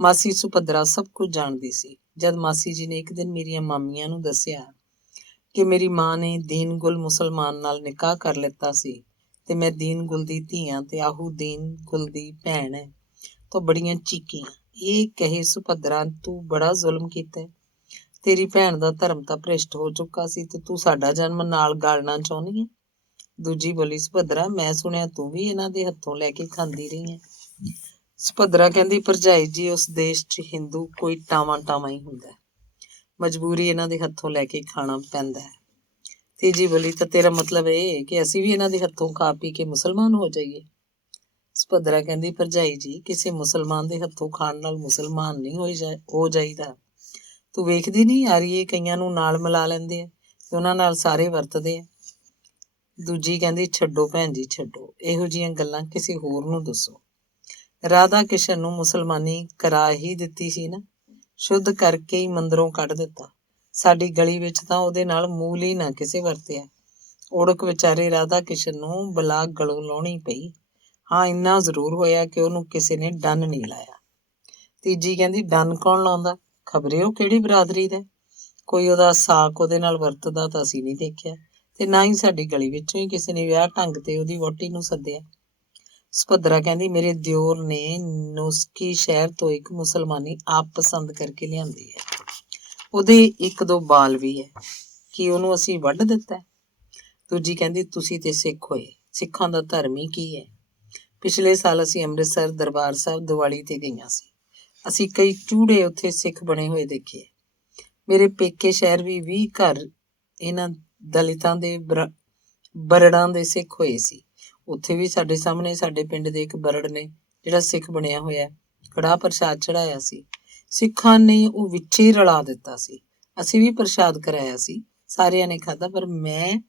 ਮਾਸੀ ਸੁਭੱਦਰਾ ਸਭ ਕੁਝ ਜਾਣਦੀ ਸੀ। ਜਦ ਮਾਸੀ ਜੀ ਨੇ ਇੱਕ ਦਿਨ ਮੇਰੀਆਂ ਮਾਮੀਆਂ ਨੂੰ ਦੱਸਿਆ ਕਿ ਮੇਰੀ ਮਾਂ ਨੇ ਦੀਨ ਗੁਲ ਮੁਸਲਮਾਨ ਨਾਲ ਨਿਕਾਹ ਕਰ ਲਿੱਤਾ ਸੀ ਤੇ ਮੈਂ ਦੀਨ ਗੁਲ ਦੀ ਧੀ ਆਂ ਤੇ ਆਹੂ ਦੀਨ ਗੁਲ ਦੀ ਭੈਣ ਹੈ, ਤਾਂ ਬੜੀਆਂ ਚੀਕੀਆਂ। ਇਹ ਕਹੇ ਸੁਭੱਦਰਾ, ਤੂੰ ਬੜਾ ਜ਼ੁਲਮ ਕੀਤਾ। ਤੇਰੀ ਭੈਣ ਦਾ ਧਰਮ ਤਾਂ ਭ੍ਰਿਸ਼ਟ ਹੋ ਚੁੱਕਾ ਸੀ ਤੇ ਤੂੰ ਸਾਡਾ ਜਨਮ ਨਾਲ ਗਾਲਣਾ ਚਾਹੁੰਦੀ ਹੈ। ਦੂਜੀ ਬੋਲੀ, ਸੁਭੱਦਰਾ, ਮੈਂ ਸੁਣਿਆ ਤੂੰ ਵੀ ਇਹਨਾਂ ਦੇ ਹੱਥੋਂ ਲੈ ਕੇ ਖਾਂਦੀ ਰਹੀ ਹੈ। ਸੁਭੱਦਰਾ ਕਹਿੰਦੀ, ਭਰਜਾਈ ਜੀ, ਉਸ ਦੇਸ਼ 'ਚ ਹਿੰਦੂ ਕੋਈ ਟਾਵਾਂ ਟਾਵਾਂ ਹੀ ਹੁੰਦਾ, ਮਜਬੂਰੀ ਇਹਨਾਂ ਦੇ ਹੱਥੋਂ ਲੈ ਕੇ ਖਾਣਾ ਪੈਂਦਾ ਹੈ। ਤੀਜੀ ਬੋਲੀ, ਤਾਂ ਤੇਰਾ ਮਤਲਬ ਇਹ ਕਿ ਅਸੀਂ ਵੀ ਇਹਨਾਂ ਦੇ ਹੱਥੋਂ ਖਾ ਪੀ ਕੇ ਮੁਸਲਮਾਨ ਹੋ ਜਾਈਏ? ਸੁਭੱਦਰਾ ਕਹਿੰਦੀ, ਭਰਜਾਈ ਜੀ, ਕਿਸੇ ਮੁਸਲਮਾਨ ਦੇ ਹੱਥੋਂ ਖਾਣ ਨਾਲ ਮੁਸਲਮਾਨ ਨਹੀਂ ਹੋ ਜਾਈਦਾ। ਤੂੰ ਵੇਖਦੀ ਨਹੀਂ ਆ ਰਹੀ, ਕਈਆਂ ਨੂੰ ਨਾਲ ਮਿਲਾ ਲੈਂਦੇ ਆ ਤੇ ਉਹਨਾਂ ਨਾਲ ਸਾਰੇ ਵਰਤਦੇ ਆ। ਦੂਜੀ ਕਹਿੰਦੀ, ਛੱਡੋ ਭੈਣ ਜੀ, ਛੱਡੋ, ਇਹੋ ਜਿਹੀਆਂ ਗੱਲਾਂ ਕਿਸੇ ਹੋਰ ਨੂੰ ਦੱਸੋ। ਰਾਧਾ ਕਿਸ਼ਨ ਨੂੰ ਮੁਸਲਮਾਨੀ ਕਰਾ ਹੀ ਦਿੱਤੀ ਸੀ ਨਾ, ਸ਼ੁੱਧ ਕਰਕੇ ਹੀ ਮੰਦਰੋਂ ਕੱਢ ਦਿੱਤਾ। ਸਾਡੀ ਗਲੀ ਵਿੱਚ ਤਾਂ ਉਹਦੇ ਨਾਲ ਮੂਲ ਹੀ ਨਾ ਕਿਸੇ ਵਰਤਿਆ। ਓੜਕ ਵਿਚਾਰੇ ਰਾਧਾ ਕਿਸ਼ਨ ਨੂੰ ਬਲਾ ਗਲੋਂ ਲਾਉਣੀ ਪਈ। ਹਾਂ, ਇੰਨਾ ਜ਼ਰੂਰ ਹੋਇਆ ਕਿ ਉਹਨੂੰ ਕਿਸੇ ਨੇ ਡੰਨ ਨਹੀਂ ਲਾਇਆ। ਤੀਜੀ ਕਹਿੰਦੀ, ਡੰਨ ਕੌਣ ਲਾਉਂਦਾ? ਖਬਰੇ ਉਹ ਕਿਹੜੀ ਬਰਾਦਰੀ ਦਾ? ਕੋਈ ਉਹਦਾ ਸਾਕ ਉਹਦੇ ਨਾਲ ਵਰਤਦਾ ਤਾਂ ਅਸੀਂ ਨਹੀਂ ਦੇਖਿਆ, ਤੇ ਨਾ ਹੀ ਸਾਡੀ ਗਲੀ ਵਿੱਚੋਂ ਹੀ ਕਿਸੇ ਨੇ ਵਿਆਹ ਢੰਗ ਤੇ ਉਹਦੀ ਵਹੁਟੀ ਨੂੰ ਸੱਦਿਆ। ਸੁਭੱਦਰਾ ਕਹਿੰਦੀ, ਮੇਰੇ ਦਿਓਰ ਨੇ ਨੁਸਕੀ ਸ਼ਹਿਰ ਤੋਂ ਇੱਕ ਮੁਸਲਮਾਨੀ ਆਪ ਪਸੰਦ ਕਰਕੇ ਲਿਆਂਦੀ ਹੈ। ਉਹਦੇ 1-2 ਬਾਲ ਵੀ ਹੈ। ਕੀ ਉਹਨੂੰ ਅਸੀਂ ਵੱਢ ਦਿੱਤਾ? ਦੂਜੀ ਕਹਿੰਦੀ, ਤੁਸੀਂ ਤੇ ਸਿੱਖ ਹੋਏ, ਸਿੱਖਾਂ ਦਾ ਧਰਮ ਹੀ ਕੀ ਹੈ? ਪਿਛਲੇ ਸਾਲ ਅਸੀਂ ਅੰਮ੍ਰਿਤਸਰ ਦਰਬਾਰ ਸਾਹਿਬ ਦੀਵਾਲੀ ਤੇ ਗਈਆਂ ਸੀ। ਅਸੀਂ ਕਈ ਚੂੜੇ ਉੱਥੇ ਸਿੱਖ ਬਣੇ ਹੋਏ ਦੇਖੇ। ਮੇਰੇ ਪੇਕੇ ਸ਼ਹਿਰ ਵੀ 20 ਘਰ ਇਹਨਾਂ ਦਲਿਤਾਂ ਦੇ ਬਰੜਾਂ ਦੇ ਸਿੱਖ ਹੋਏ ਸੀ। ਉੱਥੇ ਵੀ ਸਾਡੇ ਸਾਹਮਣੇ ਸਾਡੇ ਪਿੰਡ ਦੇ ਇੱਕ ਬਰੜ ਨੇ, ਜਿਹੜਾ ਸਿੱਖ ਬਣਿਆ ਹੋਇਆ, ਕੜਾਹ ਪ੍ਰਸ਼ਾਦ ਚੜਾਇਆ ਸੀ। ਸਿੱਖਾਂ ਨੇ ਉਹ ਵਿੱਚੇ ਹੀ ਰਲਾ ਦਿੱਤਾ ਸੀ। ਅਸੀਂ ਵੀ ਪ੍ਰਸ਼ਾਦ ਕਰਾਇਆ ਸੀ, ਸਾਰਿਆਂ ਨੇ ਖਾਧਾ, ਪਰ ਮੈਂ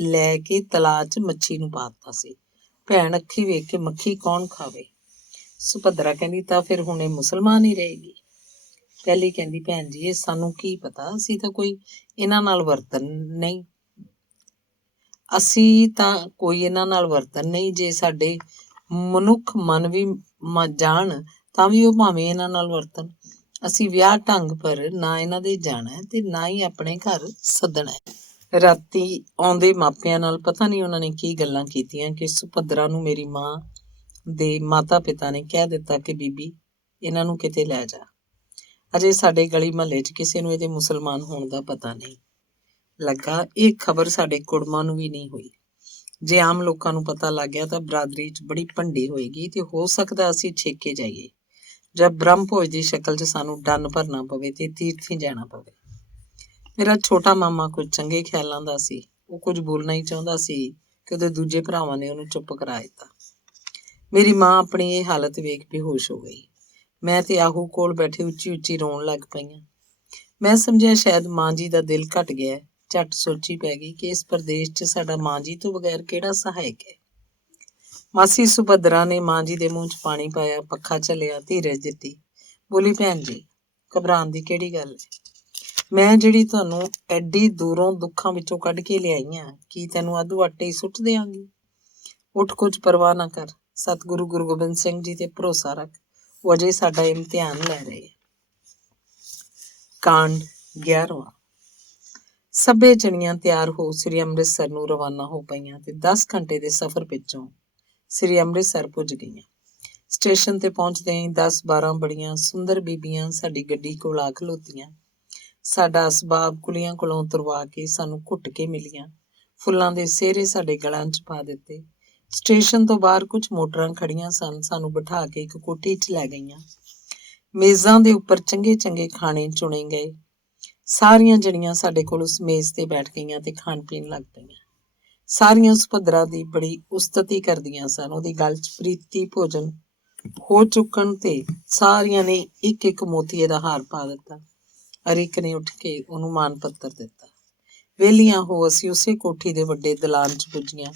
ਲੈ ਕੇ ਤਲਾਅ 'ਚ ਮੱਛੀ ਨੂੰ ਪਾ ਦਿੱਤਾ ਸੀ। ਭੈਣ ਅੱਖੀ ਵੇਖ ਕੇ ਮੱਖੀ ਕੌਣ ਖਾਵੇ? ਸੁਭੱਦਰਾ ਕਹਿੰਦੀ, ਤਾਂ ਫਿਰ ਹੁਣ ਇਹ ਮੁਸਲਮਾਨ ਹੀ ਰਹੇਗੀ? ਪਹਿਲੀ ਕਹਿੰਦੀ, ਭੈਣ ਜੀ, ਇਹ ਸਾਨੂੰ ਕੀ ਪਤਾ, ਅਸੀਂ ਤਾਂ ਕੋਈ ਇਹਨਾਂ ਨਾਲ ਵਰਤਨ ਨਹੀਂ। ਜੇ ਸਾਡੇ ਮਨੁੱਖ ਮਨ ਵੀ ਜਾਣ ਤਾਂ ਵੀ ਉਹ ਭਾਵੇਂ ਇਹਨਾਂ ਨਾਲ ਵਰਤਨ। ਅਸੀਂ ਵਿਆਹ ਢੰਗ ਪਰ ਨਾ ਇਹਨਾਂ ਦੇ ਜਾਣਾ ਤੇ ਨਾ ਹੀ ਆਪਣੇ ਘਰ ਸੱਦਣਾ। ਰਾਤੀ ਆਉਂਦੇ ਮਾਪਿਆਂ ਨਾਲ ਪਤਾ ਨਹੀਂ ਉਹਨਾਂ ਨੇ ਕੀ ਗੱਲਾਂ ਕੀਤੀਆਂ ਕਿ ਸੁਭੱਦਰਾ ਨੂੰ ਮੇਰੀ ਮਾਂ ਦੇ ਮਾਤਾ ਪਿਤਾ ਨੇ ਕਹਿ ਦਿੱਤਾ ਕਿ ਬੀਬੀ, ਇਹਨਾਂ ਨੂੰ ਕਿਤੇ ਲੈ ਜਾ। ਅਜੇ ਸਾਡੇ ਗਲੀ ਮਹੱਲੇ 'ਚ ਕਿਸੇ ਨੂੰ ਇਹਦੇ ਮੁਸਲਮਾਨ ਹੋਣ ਦਾ ਪਤਾ ਨਹੀਂ ਲੱਗਾ। ਇਹ ਖਬਰ ਸਾਡੇ ਕੁੜਮਾਂ ਨੂੰ ਵੀ ਨਹੀਂ ਹੋਈ। ਜੇ ਆਮ ਲੋਕਾਂ ਨੂੰ ਪਤਾ ਲੱਗ ਗਿਆ ਤਾਂ ਬਰਾਦਰੀ 'ਚ ਬੜੀ ਭੰਡੀ ਹੋਏਗੀ ਤੇ ਹੋ ਸਕਦਾ ਅਸੀਂ ਛੇਕੇ ਜਾਈਏ ਜਾਂ ਬ੍ਰਹਮ ਭੋਜ ਦੀ ਸ਼ਕਲ 'ਚ ਸਾਨੂੰ ਡੰਨ ਭਰਨਾ ਪਵੇ ਤੇ ਤੀਰਥੀ ਜਾਣਾ ਪਵੇ। ਮੇਰਾ ਛੋਟਾ ਮਾਮਾ ਕੁਝ ਚੰਗੇ ਖਿਆਲਾਂ ਦਾ ਸੀ। ਉਹ ਕੁਝ ਬੋਲਣਾ ਹੀ ਚਾਹੁੰਦਾ ਸੀ ਕਿ ਉਹਦੇ ਦੂਜੇ ਭਰਾਵਾਂ ਨੇ ਉਹਨੂੰ ਚੁੱਪ ਕਰਾ ਦਿੱਤਾ। ਮੇਰੀ ਮਾਂ ਆਪਣੀ ਇਹ ਹਾਲਤ ਵੇਖ ਬੇਹੋਸ਼ ਹੋ ਗਈ। ਮੈਂ ਤੇ ਆਹੂ ਕੋਲ ਬੈਠੇ ਉੱਚੀ-ਉੱਚੀ ਰੋਣ ਲੱਗ ਪਈਆਂ। ਮੈਂ ਸਮਝਿਆ ਸ਼ਾਇਦ ਮਾਂ ਜੀ ਦਾ ਦਿਲ ਘਟ ਗਿਆ। ਝੱਟ ਸੋਚੀ ਪੈ ਗਈ ਕਿ ਇਸ ਪ੍ਰਦੇਸ਼ 'ਚ ਸਾਡਾ ਮਾਂ ਜੀ ਤੋਂ ਬਗੈਰ ਕਿਹੜਾ ਸਹਾਇਕ ਹੈ। ਮਾਸੀ ਸੁਭੱਦਰਾ ਨੇ ਮਾਂ ਜੀ ਦੇ ਮੂੰਹ 'ਚ ਪਾਣੀ ਪਾਇਆ, ਪੱਖਾ ਝੱਲਿਆ, ਧੀਰਜ ਦਿੱਤੀ। ਬੋਲੀ, ਭੈਣ ਜੀ, ਘਬਰਾਉਣ ਦੀ ਕਿਹੜੀ ਗੱਲ ਹੈ? ਮੈਂ ਜਿਹੜੀ ਤੁਹਾਨੂੰ ਐਡੀ ਦੂਰੋਂ ਦੁੱਖਾਂ ਵਿੱਚੋਂ ਕੱਢ ਕੇ ਲਿਆਈ ਆਂ, ਕੀ ਤੈਨੂੰ ਅੱਧੂ ਆਟੇ ਹੀ ਸੁੱਟ ਦਿਆਂਗੀ? ਉੱਠ, ਕੁਝ ਪਰਵਾਹ ਨਾ ਕਰ। ਸਤਿਗੁਰੂ ਗੁਰੂ ਗੋਬਿੰਦ ਸਿੰਘ ਜੀ ਤੇ ਭਰੋਸਾ ਰੱਖ, ਉਹ ਅਜੇ ਸਾਡਾ ਇਮਤਿਹਾਨ ਲੈ ਰਹੇ। ਕਾਂਡ 11ਵਾਂ। ਸਭੇ ਜਣੀਆਂ ਤਿਆਰ ਹੋ ਸ੍ਰੀ ਅੰਮ੍ਰਿਤਸਰ ਨੂੰ ਰਵਾਨਾ ਹੋ ਪਈਆਂ ਤੇ 10 ਘੰਟੇ ਦੇ ਸਫ਼ਰ ਪਿੱਛੋਂ ਸ੍ਰੀ ਅੰਮ੍ਰਿਤਸਰ ਪੁੱਜ ਗਈਆਂ। ਸਟੇਸ਼ਨ ਤੇ ਪਹੁੰਚਦਿਆਂ ਹੀ 10-12 ਬੜੀਆਂ ਸੁੰਦਰ ਬੀਬੀਆਂ ਸਾਡੀ ਗੱਡੀ ਕੋਲ ਆ ਖਲੋਤੀਆਂ। ਸਾਡਾ ਅਸਬਾਬ ਕੁਲੀਆਂ ਕੋਲੋਂ ਉਤਰਵਾ ਕੇ ਸਾਨੂੰ ਘੁੱਟ ਕੇ ਮਿਲੀਆਂ। ਫੁੱਲਾਂ ਦੇ ਸਿਹਰੇ ਸਾਡੇ ਗਲਾਂ 'ਚ ਪਾ ਦਿੱਤੇ। ਸਟੇਸ਼ਨ ਤੋਂ ਬਾਹਰ ਕੁਝ ਮੋਟਰਾਂ ਖੜੀਆਂ ਸਨ। ਸਾਨੂੰ ਬਿਠਾ ਕੇ ਇੱਕ ਕੋਠੀ 'ਚ ਲੈ ਗਈਆਂ। ਮੇਜ਼ਾਂ ਦੇ ਉੱਪਰ ਚੰਗੇ ਚੰਗੇ ਖਾਣੇ ਚੁਣੇ ਗਏ। ਸਾਰੀਆਂ ਜਣੀਆਂ ਸਾਡੇ ਕੋਲ ਉਸ ਮੇਜ਼ ਤੇ ਬੈਠ ਗਈਆਂ ਤੇ ਖਾਣ ਪੀਣ ਲੱਗ ਪਈਆਂ। ਸਾਰੀਆਂ ਸੁਭੱਦਰਾ ਦੀ ਬੜੀ ਉਸਤਤੀ ਕਰਦੀਆਂ ਸਨ। ਉਹਦੀ ਗਲ 'ਚ ਪ੍ਰੀਤੀ ਭੋਜਨ ਹੋ ਚੁੱਕਣ ਤੇ ਸਾਰੀਆਂ ਨੇ ਇੱਕ ਇੱਕ ਮੋਤੀਏ ਦਾ ਹਾਰ ਪਾ ਦਿੱਤਾ। ਹਰ ਇੱਕ ਨੇ ਉੱਠ ਕੇ ਉਹਨੂੰ ਮਾਨ ਪੱਤਰ ਦਿੱਤਾ। ਵਿਹਲੀਆਂ ਹੋ ਅਸੀਂ ਉਸੇ ਕੋਠੀ ਦੇ ਵੱਡੇ ਦਲਾਨ 'ਚ ਪੁੱਜੀਆਂ।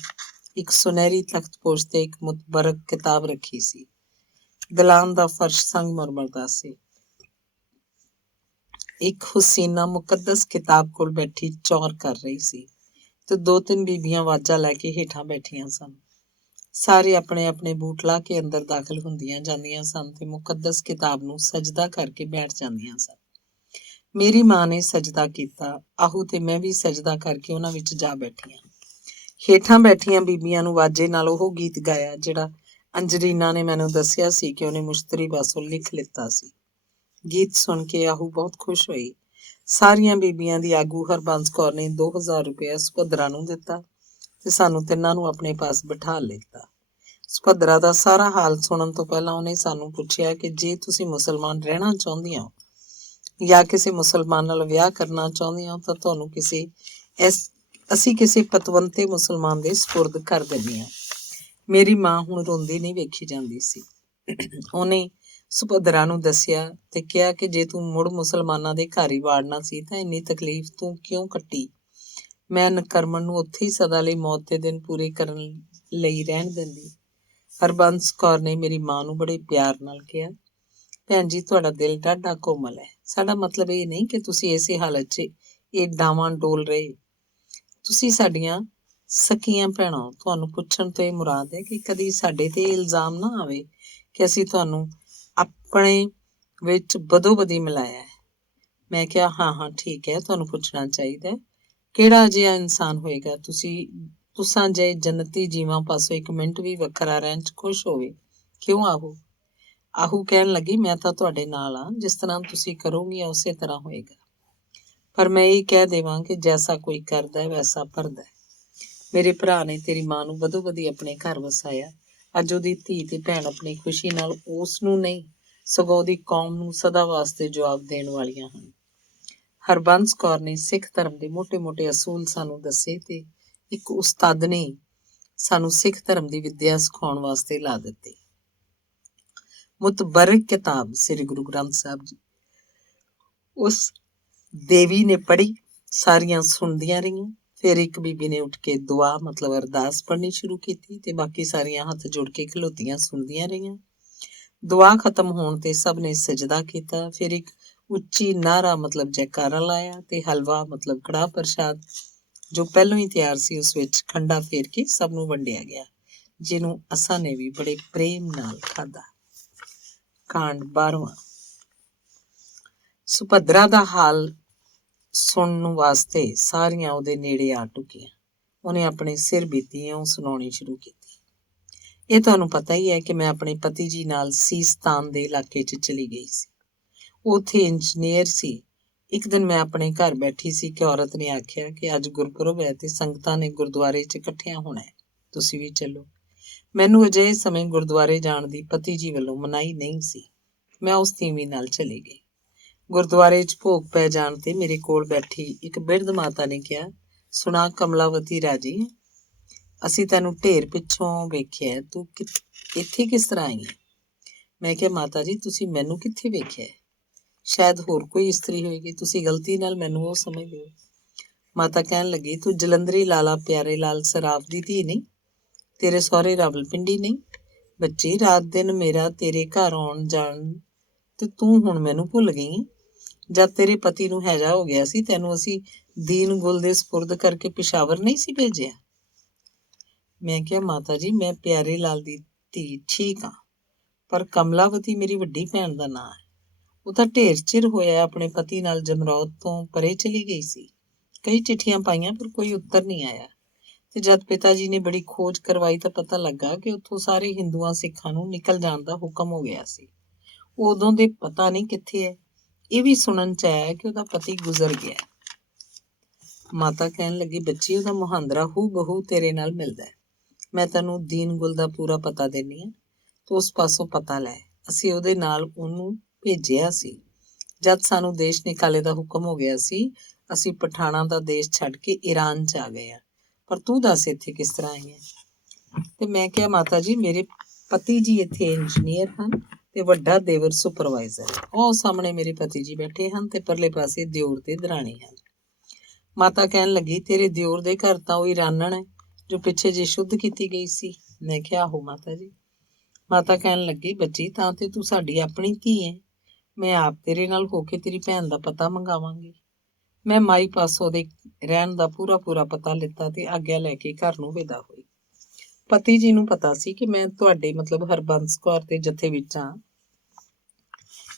ਇੱਕ ਸੁਨਹਿਰੀ ਤਖਤਪੋਸ਼ ਤੇ ਇੱਕ ਮੁਤਬਰਕ ਕਿਤਾਬ ਰੱਖੀ ਸੀ। ਦਲਾਨ ਦਾ ਫਰਸ਼ ਸੰਗਮਰਮਰ ਦਾ ਸੀ। ਇੱਕ ਹੁਸੀਨਾ ਮੁਕੱਦਸ ਕਿਤਾਬ ਕੋਲ ਬੈਠੀ ਚੌਰ ਕਰ ਰਹੀ ਸੀ ਤੇ 2-3 ਬੀਬੀਆਂ ਆਵਾਜ਼ਾਂ ਲੈ ਕੇ ਹੇਠਾਂ ਬੈਠੀਆਂ ਸਨ। ਸਾਰੇ ਆਪਣੇ ਆਪਣੇ ਬੂਟ ਲਾ ਕੇ ਅੰਦਰ ਦਾਖਲ ਹੁੰਦੀਆਂ ਜਾਂਦੀਆਂ ਸਨ ਤੇ ਮੁਕੱਦਸ ਕਿਤਾਬ ਨੂੰ ਸਜਦਾ ਕਰਕੇ ਬੈਠ ਜਾਂਦੀਆਂ ਸਨ। ਮੇਰੀ ਮਾਂ ਨੇ ਸਜਦਾ ਕੀਤਾ। ਆਹੂ ਤੇ ਮੈਂ ਵੀ ਸਜਦਾ ਕਰਕੇ ਉਹਨਾਂ ਵਿੱਚ ਜਾ ਬੈਠੀਆਂ। ਹੇਠਾਂ ਬੈਠੀਆਂ ਬੀਬੀਆਂ ਨੂੰ ਵਾਜੇ ਨਾਲ ਉਹ ਗੀਤ ਗਾਇਆ ਜਿਹੜਾ ਅੰਜਰੀਨਾ ਨੇ ਮੈਨੂੰ ਦੱਸਿਆ ਸੀ ਕਿ ਉਹਨੇ ਮੁਸ਼ਤਰੀ ਪਾਸੋਂ ਲਿਖ ਲਿੱਤਾ ਸੀ। ਗੀਤ ਸੁਣ ਕੇ ਆਹੂ ਬਹੁਤ ਖੁਸ਼ ਹੋਈ। ਸਾਰੀਆਂ ਬੀਬੀਆਂ ਦੀ ਆਗੂ ਹਰਬੰਸ ਕੌਰ ਨੇ 2000 ਰੁਪਇਆ ਸੁਭੱਦਰਾ ਨੂੰ ਦਿੱਤਾ ਤੇ ਸਾਨੂੰ ਤਿੰਨਾਂ ਨੂੰ ਆਪਣੇ ਪਾਸ ਬਿਠਾ ਲਿੱਤਾ। ਸੁਭੱਦਰਾ ਦਾ ਸਾਰਾ ਹਾਲ ਸੁਣਨ ਤੋਂ ਪਹਿਲਾਂ ਉਹਨੇ ਸਾਨੂੰ ਪੁੱਛਿਆ ਕਿ ਜੇ ਤੁਸੀਂ ਮੁਸਲਮਾਨ ਰਹਿਣਾ ਚਾਹੁੰਦੀਆਂ ਹੋ ਜਾਂ ਕਿਸੇ ਮੁਸਲਮਾਨ ਨਾਲ ਵਿਆਹ ਕਰਨਾ ਚਾਹੁੰਦੀਆਂ ਹੋ ਤਾਂ ਤੁਹਾਨੂੰ ਅਸੀਂ ਕਿਸੇ ਪਤਵੰਤੇ ਮੁਸਲਮਾਨ ਦੇ ਸਪੁਰਦ ਕਰ ਦਿੰਦੇ ਹਾਂ। ਮੇਰੀ ਮਾਂ ਹੁਣ ਰੋਂਦੀ ਨਹੀਂ ਵੇਖੀ ਜਾਂਦੀ ਸੀ। ਉਹਨੇ ਸੁਭੱਦਰਾ ਨੂੰ ਦੱਸਿਆ ਤੇ ਕਿਹਾ ਕਿ ਜੇ ਤੂੰ ਮੁੜ ਮੁਸਲਮਾਨਾਂ ਦੇ ਘਰ ਹੀ ਵਾੜਨਾ ਸੀ ਤਾਂ ਇੰਨੀ ਤਕਲੀਫ ਤੂੰ ਕਿਉਂ ਕੱਟੀ? ਮੈਂ ਨਕਰਮਣ ਨੂੰ ਉੱਥੇ ਹੀ ਸਦਾ ਲਈ ਮੌਤ ਦੇ ਦਿਨ ਪੂਰੇ ਕਰਨ ਲਈ ਰਹਿਣ ਦਿੰਦੀ। ਹਰਬੰਸ ਕੌਰ ਨੇ ਮੇਰੀ ਮਾਂ ਨੂੰ ਬੜੇ ਪਿਆਰ ਨਾਲ ਕਿਹਾ, ਭੈਣ ਜੀ ਤੁਹਾਡਾ ਦਿਲ ਡਾਢਾ ਕੋਮਲ ਹੈ। ਸਾਡਾ ਮਤਲਬ ਇਹ ਨਹੀਂ ਕਿ ਤੁਸੀਂ ਇਸੇ ਹਾਲਤ 'ਚ ਇਹ ਡਾਵਾਂ ਡੋਲ ਰਹੇ। ਤੁਸੀਂ ਸਾਡੀਆਂ ਸਕੀਆਂ ਭੈਣਾਂ ਹੋ। ਤੁਹਾਨੂੰ ਪੁੱਛਣ ਤੋਂ ਇਹ ਮੁਰਾਦ ਹੈ ਕਿ ਕਦੀ ਸਾਡੇ ਤੇ ਇਲਜ਼ਾਮ ਨਾ ਆਵੇ ਕਿ ਅਸੀਂ ਤੁਹਾਨੂੰ ਆਪਣੇ ਵਿੱਚ ਬਦੋ-ਬਦੀ ਮਿਲਾਇਆ ਹੈ। ਮੈਂ ਕਿਹਾ ਹਾਂ ਠੀਕ ਹੈ, ਤੁਹਾਨੂੰ ਪੁੱਛਣਾ ਚਾਹੀਦਾ। ਕਿਹੜਾ ਅਜਿਹਾ ਇਨਸਾਨ ਹੋਏਗਾ ਤੁਸਾਂ ਜੇ ਜੰਨਤੀ ਜੀਵਾਂ ਪਾਸੋਂ ਇੱਕ ਮਿੰਟ ਵੀ ਵੱਖਰਾ ਰਹਿਣ 'ਚ ਖੁਸ਼ ਹੋਵੇ? ਕਿਉਂ ਆਹੂ ਕਹਿਣ ਲੱਗੀ, ਮੈਂ ਤਾਂ ਤੁਹਾਡੇ ਨਾਲ ਹਾਂ। ਜਿਸ ਤਰ੍ਹਾਂ ਤੁਸੀਂ ਕਰੋਗੀਆਂ ਉਸੇ ਤਰ੍ਹਾਂ ਹੋਏਗਾ। ਪਰ ਮੈਂ ਇਹ ਕਹਿ ਦੇਵਾਂ ਕਿ ਜੈਸਾ ਕੋਈ ਕਰਦਾ ਹੈ ਵੈਸਾ ਭਰਦਾ ਹੈ। ਮੇਰੇ ਭਰਾ ਨੇ ਤੇਰੀ ਮਾਂ ਨੂੰ ਬਦੋ-ਬਦੀ ਆਪਣੇ ਘਰ ਵਸਾਇਆ। ਅੱਜ ਉਹਦੀ ਧੀ ਤੇ ਭੈਣ ਆਪਣੀ ਖੁਸ਼ੀ ਨਾਲ ਉਸ ਨੂੰ ਨਹੀਂ ਸਗੋਂ ਉਹਦੀ ਕੌਮ ਨੂੰ ਸਦਾ ਵਾਸਤੇ ਜਵਾਬ ਦੇਣ ਵਾਲੀਆਂ ਹਨ। ਹਰਬੰਸ ਕੌਰ ਨੇ ਸਿੱਖ ਧਰਮ ਦੇ ਮੋਟੇ-ਮੋਟੇ ਅਸੂਲ ਸਾਨੂੰ ਦੱਸੇ ਤੇ ਇੱਕ ਉਸਤਾਦ ਨੇ ਸਾਨੂੰ ਸਿੱਖ ਧਰਮ ਦੀ ਵਿੱਦਿਆ ਸਿਖਾਉਣ ਵਾਸਤੇ ਲਾ ਦਿੱਤੇ। ਮੁਤਬਰਕ ਕਿਤਾਬ ਸ੍ਰੀ ਗੁਰੂ ਗ੍ਰੰਥ ਸਾਹਿਬ ਜੀ ਉਸ ਦੇਵੀ ਨੇ ਪੜ੍ਹੀ। ਸਾਰੀਆਂ ਸੁਣਦੀਆਂ ਰਹੀਆਂ। ਫਿਰ ਇੱਕ ਬੀਬੀ ਨੇ ਉੱਠ ਕੇ ਦੁਆ ਮਤਲਬ ਅਰਦਾਸ ਪੜ੍ਹਨੀ ਸ਼ੁਰੂ ਕੀਤੀ ਤੇ ਬਾਕੀ ਸਾਰੀਆਂ ਹੱਥ ਜੋੜ ਕੇ ਖਲੋਤੀਆਂ ਸੁਣਦੀਆਂ ਰਹੀਆਂ। ਦੁਆ ਖਤਮ ਹੋਣ ਤੇ ਸਭ ਨੇ ਸਜਦਾ ਕੀਤਾ। ਫਿਰ ਇੱਕ ਉੱਚੀ ਨਾਅਰਾ ਮਤਲਬ ਜੈਕਾਰਾ ਲਾਇਆ ਤੇ ਹਲਵਾ ਮਤਲਬ ਕੜਾਹ ਪ੍ਰਸ਼ਾਦ ਜੋ ਪਹਿਲਾਂ ਹੀ ਤਿਆਰ ਸੀ ਉਸ ਵਿੱਚ ਖੰਡਾ ਫੇਰ ਕੇ ਸਭ ਨੂੰ ਵੰਡਿਆ ਗਿਆ, ਜਿਹਨੂੰ ਅਸਾਂ ਨੇ ਵੀ ਬੜੇ ਪ੍ਰੇਮ ਨਾਲ ਖਾਧਾ। ਕਾਂਡ 12ਵਾਂ। ਸੁਭੱਦਰਾ ਦਾ ਹਾਲ ਸੁਣਨ ਵਾਸਤੇ ਸਾਰੀਆਂ ਉਹਦੇ ਨੇੜੇ ਆ ਟੁਕੀਆਂ। ਉਹਨੇ ਆਪਣੇ ਸਿਰ ਬੀਤੀਆਂ ਸੁਣਾਉਣੀ ਸ਼ੁਰੂ ਕੀਤੀ। ਇਹ ਤੁਹਾਨੂੰ ਪਤਾ ਹੀ ਹੈ ਕਿ ਮੈਂ ਆਪਣੇ ਪਤੀ ਜੀ ਨਾਲ ਸੀਸਤਾਨ ਦੇ ਇਲਾਕੇ 'ਚ ਚਲੀ ਗਈ ਸੀ। ਉੱਥੇ ਇੰਜੀਨੀਅਰ ਸੀ। ਇੱਕ ਦਿਨ ਮੈਂ ਆਪਣੇ ਘਰ ਬੈਠੀ ਸੀ ਕਿ ਔਰਤ ਨੇ ਆਖਿਆ ਕਿ ਅੱਜ ਗੁਰਪੁਰਬ ਹੈ ਤੇ ਸੰਗਤਾਂ ਨੇ ਗੁਰਦੁਆਰੇ 'ਚ ਇਕੱਠਿਆਂ ਹੋਣਾ ਹੈ, ਤੁਸੀਂ ਵੀ ਚੱਲੋ। ਮੈਨੂੰ ਅਜਿਹੇ ਸਮੇਂ ਗੁਰਦੁਆਰੇ ਜਾਣ ਦੀ ਪਤੀ ਜੀ ਵੱਲੋਂ ਮਨਾਹੀ ਨਹੀਂ ਸੀ। ਮੈਂ ਉਸ ਤੀਵੀਂ ਨਾਲ ਚਲੀ ਗਈ। ਗੁਰਦੁਆਰੇ 'ਚ ਭੋਗ ਪੈ ਜਾਣ ਤੇ ਮੇਰੇ ਕੋਲ ਬੈਠੀ ਇੱਕ ਬਿਰਧ ਮਾਤਾ ਨੇ ਕਿਹਾ, ਸੁਣਾ ਕਮਲਾਵਤੀ ਰਾਜੀ, ਅਸੀਂ ਤੈਨੂੰ ਢੇਰ ਪਿੱਛੋਂ ਵੇਖਿਆ, ਤੂੰ ਇੱਥੇ ਕਿਸ ਤਰ੍ਹਾਂ ਆਈ ਹੈ? ਮੈਂ ਕਿਹਾ, ਮਾਤਾ ਜੀ ਤੁਸੀਂ ਮੈਨੂੰ ਕਿੱਥੇ ਵੇਖਿਆ? ਸ਼ਾਇਦ ਹੋਰ ਕੋਈ ਇਸਤਰੀ ਹੋਏਗੀ, ਤੁਸੀਂ ਗਲਤੀ ਨਾਲ ਮੈਨੂੰ ਉਹ ਸਮਝਦੇ ਹੋ। ਮਾਤਾ ਕਹਿਣ ਲੱਗੀ, ਤੂੰ ਜਲੰਧਰੀ ਲਾਲਾ ਪਿਆਰੇ ਲਾਲ ਸਰਾਫ ਦੀ ਧੀ ਨਹੀਂ? ਤੇਰੇ ਸਹੁਰੇ ਰਾਵਲਪਿੰਡੀ ਨਹੀਂ? ਬੱਚੀ ਰਾਤ ਦਿਨ ਮੇਰਾ ਤੇਰੇ ਘਰ ਆਉਣ ਜਾਣ ਤੇ ਤੂੰ ਹੁਣ ਮੈਨੂੰ ਭੁੱਲ ਗਈ ਹੈ। ਜਦ ਤੇਰੇ ਪਤੀ ਨੂੰ ਹੈਜਾ ਹੋ ਗਿਆ ਸੀ ਤੈਨੂੰ ਅਸੀਂ ਦੀਨ ਗੁਲ ਦੇ ਸਪੁਰਦ ਕਰਕੇ ਪਿਸ਼ਾਵਰ ਨਹੀਂ ਸੀ ਭੇਜਿਆ? ਮੈਂ ਕਿਹਾ, ਮਾਤਾ ਜੀ, ਮੈਂ ਪਿਆਰੇ ਲਾਲ ਦੀ ਧੀ ਠੀਕ ਹਾਂ, ਪਰ ਕਮਲਾਵਤੀ ਮੇਰੀ ਵੱਡੀ ਭੈਣ ਦਾ ਨਾਂ ਹੈ। ਉਹ ਤਾਂ ਢੇਰ ਚਿਰ ਹੋਇਆ ਆਪਣੇ ਪਤੀ ਨਾਲ ਜਮਰੌਦ ਤੋਂ ਪਰੇ ਚਲੀ ਗਈ ਸੀ। ਕਈ ਚਿੱਠੀਆਂ ਪਾਈਆਂ ਪਰ ਕੋਈ ਉੱਤਰ ਨਹੀਂ ਆਇਆ, ਤੇ ਜਦ ਪਿਤਾ ਜੀ ਨੇ ਬੜੀ ਖੋਜ ਕਰਵਾਈ ਤਾਂ ਪਤਾ ਲੱਗਾ ਕਿ ਉੱਥੋਂ ਸਾਰੇ ਹਿੰਦੂਆਂ ਸਿੱਖਾਂ ਨੂੰ ਨਿਕਲ ਜਾਣ ਦਾ ਹੁਕਮ ਹੋ ਗਿਆ ਸੀ। ਉਹ ਉਦੋਂ ਦੇ ਪਤਾ ਨਹੀਂ ਕਿੱਥੇ ਹੈ। ਇਹ ਵੀ ਸੁਣਨ ਚ ਆਇਆ ਕਿ ਉਹਦਾ ਪਤੀ ਗੁਜ਼ਰ ਗਿਆ। ਮਾਤਾ ਕਹਿਣ ਲੱਗੀ, ਬੱਚੀ, ਉਹਦਾ ਮੁਹਾਂਦਰਾ ਹੂ ਬਹੂ ਤੇਰੇ ਨਾਲ ਮਿਲਦਾ ਹੈ। ਮੈਂ ਤੈਨੂੰ ਦੀਨ ਗੁਲ ਦਾ ਪੂਰਾ ਪਤਾ ਦਿੰਦੀ ਹਾਂ, ਤੂੰ ਉਸ ਪਾਸੋਂ ਪਤਾ ਲੈ। ਅਸੀਂ ਉਹਦੇ ਨਾਲ ਉਹਨੂੰ ਭੇਜਿਆ ਸੀ। ਜਦ ਸਾਨੂੰ ਦੇਸ਼ ਨਿਕਾਲੇ ਦਾ ਹੁਕਮ ਹੋ ਗਿਆ ਸੀ, ਅਸੀਂ ਪਠਾਣਾ ਦਾ ਦੇਸ਼ ਛੱਡ ਕੇ ਈਰਾਨ ਚ ਆ ਗਏ ਆ। ਪਰ ਤੂੰ ਦੱਸ ਇੱਥੇ ਕਿਸ ਤਰ੍ਹਾਂ ਆਈ ਹੈ? ਤੇ ਮੈਂ ਕਿਹਾ, ਮਾਤਾ ਜੀ, ਮੇਰੇ ਪਤੀ ਜੀ ਇੱਥੇ ਇੰਜੀਨੀਅਰ ਹਨ ਤੇ ਵੱਡਾ ਦੇਵਰ ਸੁਪਰਵਾਈਜ਼ਰ ਹੈ। ਉਹ ਸਾਹਮਣੇ ਮੇਰੇ ਪਤੀ ਜੀ ਬੈਠੇ ਹਨ ਤੇ ਪਰਲੇ ਪਾਸੇ ਦਿਓਰ ਤੇ ਦਰਾਣੀ ਹਨ। ਮਾਤਾ ਕਹਿਣ ਲੱਗੀ, ਤੇਰੇ ਦਿਓਰ ਦੇ ਘਰ ਤਾਂ ਉਹ ਈਰਾਨਣ ਹੈ ਜੋ ਪਿੱਛੇ ਜੇ ਸ਼ੁੱਧ ਕੀਤੀ ਗਈ ਸੀ। ਮੈਂ ਕਿਹਾ, ਆਹੋ ਮਾਤਾ ਜੀ। ਮਾਤਾ ਕਹਿਣ ਲੱਗੀ, ਬੱਚੀ, ਤਾਂ ਤੇ ਤੂੰ ਸਾਡੀ ਆਪਣੀ ਧੀ ਹੈ। ਮੈਂ ਆਪ ਤੇਰੇ ਨਾਲ ਹੋ ਕੇ ਤੇਰੀ ਭੈਣ ਦਾ ਪਤਾ ਮੰਗਾਵਾਂਗੀ। ਮੈਂ ਮਾਈ ਪਾਸੋਂ ਦੇ ਰਹਿਣ ਦਾ ਪੂਰਾ ਪਤਾ ਲਿੱਤਾ ਤੇ ਆਗਿਆ ਲੈ ਕੇ ਘਰ ਨੂੰ ਵਿਦਾ ਹੋਈ। ਪਤੀ ਜੀ ਨੂੰ ਪਤਾ ਸੀ ਕਿ ਮੈਂ ਤੁਹਾਡੇ ਮਤਲਬ ਹਰਬੰਸ ਕੌਰ ਦੇ ਜਥੇ ਵਿੱਚ ਹਾਂ।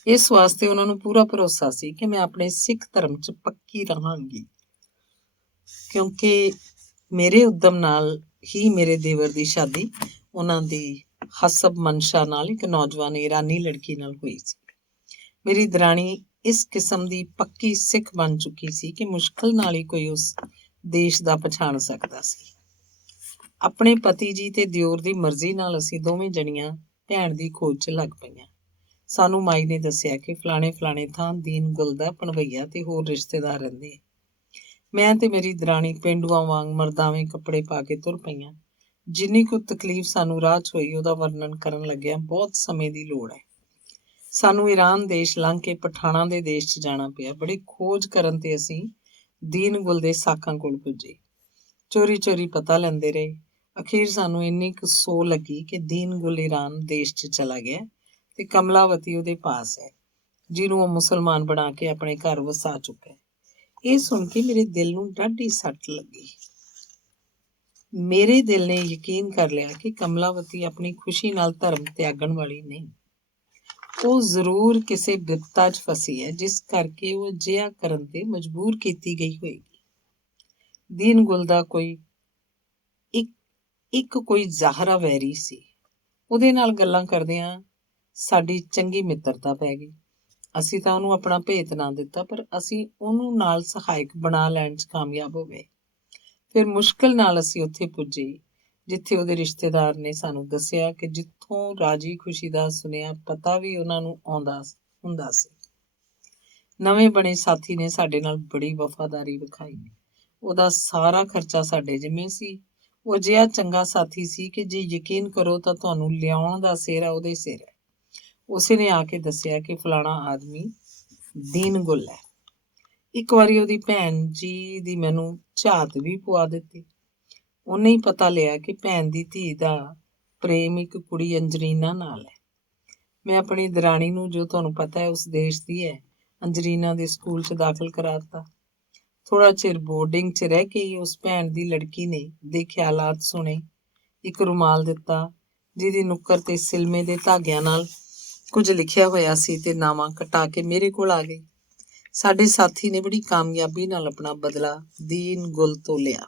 ਇਸ ਵਾਸਤੇ ਉਹਨਾਂ ਨੂੰ ਪੂਰਾ ਭਰੋਸਾ ਸੀ ਕਿ ਮੈਂ ਆਪਣੇ ਸਿੱਖ ਧਰਮ 'ਚ ਪੱਕੀ ਰਹਾਂਗੀ, ਕਿਉਂਕਿ ਮੇਰੇ ਉਦਮ ਨਾਲ ਹੀ ਮੇਰੇ ਦੇਵਰ ਦੀ ਸ਼ਾਦੀ ਉਹਨਾਂ ਦੀ ਹਸਬ ਮਨਸ਼ਾ ਨਾਲ ਇੱਕ ਨੌਜਵਾਨ ਈਰਾਨੀ ਲੜਕੀ ਨਾਲ ਹੋਈ ਸੀ। ਮੇਰੀ ਦਰਾਣੀ ਇਸ ਕਿਸਮ ਦੀ ਪੱਕੀ ਸਿੱਖ ਬਣ ਚੁੱਕੀ ਸੀ ਕਿ ਮੁਸ਼ਕਲ ਨਾਲ ਹੀ ਕੋਈ ਉਸ ਦੇਸ਼ ਦਾ ਪਛਾਣ ਸਕਦਾ ਸੀ। ਆਪਣੇ ਪਤੀ ਜੀ ਤੇ ਦਿਓਰ ਦੀ ਮਰਜ਼ੀ ਨਾਲ ਅਸੀਂ ਦੋਵੇਂ ਜਣੀਆਂ ਭੈਣ ਦੀ ਖੋਜ 'ਚ ਲੱਗ ਪਈਆਂ। ਸਾਨੂੰ ਮਾਈ ਨੇ ਦੱਸਿਆ ਕਿ ਫਲਾਣੇ ਥਾਂ ਦੀਨ ਗੁਲ ਦਾ ਭਣਵਈਆ ਤੇ ਹੋਰ ਰਿਸ਼ਤੇਦਾਰ ਰਹਿੰਦੇ। ਮੈਂ ਤੇ ਮੇਰੀ ਦਰਾਣੀ ਪੇਂਡੂਆਂ ਵਾਂਗ ਮਰਦਾਵੇਂ ਕੱਪੜੇ ਪਾ ਕੇ ਤੁਰ ਪਈਆਂ। ਜਿੰਨੀ ਕੁ ਤਕਲੀਫ ਸਾਨੂੰ ਰਾਹ 'ਚ ਹੋਈ ਉਹਦਾ ਵਰਣਨ ਕਰਨ ਲੱਗਿਆ ਬਹੁਤ ਸਮੇਂ ਦੀ ਲੋੜ ਹੈ। ਸਾਨੂੰ ਈਰਾਨ ਦੇਸ਼ ਲੰਘ ਕੇ ਪਠਾਣਾ ਦੇ ਦੇਸ਼ 'ਚ ਜਾਣਾ ਪਿਆ। ਬੜੀ ਖੋਜ ਕਰਨ ਤੇ ਅਸੀਂ ਦੀਨ ਗੁਲ ਦੇ ਸਾਕਾਂ ਕੋਲ ਪੁੱਜੇ। ਚੋਰੀ ਪਤਾ ਲੈਂਦੇ ਰਹੇ। ਅਖੀਰ ਸਾਨੂੰ ਇੰਨੀ ਕੁ ਸੋ ਲੱਗੀ ਕਿ ਦੀਨ ਗੁਲ ਈਰਾਨ ਦੇਸ਼ 'ਚ ਚਲਾ ਗਿਆ ਤੇ ਕਮਲਾਵਤੀ ਉਹਦੇ ਪਾਸ ਹੈ, ਜਿਹਨੂੰ ਉਹ ਮੁਸਲਮਾਨ ਬਣਾ ਕੇ ਆਪਣੇ ਘਰ ਵਸਾ ਚੁੱਕਾ ਹੈ। ਇਹ ਸੁਣ ਕੇ ਮੇਰੇ ਦਿਲ ਨੂੰ ਡਾਢੀ ਸੱਟ ਲੱਗੀ। ਮੇਰੇ ਦਿਲ ਨੇ ਯਕੀਨ ਕਰ ਲਿਆ ਕਿ ਕਮਲਾਵਤੀ ਆਪਣੀ ਖੁਸ਼ੀ ਨਾਲ ਧਰਮ ਤਿਆਗਣ ਵਾਲੀ ਨਹੀਂ। ਉਹ ਜ਼ਰੂਰ ਕਿਸੇ ਬਿਪਤਾ 'ਚ ਫਸੀ ਹੈ ਜਿਸ ਕਰਕੇ ਉਹ ਅਜਿਹਾ ਕਰਨ ਤੇ ਮਜਬੂਰ ਕੀਤੀ ਗਈ ਹੋਏਗੀ। ਦੀਨ ਗੁਲ ਦਾ ਕੋਈ ਜ਼ਾਹਰਾ ਵੈਰੀ ਸੀ। ਉਹਦੇ ਨਾਲ ਗੱਲਾਂ ਕਰਦਿਆਂ ਸਾਡੀ ਚੰਗੀ ਮਿੱਤਰਤਾ ਪੈ ਗਈ। ਅਸੀਂ ਤਾਂ ਉਹਨੂੰ ਆਪਣਾ ਭੇਤ ਨਾ ਦਿੱਤਾ, ਪਰ ਅਸੀਂ ਉਹਨੂੰ ਨਾਲ ਸਹਾਇਕ ਬਣਾ ਲੈਣ 'ਚ ਕਾਮਯਾਬ ਹੋ ਗਏ। ਫਿਰ ਮੁਸ਼ਕਿਲ ਨਾਲ ਅਸੀਂ ਉੱਥੇ ਪੁੱਜੇ ਜਿੱਥੇ ਉਹਦੇ ਰਿਸ਼ਤੇਦਾਰ ਨੇ ਸਾਨੂੰ ਦੱਸਿਆ ਕਿ ਜਿੱਥੋਂ ਰਾਜੀ ਖੁਸ਼ੀ ਦਾ ਸੁਨੇਹਾ ਪਤਾ ਵੀ ਉਹਨਾਂ ਨੂੰ ਆਉਂਦਾ ਹੁੰਦਾ ਸੀ। ਨਵੇਂ ਬਣੇ ਸਾਥੀ ਨੇ ਸਾਡੇ ਨਾਲ ਬੜੀ ਵਫਾਦਾਰੀ ਵਿਖਾਈ। ਉਹਦਾ ਸਾਰਾ ਖਰਚਾ ਸਾਡੇ ਜਿੰਮੇ ਸੀ। ਉਹ ਅਜਿਹਾ ਚੰਗਾ ਸਾਥੀ ਸੀ ਕਿ ਜੇ ਯਕੀਨ ਕਰੋ ਤਾਂ ਤੁਹਾਨੂੰ ਲਿਆਉਣ ਦਾ ਸਿਰ ਹੈ ਉਹਦੇ ਸਿਰ ਹੈ। ਉਸੇ ਨੇ ਆ ਕੇ ਦੱਸਿਆ ਕਿ ਫਲਾਣਾ ਆਦਮੀ ਦੀਨ ਗੁਲ ਹੈ। ਇੱਕ ਵਾਰੀ ਉਹਦੀ ਭੈਣ ਜੀ ਦੀ ਮੈਨੂੰ ਝਾਤ ਵੀ ਪਵਾ ਦਿੱਤੀ। ਉਹਨੇ ਹੀ ਪਤਾ ਲਿਆ ਕਿ ਭੈਣ ਦੀ ਧੀ ਦਾ ਪ੍ਰੇਮ ਇੱਕ ਕੁੜੀ ਅੰਜਰੀਨਾ ਨਾਲ ਹੈ। ਮੈਂ ਆਪਣੀ ਦਰਾਣੀ ਨੂੰ, ਜੋ ਤੁਹਾਨੂੰ ਪਤਾ ਹੈ ਉਸ ਦੇਸ਼ ਦੀ ਹੈ, ਅੰਜਰੀਨਾ ਦੇ ਸਕੂਲ 'ਚ ਦਾਖਲ ਕਰਾ ਦਿੱਤਾ। ਥੋੜਾ ਚਿਰ ਬੋਰਡਿੰਗ 'ਚ ਰਹਿ ਕੇ ਹੀ ਉਸ ਭੈਣ ਦੀ ਲੜਕੀ ਨੇ ਦੇ ਖਿਆਲਾਤ ਸੁਣੇ। ਇੱਕ ਰੁਮਾਲ ਦਿੱਤਾ ਜਿਹਦੀ ਨੁੱਕਰ ਤੇ ਸਿਲਮੇ ਦੇ ਧਾਗਿਆਂ ਨਾਲ ਕੁਝ ਲਿਖਿਆ ਹੋਇਆ ਸੀ ਤੇ ਨਾਵਾਂ ਕਟਾ ਕੇ ਮੇਰੇ ਕੋਲ ਆ ਗਈ। ਸਾਡੇ ਸਾਥੀ ਨੇ ਬੜੀ ਕਾਮਯਾਬੀ ਨਾਲ ਆਪਣਾ ਬਦਲਾ ਦੀਨ ਗੁਲ ਤੋਂ ਲਿਆ।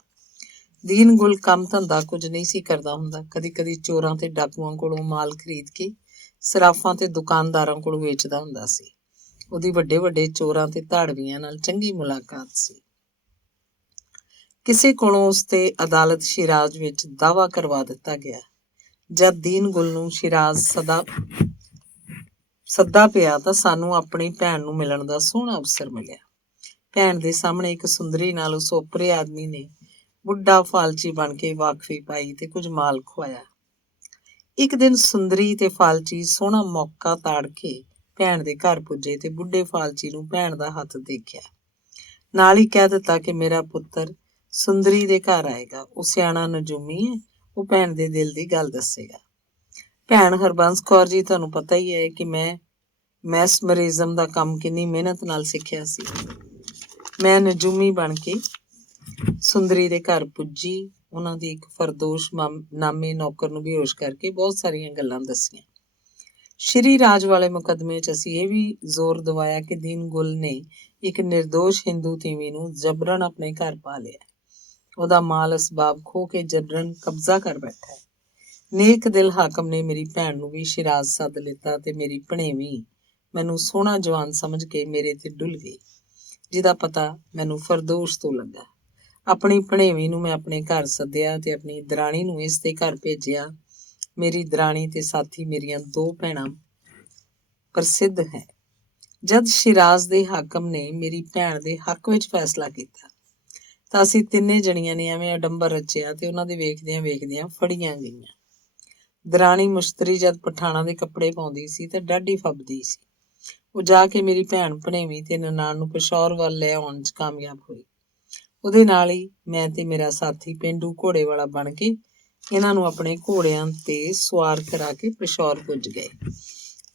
ਦੀਨ ਗੁਲ ਕੰਮ ਧੰਦਾ ਕੁਝ ਨਹੀਂ ਸੀ ਕਰਦਾ ਹੁੰਦਾ। ਕਦੀ ਚੋਰਾਂ ਤੇ ਡਾਕੂਆਂ ਕੋਲੋਂ ਮਾਲ ਖਰੀਦ ਕੇ ਸਰਾਫਾਂ ਤੇ ਦੁਕਾਨਦਾਰਾਂ ਕੋਲ ਵੇਚਦਾ ਹੁੰਦਾ ਸੀ। ਉਹਦੀ ਵੱਡੇ ਚੋਰਾਂ ਤੇ ਧਾੜਵੀਆਂ ਨਾਲ ਚੰਗੀ ਮੁਲਾਕਾਤ ਸੀ। ਕਿਸੇ ਕੋਲੋਂ ਉਸ ਤੇ ਅਦਾਲਤ ਸ਼ਿਰਾਜ਼ ਵਿੱਚ ਦਾਅਵਾ ਕਰਵਾ ਦਿੱਤਾ ਗਿਆ। ਜਦ ਦੀਨ ਗੁਲ ਨੂੰ ਸ਼ਿਰਾਜ਼ ਸੱਦਾ ਪਿਆ ਤਾਂ ਸਾਨੂੰ ਆਪਣੀ ਭੈਣ ਨੂੰ ਮਿਲਣ ਦਾ ਸੋਹਣਾ ਅਵਸਰ ਮਿਲਿਆ। ਭੈਣ ਦੇ ਸਾਹਮਣੇ ਇੱਕ ਸੁੰਦਰੀ ਨਾਲ ਉਸ ਓਪਰੇ ਆਦਮੀ ਨੇ ਬੁੱਢਾ ਫਾਲਚੀ ਬਣ ਕੇ ਵਾਕਫੀ ਪਾਈ ਤੇ ਕੁਝ ਮਾਲ ਖਵਾਇਆ। ਇੱਕ ਦਿਨ ਸੁੰਦਰੀ ਤੇ ਫਾਲਚੀ ਸੋਹਣਾ ਮੌਕਾ ਤਾੜ ਕੇ ਭੈਣ ਦੇ ਘਰ ਪੁੱਜੇ ਤੇ ਬੁੱਢੇ ਫਾਲਚੀ ਨੂੰ ਭੈਣ ਦਾ ਹੱਥ ਦੇਖਿਆ। ਨਾਲ ਹੀ ਕਹਿ ਦਿੱਤਾ ਕਿ ਮੇਰਾ ਪੁੱਤਰ ਸੁੰਦਰੀ ਦੇ ਘਰ ਆਏਗਾ। ਉਹ ਸਿਆਣਾ ਨਜੂਮੀ ਹੈ, ਉਹ ਭੈਣ ਦੇ ਦਿਲ ਦੀ ਗੱਲ ਦੱਸੇਗਾ। ਭੈਣ ਹਰਬੰਸ ਕੌਰ ਜੀ, ਤੁਹਾਨੂੰ ਪਤਾ ਹੀ ਹੈ ਕਿ ਮੈਂ ਮੈਸਮਰਿਜ਼ਮ ਦਾ ਕੰਮ ਕਿੰਨੀ ਮਿਹਨਤ ਨਾਲ ਸਿੱਖਿਆ ਸੀ। ਮੈਂ ਨਜੂਮੀ ਬਣ ਕੇ ਸੁੰਦਰੀ ਦੇ ਘਰ ਪੁੱਜੀ। ਉਹਨਾਂ ਦੀ ਇੱਕ ਫਰਦੋਸ਼ ਨਾਮੇ ਨੌਕਰ ਨੂੰ ਬੇਹੋਸ਼ ਕਰਕੇ ਬਹੁਤ ਸਾਰੀਆਂ ਗੱਲਾਂ ਦੱਸੀਆਂ। ਸ਼੍ਰੀ ਰਾਜ ਵਾਲੇ ਮੁਕੱਦਮੇ 'ਚ ਅਸੀਂ ਇਹ ਵੀ ਜ਼ੋਰ ਦਿਵਾਇਆ ਕਿ ਦੀਨ ਗੁਲ ਨੇ ਇੱਕ ਨਿਰਦੋਸ਼ ਹਿੰਦੂ ਤੀਵੀਂ ਨੂੰ ਜਬਰਨ ਆਪਣੇ ਘਰ ਪਾ ਲਿਆ। ਉਹਦਾ ਮਾਲ ਅਸਬਾਬ ਖੋਹ ਕੇ ਜਬਰਨ ਕਬਜ਼ਾ ਕਰ ਬੈਠਾ ਹੈ। ਨੇਕ ਦਿਲ ਹਾਕਮ ਨੇ ਮੇਰੀ ਭੈਣ ਨੂੰ ਵੀ ਸ਼ਿਰਾਜ਼ ਸੱਦ ਲਿੱਤਾ ਤੇ ਮੇਰੀ ਭਣੇਵੀਂ ਮੈਨੂੰ ਸੋਹਣਾ ਜਵਾਨ ਸਮਝ ਕੇ ਮੇਰੇ ਤੇ ਡੁੱਲ ਗਈ, ਜਿਹਦਾ ਪਤਾ ਮੈਨੂੰ ਫਰਦੋਸ਼ ਤੋਂ ਲੱਗਾ। ਆਪਣੀ ਭਣੇਵੀਂ ਨੂੰ ਮੈਂ ਆਪਣੇ ਘਰ ਸੱਦਿਆ ਤੇ ਆਪਣੀ ਦਰਾਣੀ ਨੂੰ ਇਸ ਦੇ ਘਰ ਭੇਜਿਆ। ਮੇਰੀ ਦਰਾਣੀ ਤੇ ਸਾਥੀ ਮੇਰੀਆਂ 2 ਭੈਣਾਂ ਪ੍ਰਸਿੱਧ ਹੈ। ਜਦ ਸ਼ਿਰਾਜ਼ ਦੇ ਹਾਕਮ ਨੇ ਮੇਰੀ ਭੈਣ ਦੇ ਹੱਕ ਵਿੱਚ ਫੈਸਲਾ ਕੀਤਾ ਤਾਂ ਅਸੀਂ ਤਿੰਨੇ ਜਣੀਆਂ ਨੇ ਐਵੇਂ ਅਡੰਬਰ ਰਚਿਆ ਤੇ ਉਹਨਾਂ ਦੇ ਵੇਖਦਿਆਂ ਫੜੀਆਂ ਗਈਆਂ। ਦਰਾਣੀ ਮੁਸ਼ਤਰੀ ਜਦ ਪਠਾਣਾ ਦੇ ਕੱਪੜੇ ਪਾਉਂਦੀ ਸੀ ਤੇ ਡਾਢੀ ਫੱਬਦੀ ਸੀ। ਉਹ ਜਾ ਕੇ ਮੇਰੀ ਭੈਣ ਭਣੇਵੀਂ ਤੇ ਨਨਾਣ ਨੂੰ ਪਿਸ਼ੌਰ ਵੱਲ ਲੈ ਆਉਣ 'ਚ ਕਾਮਯਾਬ ਹੋਈ। ਉਹਦੇ ਨਾਲ ਹੀ ਮੈਂ ਤੇ ਮੇਰਾ ਸਾਥੀ ਪੇਂਡੂ ਘੋੜੇ ਵਾਲਾ ਬਣ ਕੇ ਇਹਨਾਂ ਨੂੰ ਆਪਣੇ ਘੋੜਿਆਂ ਤੇ ਸਵਾਰ ਕਰਾ ਕੇ ਪਿਸ਼ੌਰ ਪੁੱਜ ਗਏ।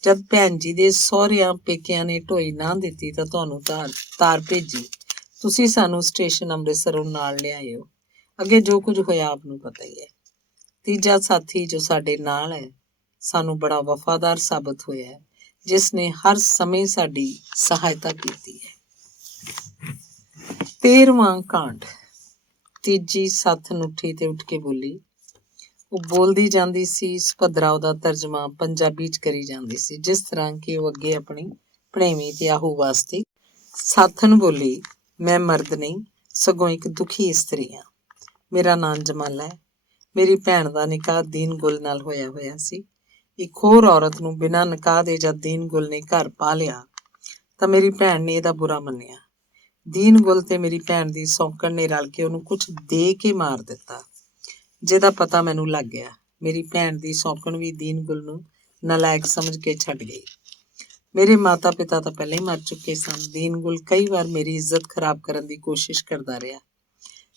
ਜਦ ਭੈਣ ਜੀ ਦੇ ਸਹੁਰਿਆਂ ਪੇਕਿਆਂ ਨੇ ਢੋਈ ਨਾ ਦਿੱਤੀ ਤਾਂ ਤੁਹਾਨੂੰ ਤਾਰ ਭੇਜੀ। ਤੁਸੀਂ ਸਾਨੂੰ ਸਟੇਸ਼ਨ ਅੰਮ੍ਰਿਤਸਰੋਂ ਨਾਲ ਲਿਆਏ ਹੋ। ਅੱਗੇ ਜੋ ਕੁਝ ਹੋਇਆ ਆਪ ਨੂੰ ਪਤਾ ਹੀ ਹੈ। ਤੀਜਾ ਸਾਥੀ ਜੋ ਸਾਡੇ ਨਾਲ ਹੈ ਸਾਨੂੰ ਬੜਾ ਵਫਾਦਾਰ ਸਾਬਤ ਹੋਇਆ ਹੈ, ਜਿਸ ਨੇ ਹਰ ਸਮੇਂ ਸਾਡੀ ਸਹਾਇਤਾ ਕੀਤੀ ਹੈ। 13ਵਾਂ ਕਾਂਡ। ਤੀਜੀ ਸੱਥ ਨੁੱਠੀ ਤੇ ਉੱਠ ਕੇ ਬੋਲੀ। ਉਹ ਬੋਲਦੀ ਜਾਂਦੀ ਸੀ। ਸੁਭੱਦਰਾ ਉਹਦਾ ਤਰਜਮਾ ਪੰਜਾਬੀ 'ਚ ਕਰੀ ਜਾਂਦੀ ਸੀ, ਜਿਸ ਤਰ੍ਹਾਂ ਕਿ ਉਹ ਅੱਗੇ ਆਪਣੀ ਭਣੇਵੀਂ ਤੇ ਆਹੂ ਵਾਸਤੇ। ਸਾਥਣ ਬੋਲੀ, ਮੈਂ ਮਰਦ ਨਹੀਂ ਸਗੋਂ ਇੱਕ ਦੁਖੀ ਇਸਤਰੀ ਹਾਂ। ਮੇਰਾ ਨਾਂ ਜਮਾਲਾ ਹੈ। ਮੇਰੀ ਭੈਣ ਦਾ ਨਿਕਾਹ ਦੀਨ ਗੁਲ ਨਾਲ ਹੋਇਆ ਸੀ। ਇੱਕ ਹੋਰ ਔਰਤ ਨੂੰ ਬਿਨਾਂ ਨਿਕਾਹ ਦੇ ਜਦ ਦੀਨ ਗੁਲ ਨੇ ਘਰ ਪਾ ਲਿਆ ਤਾਂ ਮੇਰੀ ਭੈਣ ਨੇ ਇਹਦਾ ਬੁਰਾ ਮੰਨਿਆ। ਦੀਨ ਗੁਲ ਤੇ ਮੇਰੀ ਭੈਣ ਦੀ ਸੌਂਕਣ ਨੇ ਰਲ ਕੇ ਉਹਨੂੰ ਕੁਝ ਦੇ ਕੇ ਮਾਰ ਦਿੱਤਾ, ਜਿਹਦਾ ਪਤਾ ਮੈਨੂੰ ਲੱਗ ਗਿਆ। ਮੇਰੀ ਭੈਣ ਦੀ ਸੌਂਕਣ ਵੀ ਦੀਨ ਗੁਲ ਨੂੰ ਨਲਾਇਕ ਸਮਝ ਕੇ ਛੱਡ ਗਈ। ਮੇਰੇ ਮਾਤਾ ਪਿਤਾ ਤਾਂ ਪਹਿਲਾਂ ਹੀ ਮਰ ਚੁੱਕੇ ਸਨ। ਦੀਨ ਗੁਲ ਕਈ ਵਾਰ ਮੇਰੀ ਇੱਜ਼ਤ ਖਰਾਬ ਕਰਨ ਦੀ ਕੋਸ਼ਿਸ਼ ਕਰਦਾ ਰਿਹਾ,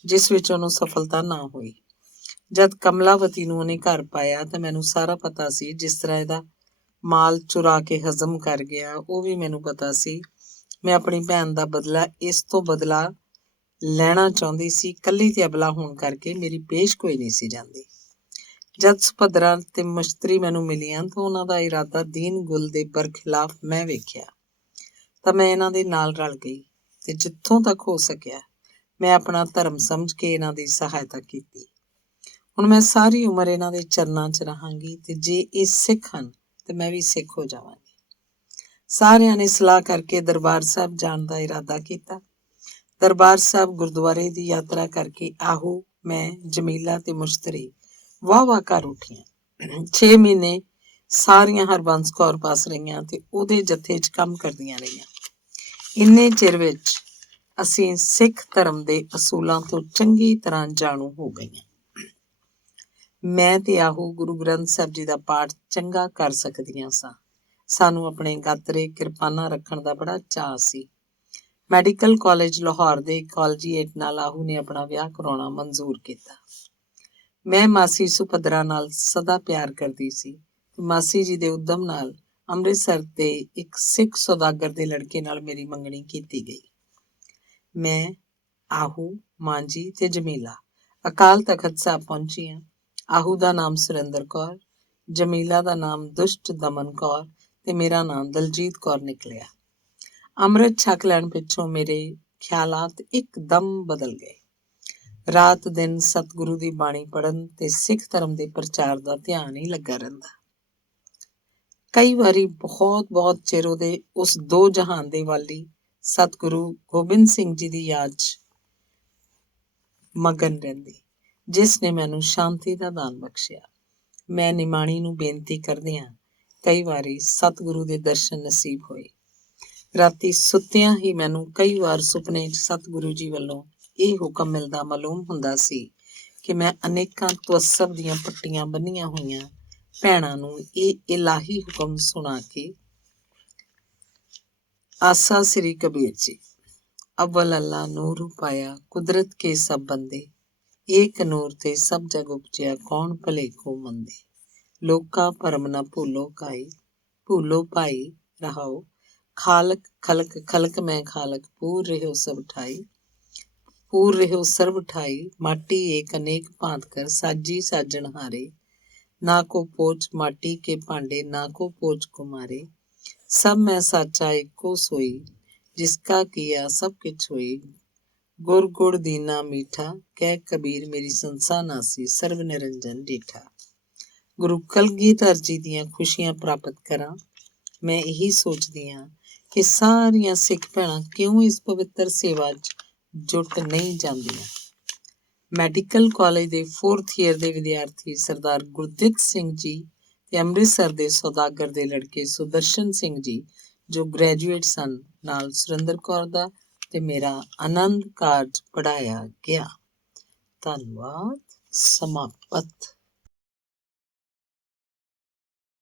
ਜਿਸ ਵਿੱਚ ਉਹਨੂੰ ਸਫਲਤਾ ਨਾ ਹੋਈ। ਜਦ ਕਮਲਾਵਤੀ ਨੂੰ ਉਹਨੇ ਘਰ ਪਾਇਆ ਤਾਂ ਮੈਨੂੰ ਸਾਰਾ ਪਤਾ ਸੀ। ਜਿਸ ਤਰ੍ਹਾਂ ਇਹਦਾ ਮਾਲ ਚੁਰਾ ਕੇ ਹਜ਼ਮ ਕਰ ਗਿਆ, ਉਹ ਵੀ ਮੈਨੂੰ ਪਤਾ ਸੀ। ਮੈਂ ਆਪਣੀ ਭੈਣ ਦਾ ਬਦਲਾ ਇਸ ਤੋਂ ਬਦਲਾ ਲੈਣਾ ਚਾਹੁੰਦੀ ਸੀ। ਇਕੱਲੀ ਤੇ ਅਬਲਾ ਹੋਣ ਕਰਕੇ ਮੇਰੀ ਪੇਸ਼ ਕੋਈ ਨਹੀਂ ਸੀ ਜਾਂਦੀ। ਜਦ ਸੁਭੱਦਰਾ ਤੇ ਮੁਸ਼ਤਰੀ ਮੈਨੂੰ ਮਿਲੀਆਂ ਤਾਂ ਉਹਨਾਂ ਦਾ ਇਰਾਦਾ ਦੀਨ ਗੁਲ ਦੇ ਬਰਖਿਲਾਫ ਮੈਂ ਵੇਖਿਆ ਤਾਂ ਮੈਂ ਇਹਨਾਂ ਦੇ ਨਾਲ ਰਲ ਗਈ ਤੇ ਜਿੱਥੋਂ ਤੱਕ ਹੋ ਸਕਿਆ ਮੈਂ ਆਪਣਾ ਧਰਮ ਸਮਝ ਕੇ ਇਹਨਾਂ ਦੀ ਸਹਾਇਤਾ ਕੀਤੀ। ਹੁਣ ਮੈਂ ਸਾਰੀ ਉਮਰ ਇਹਨਾਂ ਦੇ ਚਰਨਾਂ 'ਚ ਰਹਾਂਗੀ ਤੇ ਜੇ ਇਹ ਸਿੱਖ ਹਨ ਤੇ ਮੈਂ ਵੀ ਸਿੱਖ ਹੋ ਜਾਵਾਂਗੀ। ਸਾਰਿਆਂ ਨੇ ਸਲਾਹ ਕਰਕੇ ਦਰਬਾਰ ਸਾਹਿਬ ਜਾਣ ਦਾ ਇਰਾਦਾ ਕੀਤਾ। ਦਰਬਾਰ ਸਾਹਿਬ ਗੁਰਦੁਆਰੇ ਦੀ ਯਾਤਰਾ ਕਰਕੇ ਆਹੂ, ਮੈਂ, ਜਮੀਲਾ ਤੇ ਮੁਸ਼ਤਰੀ ਵਾਹ ਘਰ ਉੱਠੀਆਂ। 6 ਮਹੀਨੇ ਸਾਰੀਆਂ ਹਰਬੰਸ ਕੌਰ ਪਾਸ ਰਹੀਆਂ ਤੇ ਉਹਦੇ ਜੱਥੇ 'ਚ ਕੰਮ ਕਰਦੀਆਂ ਰਹੀਆਂ। ਇੰਨੇ ਚਿਰ ਵਿੱਚ ਅਸੀਂ ਸਿੱਖ ਧਰਮ ਦੇ ਅਸੂਲਾਂ ਤੋਂ ਚੰਗੀ ਤਰ੍ਹਾਂ ਜਾਣੂ ਹੋ ਗਈਆਂ। ਮੈਂ ਤੇ ਆਹੂ ਗੁਰੂ ਗ੍ਰੰਥ ਸਾਹਿਬ ਜੀ ਦਾ ਪਾਠ ਚੰਗਾ ਕਰ ਸਕਦੀਆਂ ਸਾਂ। ਸਾਨੂੰ ਆਪਣੇ ਗਾਤਰੇ ਕਿਰਪਾਨਾਂ ਰੱਖਣ ਦਾ ਬੜਾ ਚਾਅ ਸੀ। ਮੈਡੀਕਲ ਕਾਲਜ ਲਾਹੌਰ ਦੇ ਕਾਲਜੀਏਟ ਨਾਲ ਆਹੂ ਨੇ ਆਪਣਾ ਵਿਆਹ ਕਰਾਉਣਾ ਮਨਜ਼ੂਰ ਕੀਤਾ। ਮੈਂ ਮਾਸੀ ਸੁਭੱਦਰਾ ਨਾਲ ਸਦਾ ਪਿਆਰ ਕਰਦੀ ਸੀ। ਮਾਸੀ ਜੀ ਦੇ ਉਦਮ ਨਾਲ ਅੰਮ੍ਰਿਤਸਰ ਦੇ ਇੱਕ ਸਿੱਖ ਸੌਦਾਗਰ ਦੇ ਲੜਕੇ ਨਾਲ ਮੇਰੀ ਮੰਗਣੀ ਕੀਤੀ ਗਈ। ਮੈਂ, ਆਹੂ, ਮਾਂਜੀ ਤੇ ਜਮੀਲਾ ਅਕਾਲ ਤਖਤ ਸਾਹਿਬ ਪਹੁੰਚੀਆਂ। ਆਹੂ ਦਾ ਨਾਮ ਸੁਰਿੰਦਰ ਕੌਰ, ਜਮੀਲਾ ਦਾ ਨਾਮ ਦੁਸ਼ਟ ਦਮਨ ਕੌਰ ਤੇ ਮੇਰਾ ਨਾਮ ਦਲਜੀਤ ਕੌਰ ਨਿਕਲਿਆ। ਅੰਮ੍ਰਿਤ ਛਕ ਲੈਣ ਪਿੱਛੋਂ ਮੇਰੇ ਖਿਆਲਾਤ ਇੱਕਦਮ ਬਦਲ ਗਏ। ਰਾਤ ਦਿਨ ਸਤਿਗੁਰੂ ਦੀ ਬਾਣੀ ਪੜ੍ਹਨ ਤੇ ਸਿੱਖ ਧਰਮ ਦੇ ਪ੍ਰਚਾਰ ਦਾ ਧਿਆਨ ਹੀ ਲੱਗਾ ਰਹਿੰਦਾ। ਕਈ ਵਾਰੀ ਬਹੁਤ ਚਿਰ ਉਹਦੇ ਉਸ 2 ਜਹਾਨ ਦੇ ਵਾਲੀ ਸਤਿਗੁਰੂ ਗੋਬਿੰਦ ਸਿੰਘ ਜੀ ਦੀ ਯਾਦ 'ਚ ਮਗਨ ਰਹਿੰਦੀ, ਜਿਸ ਨੇ ਮੈਨੂੰ ਸ਼ਾਂਤੀ ਦਾ ਦਾਨ ਬਖਸ਼ਿਆ। ਮੈਂ ਨਿਮਾਣੀ ਨੂੰ ਬੇਨਤੀ ਕਰਦਿਆਂ ਕਈ ਵਾਰੀ ਸਤਿਗੁਰੂ ਦੇ ਦਰਸ਼ਨ ਨਸੀਬ ਹੋਏ। ਰਾਤੀ ਸੁੱਤਿਆਂ ਹੀ ਮੈਨੂੰ ਕਈ ਵਾਰ ਸੁਪਨੇ 'ਚ ਸਤਿਗੁਰੂ ਜੀ ਵੱਲੋਂ ਇਹ ਹੁਕਮ ਮਿਲਦਾ ਮਾਲੂਮ ਹੁੰਦਾ ਸੀ ਕਿ ਮੈਂ ਅਨੇਕਾਂ ਤਵੱਸਬ ਦੀਆਂ ਪੱਟੀਆਂ ਬੰਨੀਆਂ ਹੋਈਆਂ ਭੈਣਾਂ ਨੂੰ ਇਹ ਇਲਾਹੀ ਹੁਕਮ ਸੁਣਾ ਕੇ ਆਸਾ ਸ੍ਰੀ ਕਬੀਰ ਜੀ, ਅਵਲ ਅੱਲਾ ਨੂਰ ਪਾਇਆ ਕੁਦਰਤ ਕੇ ਸਭ ਬੰਦੇ, ਏਕ ਨੂਰ ਤੇ ਸਭ ਜਗ ਉਪਜਿਆ ਕੌਣ ਭਲੇ ਕੋ ਮੰਦੇ, ਲੋਕਾ ਭਰਮ ਨਾ ਭੂਲੋ ਕਾਈ, ਭੂਲੋ ਭਾਈ रहाओ। खालक खलक खलक मैं खालक, पूर रहो सब ठाई। पूर रहो सर्व ठाई, माटी एक अनेक भांत कर, साजी साजन हारे। ना को पोच माटी के भांडे, ना को पोच कुमारे। सब मैं साचा एको सोई, जिसका किया सब किछ होई। गुर गुड़ दीना मीठा, कह कबीर मेरी संसा नासी, सर्व निरंजन डीठा। गुरु कलगीधर जी ਦੀਆਂ ਖੁਸ਼ੀਆਂ ਪ੍ਰਾਪਤ ਕਰਾਂ। ਮੈਂ ਇਹੀ ਸੋਚਦੀ ਹਾਂ ਕਿ ਸਾਰੀਆਂ ਸਿੱਖ ਭੈਣਾਂ ਕਿਉਂ ਇਸ ਪਵਿੱਤਰ ਸੇਵਾ 'ਚ ਜੁਟ ਨਹੀਂ ਜਾਂਦੀਆਂ। ਮੈਡੀਕਲ ਕਾਲਜ ਦੇ 4th ਈਅਰ ਦੇ ਵਿਦਿਆਰਥੀ ਸਰਦਾਰ ਗੁਰਦਿੱਤ ਸਿੰਘ ਜੀ ਤੇ ਅੰਮ੍ਰਿਤਸਰ ਦੇ ਸੌਦਾਗਰ ਦੇ ਲੜਕੇ ਸੁਦਰਸ਼ਨ ਸਿੰਘ ਜੀ ਜੋ ਗ੍ਰੈਜੂਏਟ ਸਨ, ਨਾਲ ਸੁਰਿੰਦਰ ਕੌਰ ਦਾ ਤੇ ਮੇਰਾ ਆਨੰਦ ਕਾਰਜ ਪੜ੍ਹਾਇਆ ਗਿਆ। ਧੰਨਵਾਦ। ਸਮਾਪਤ।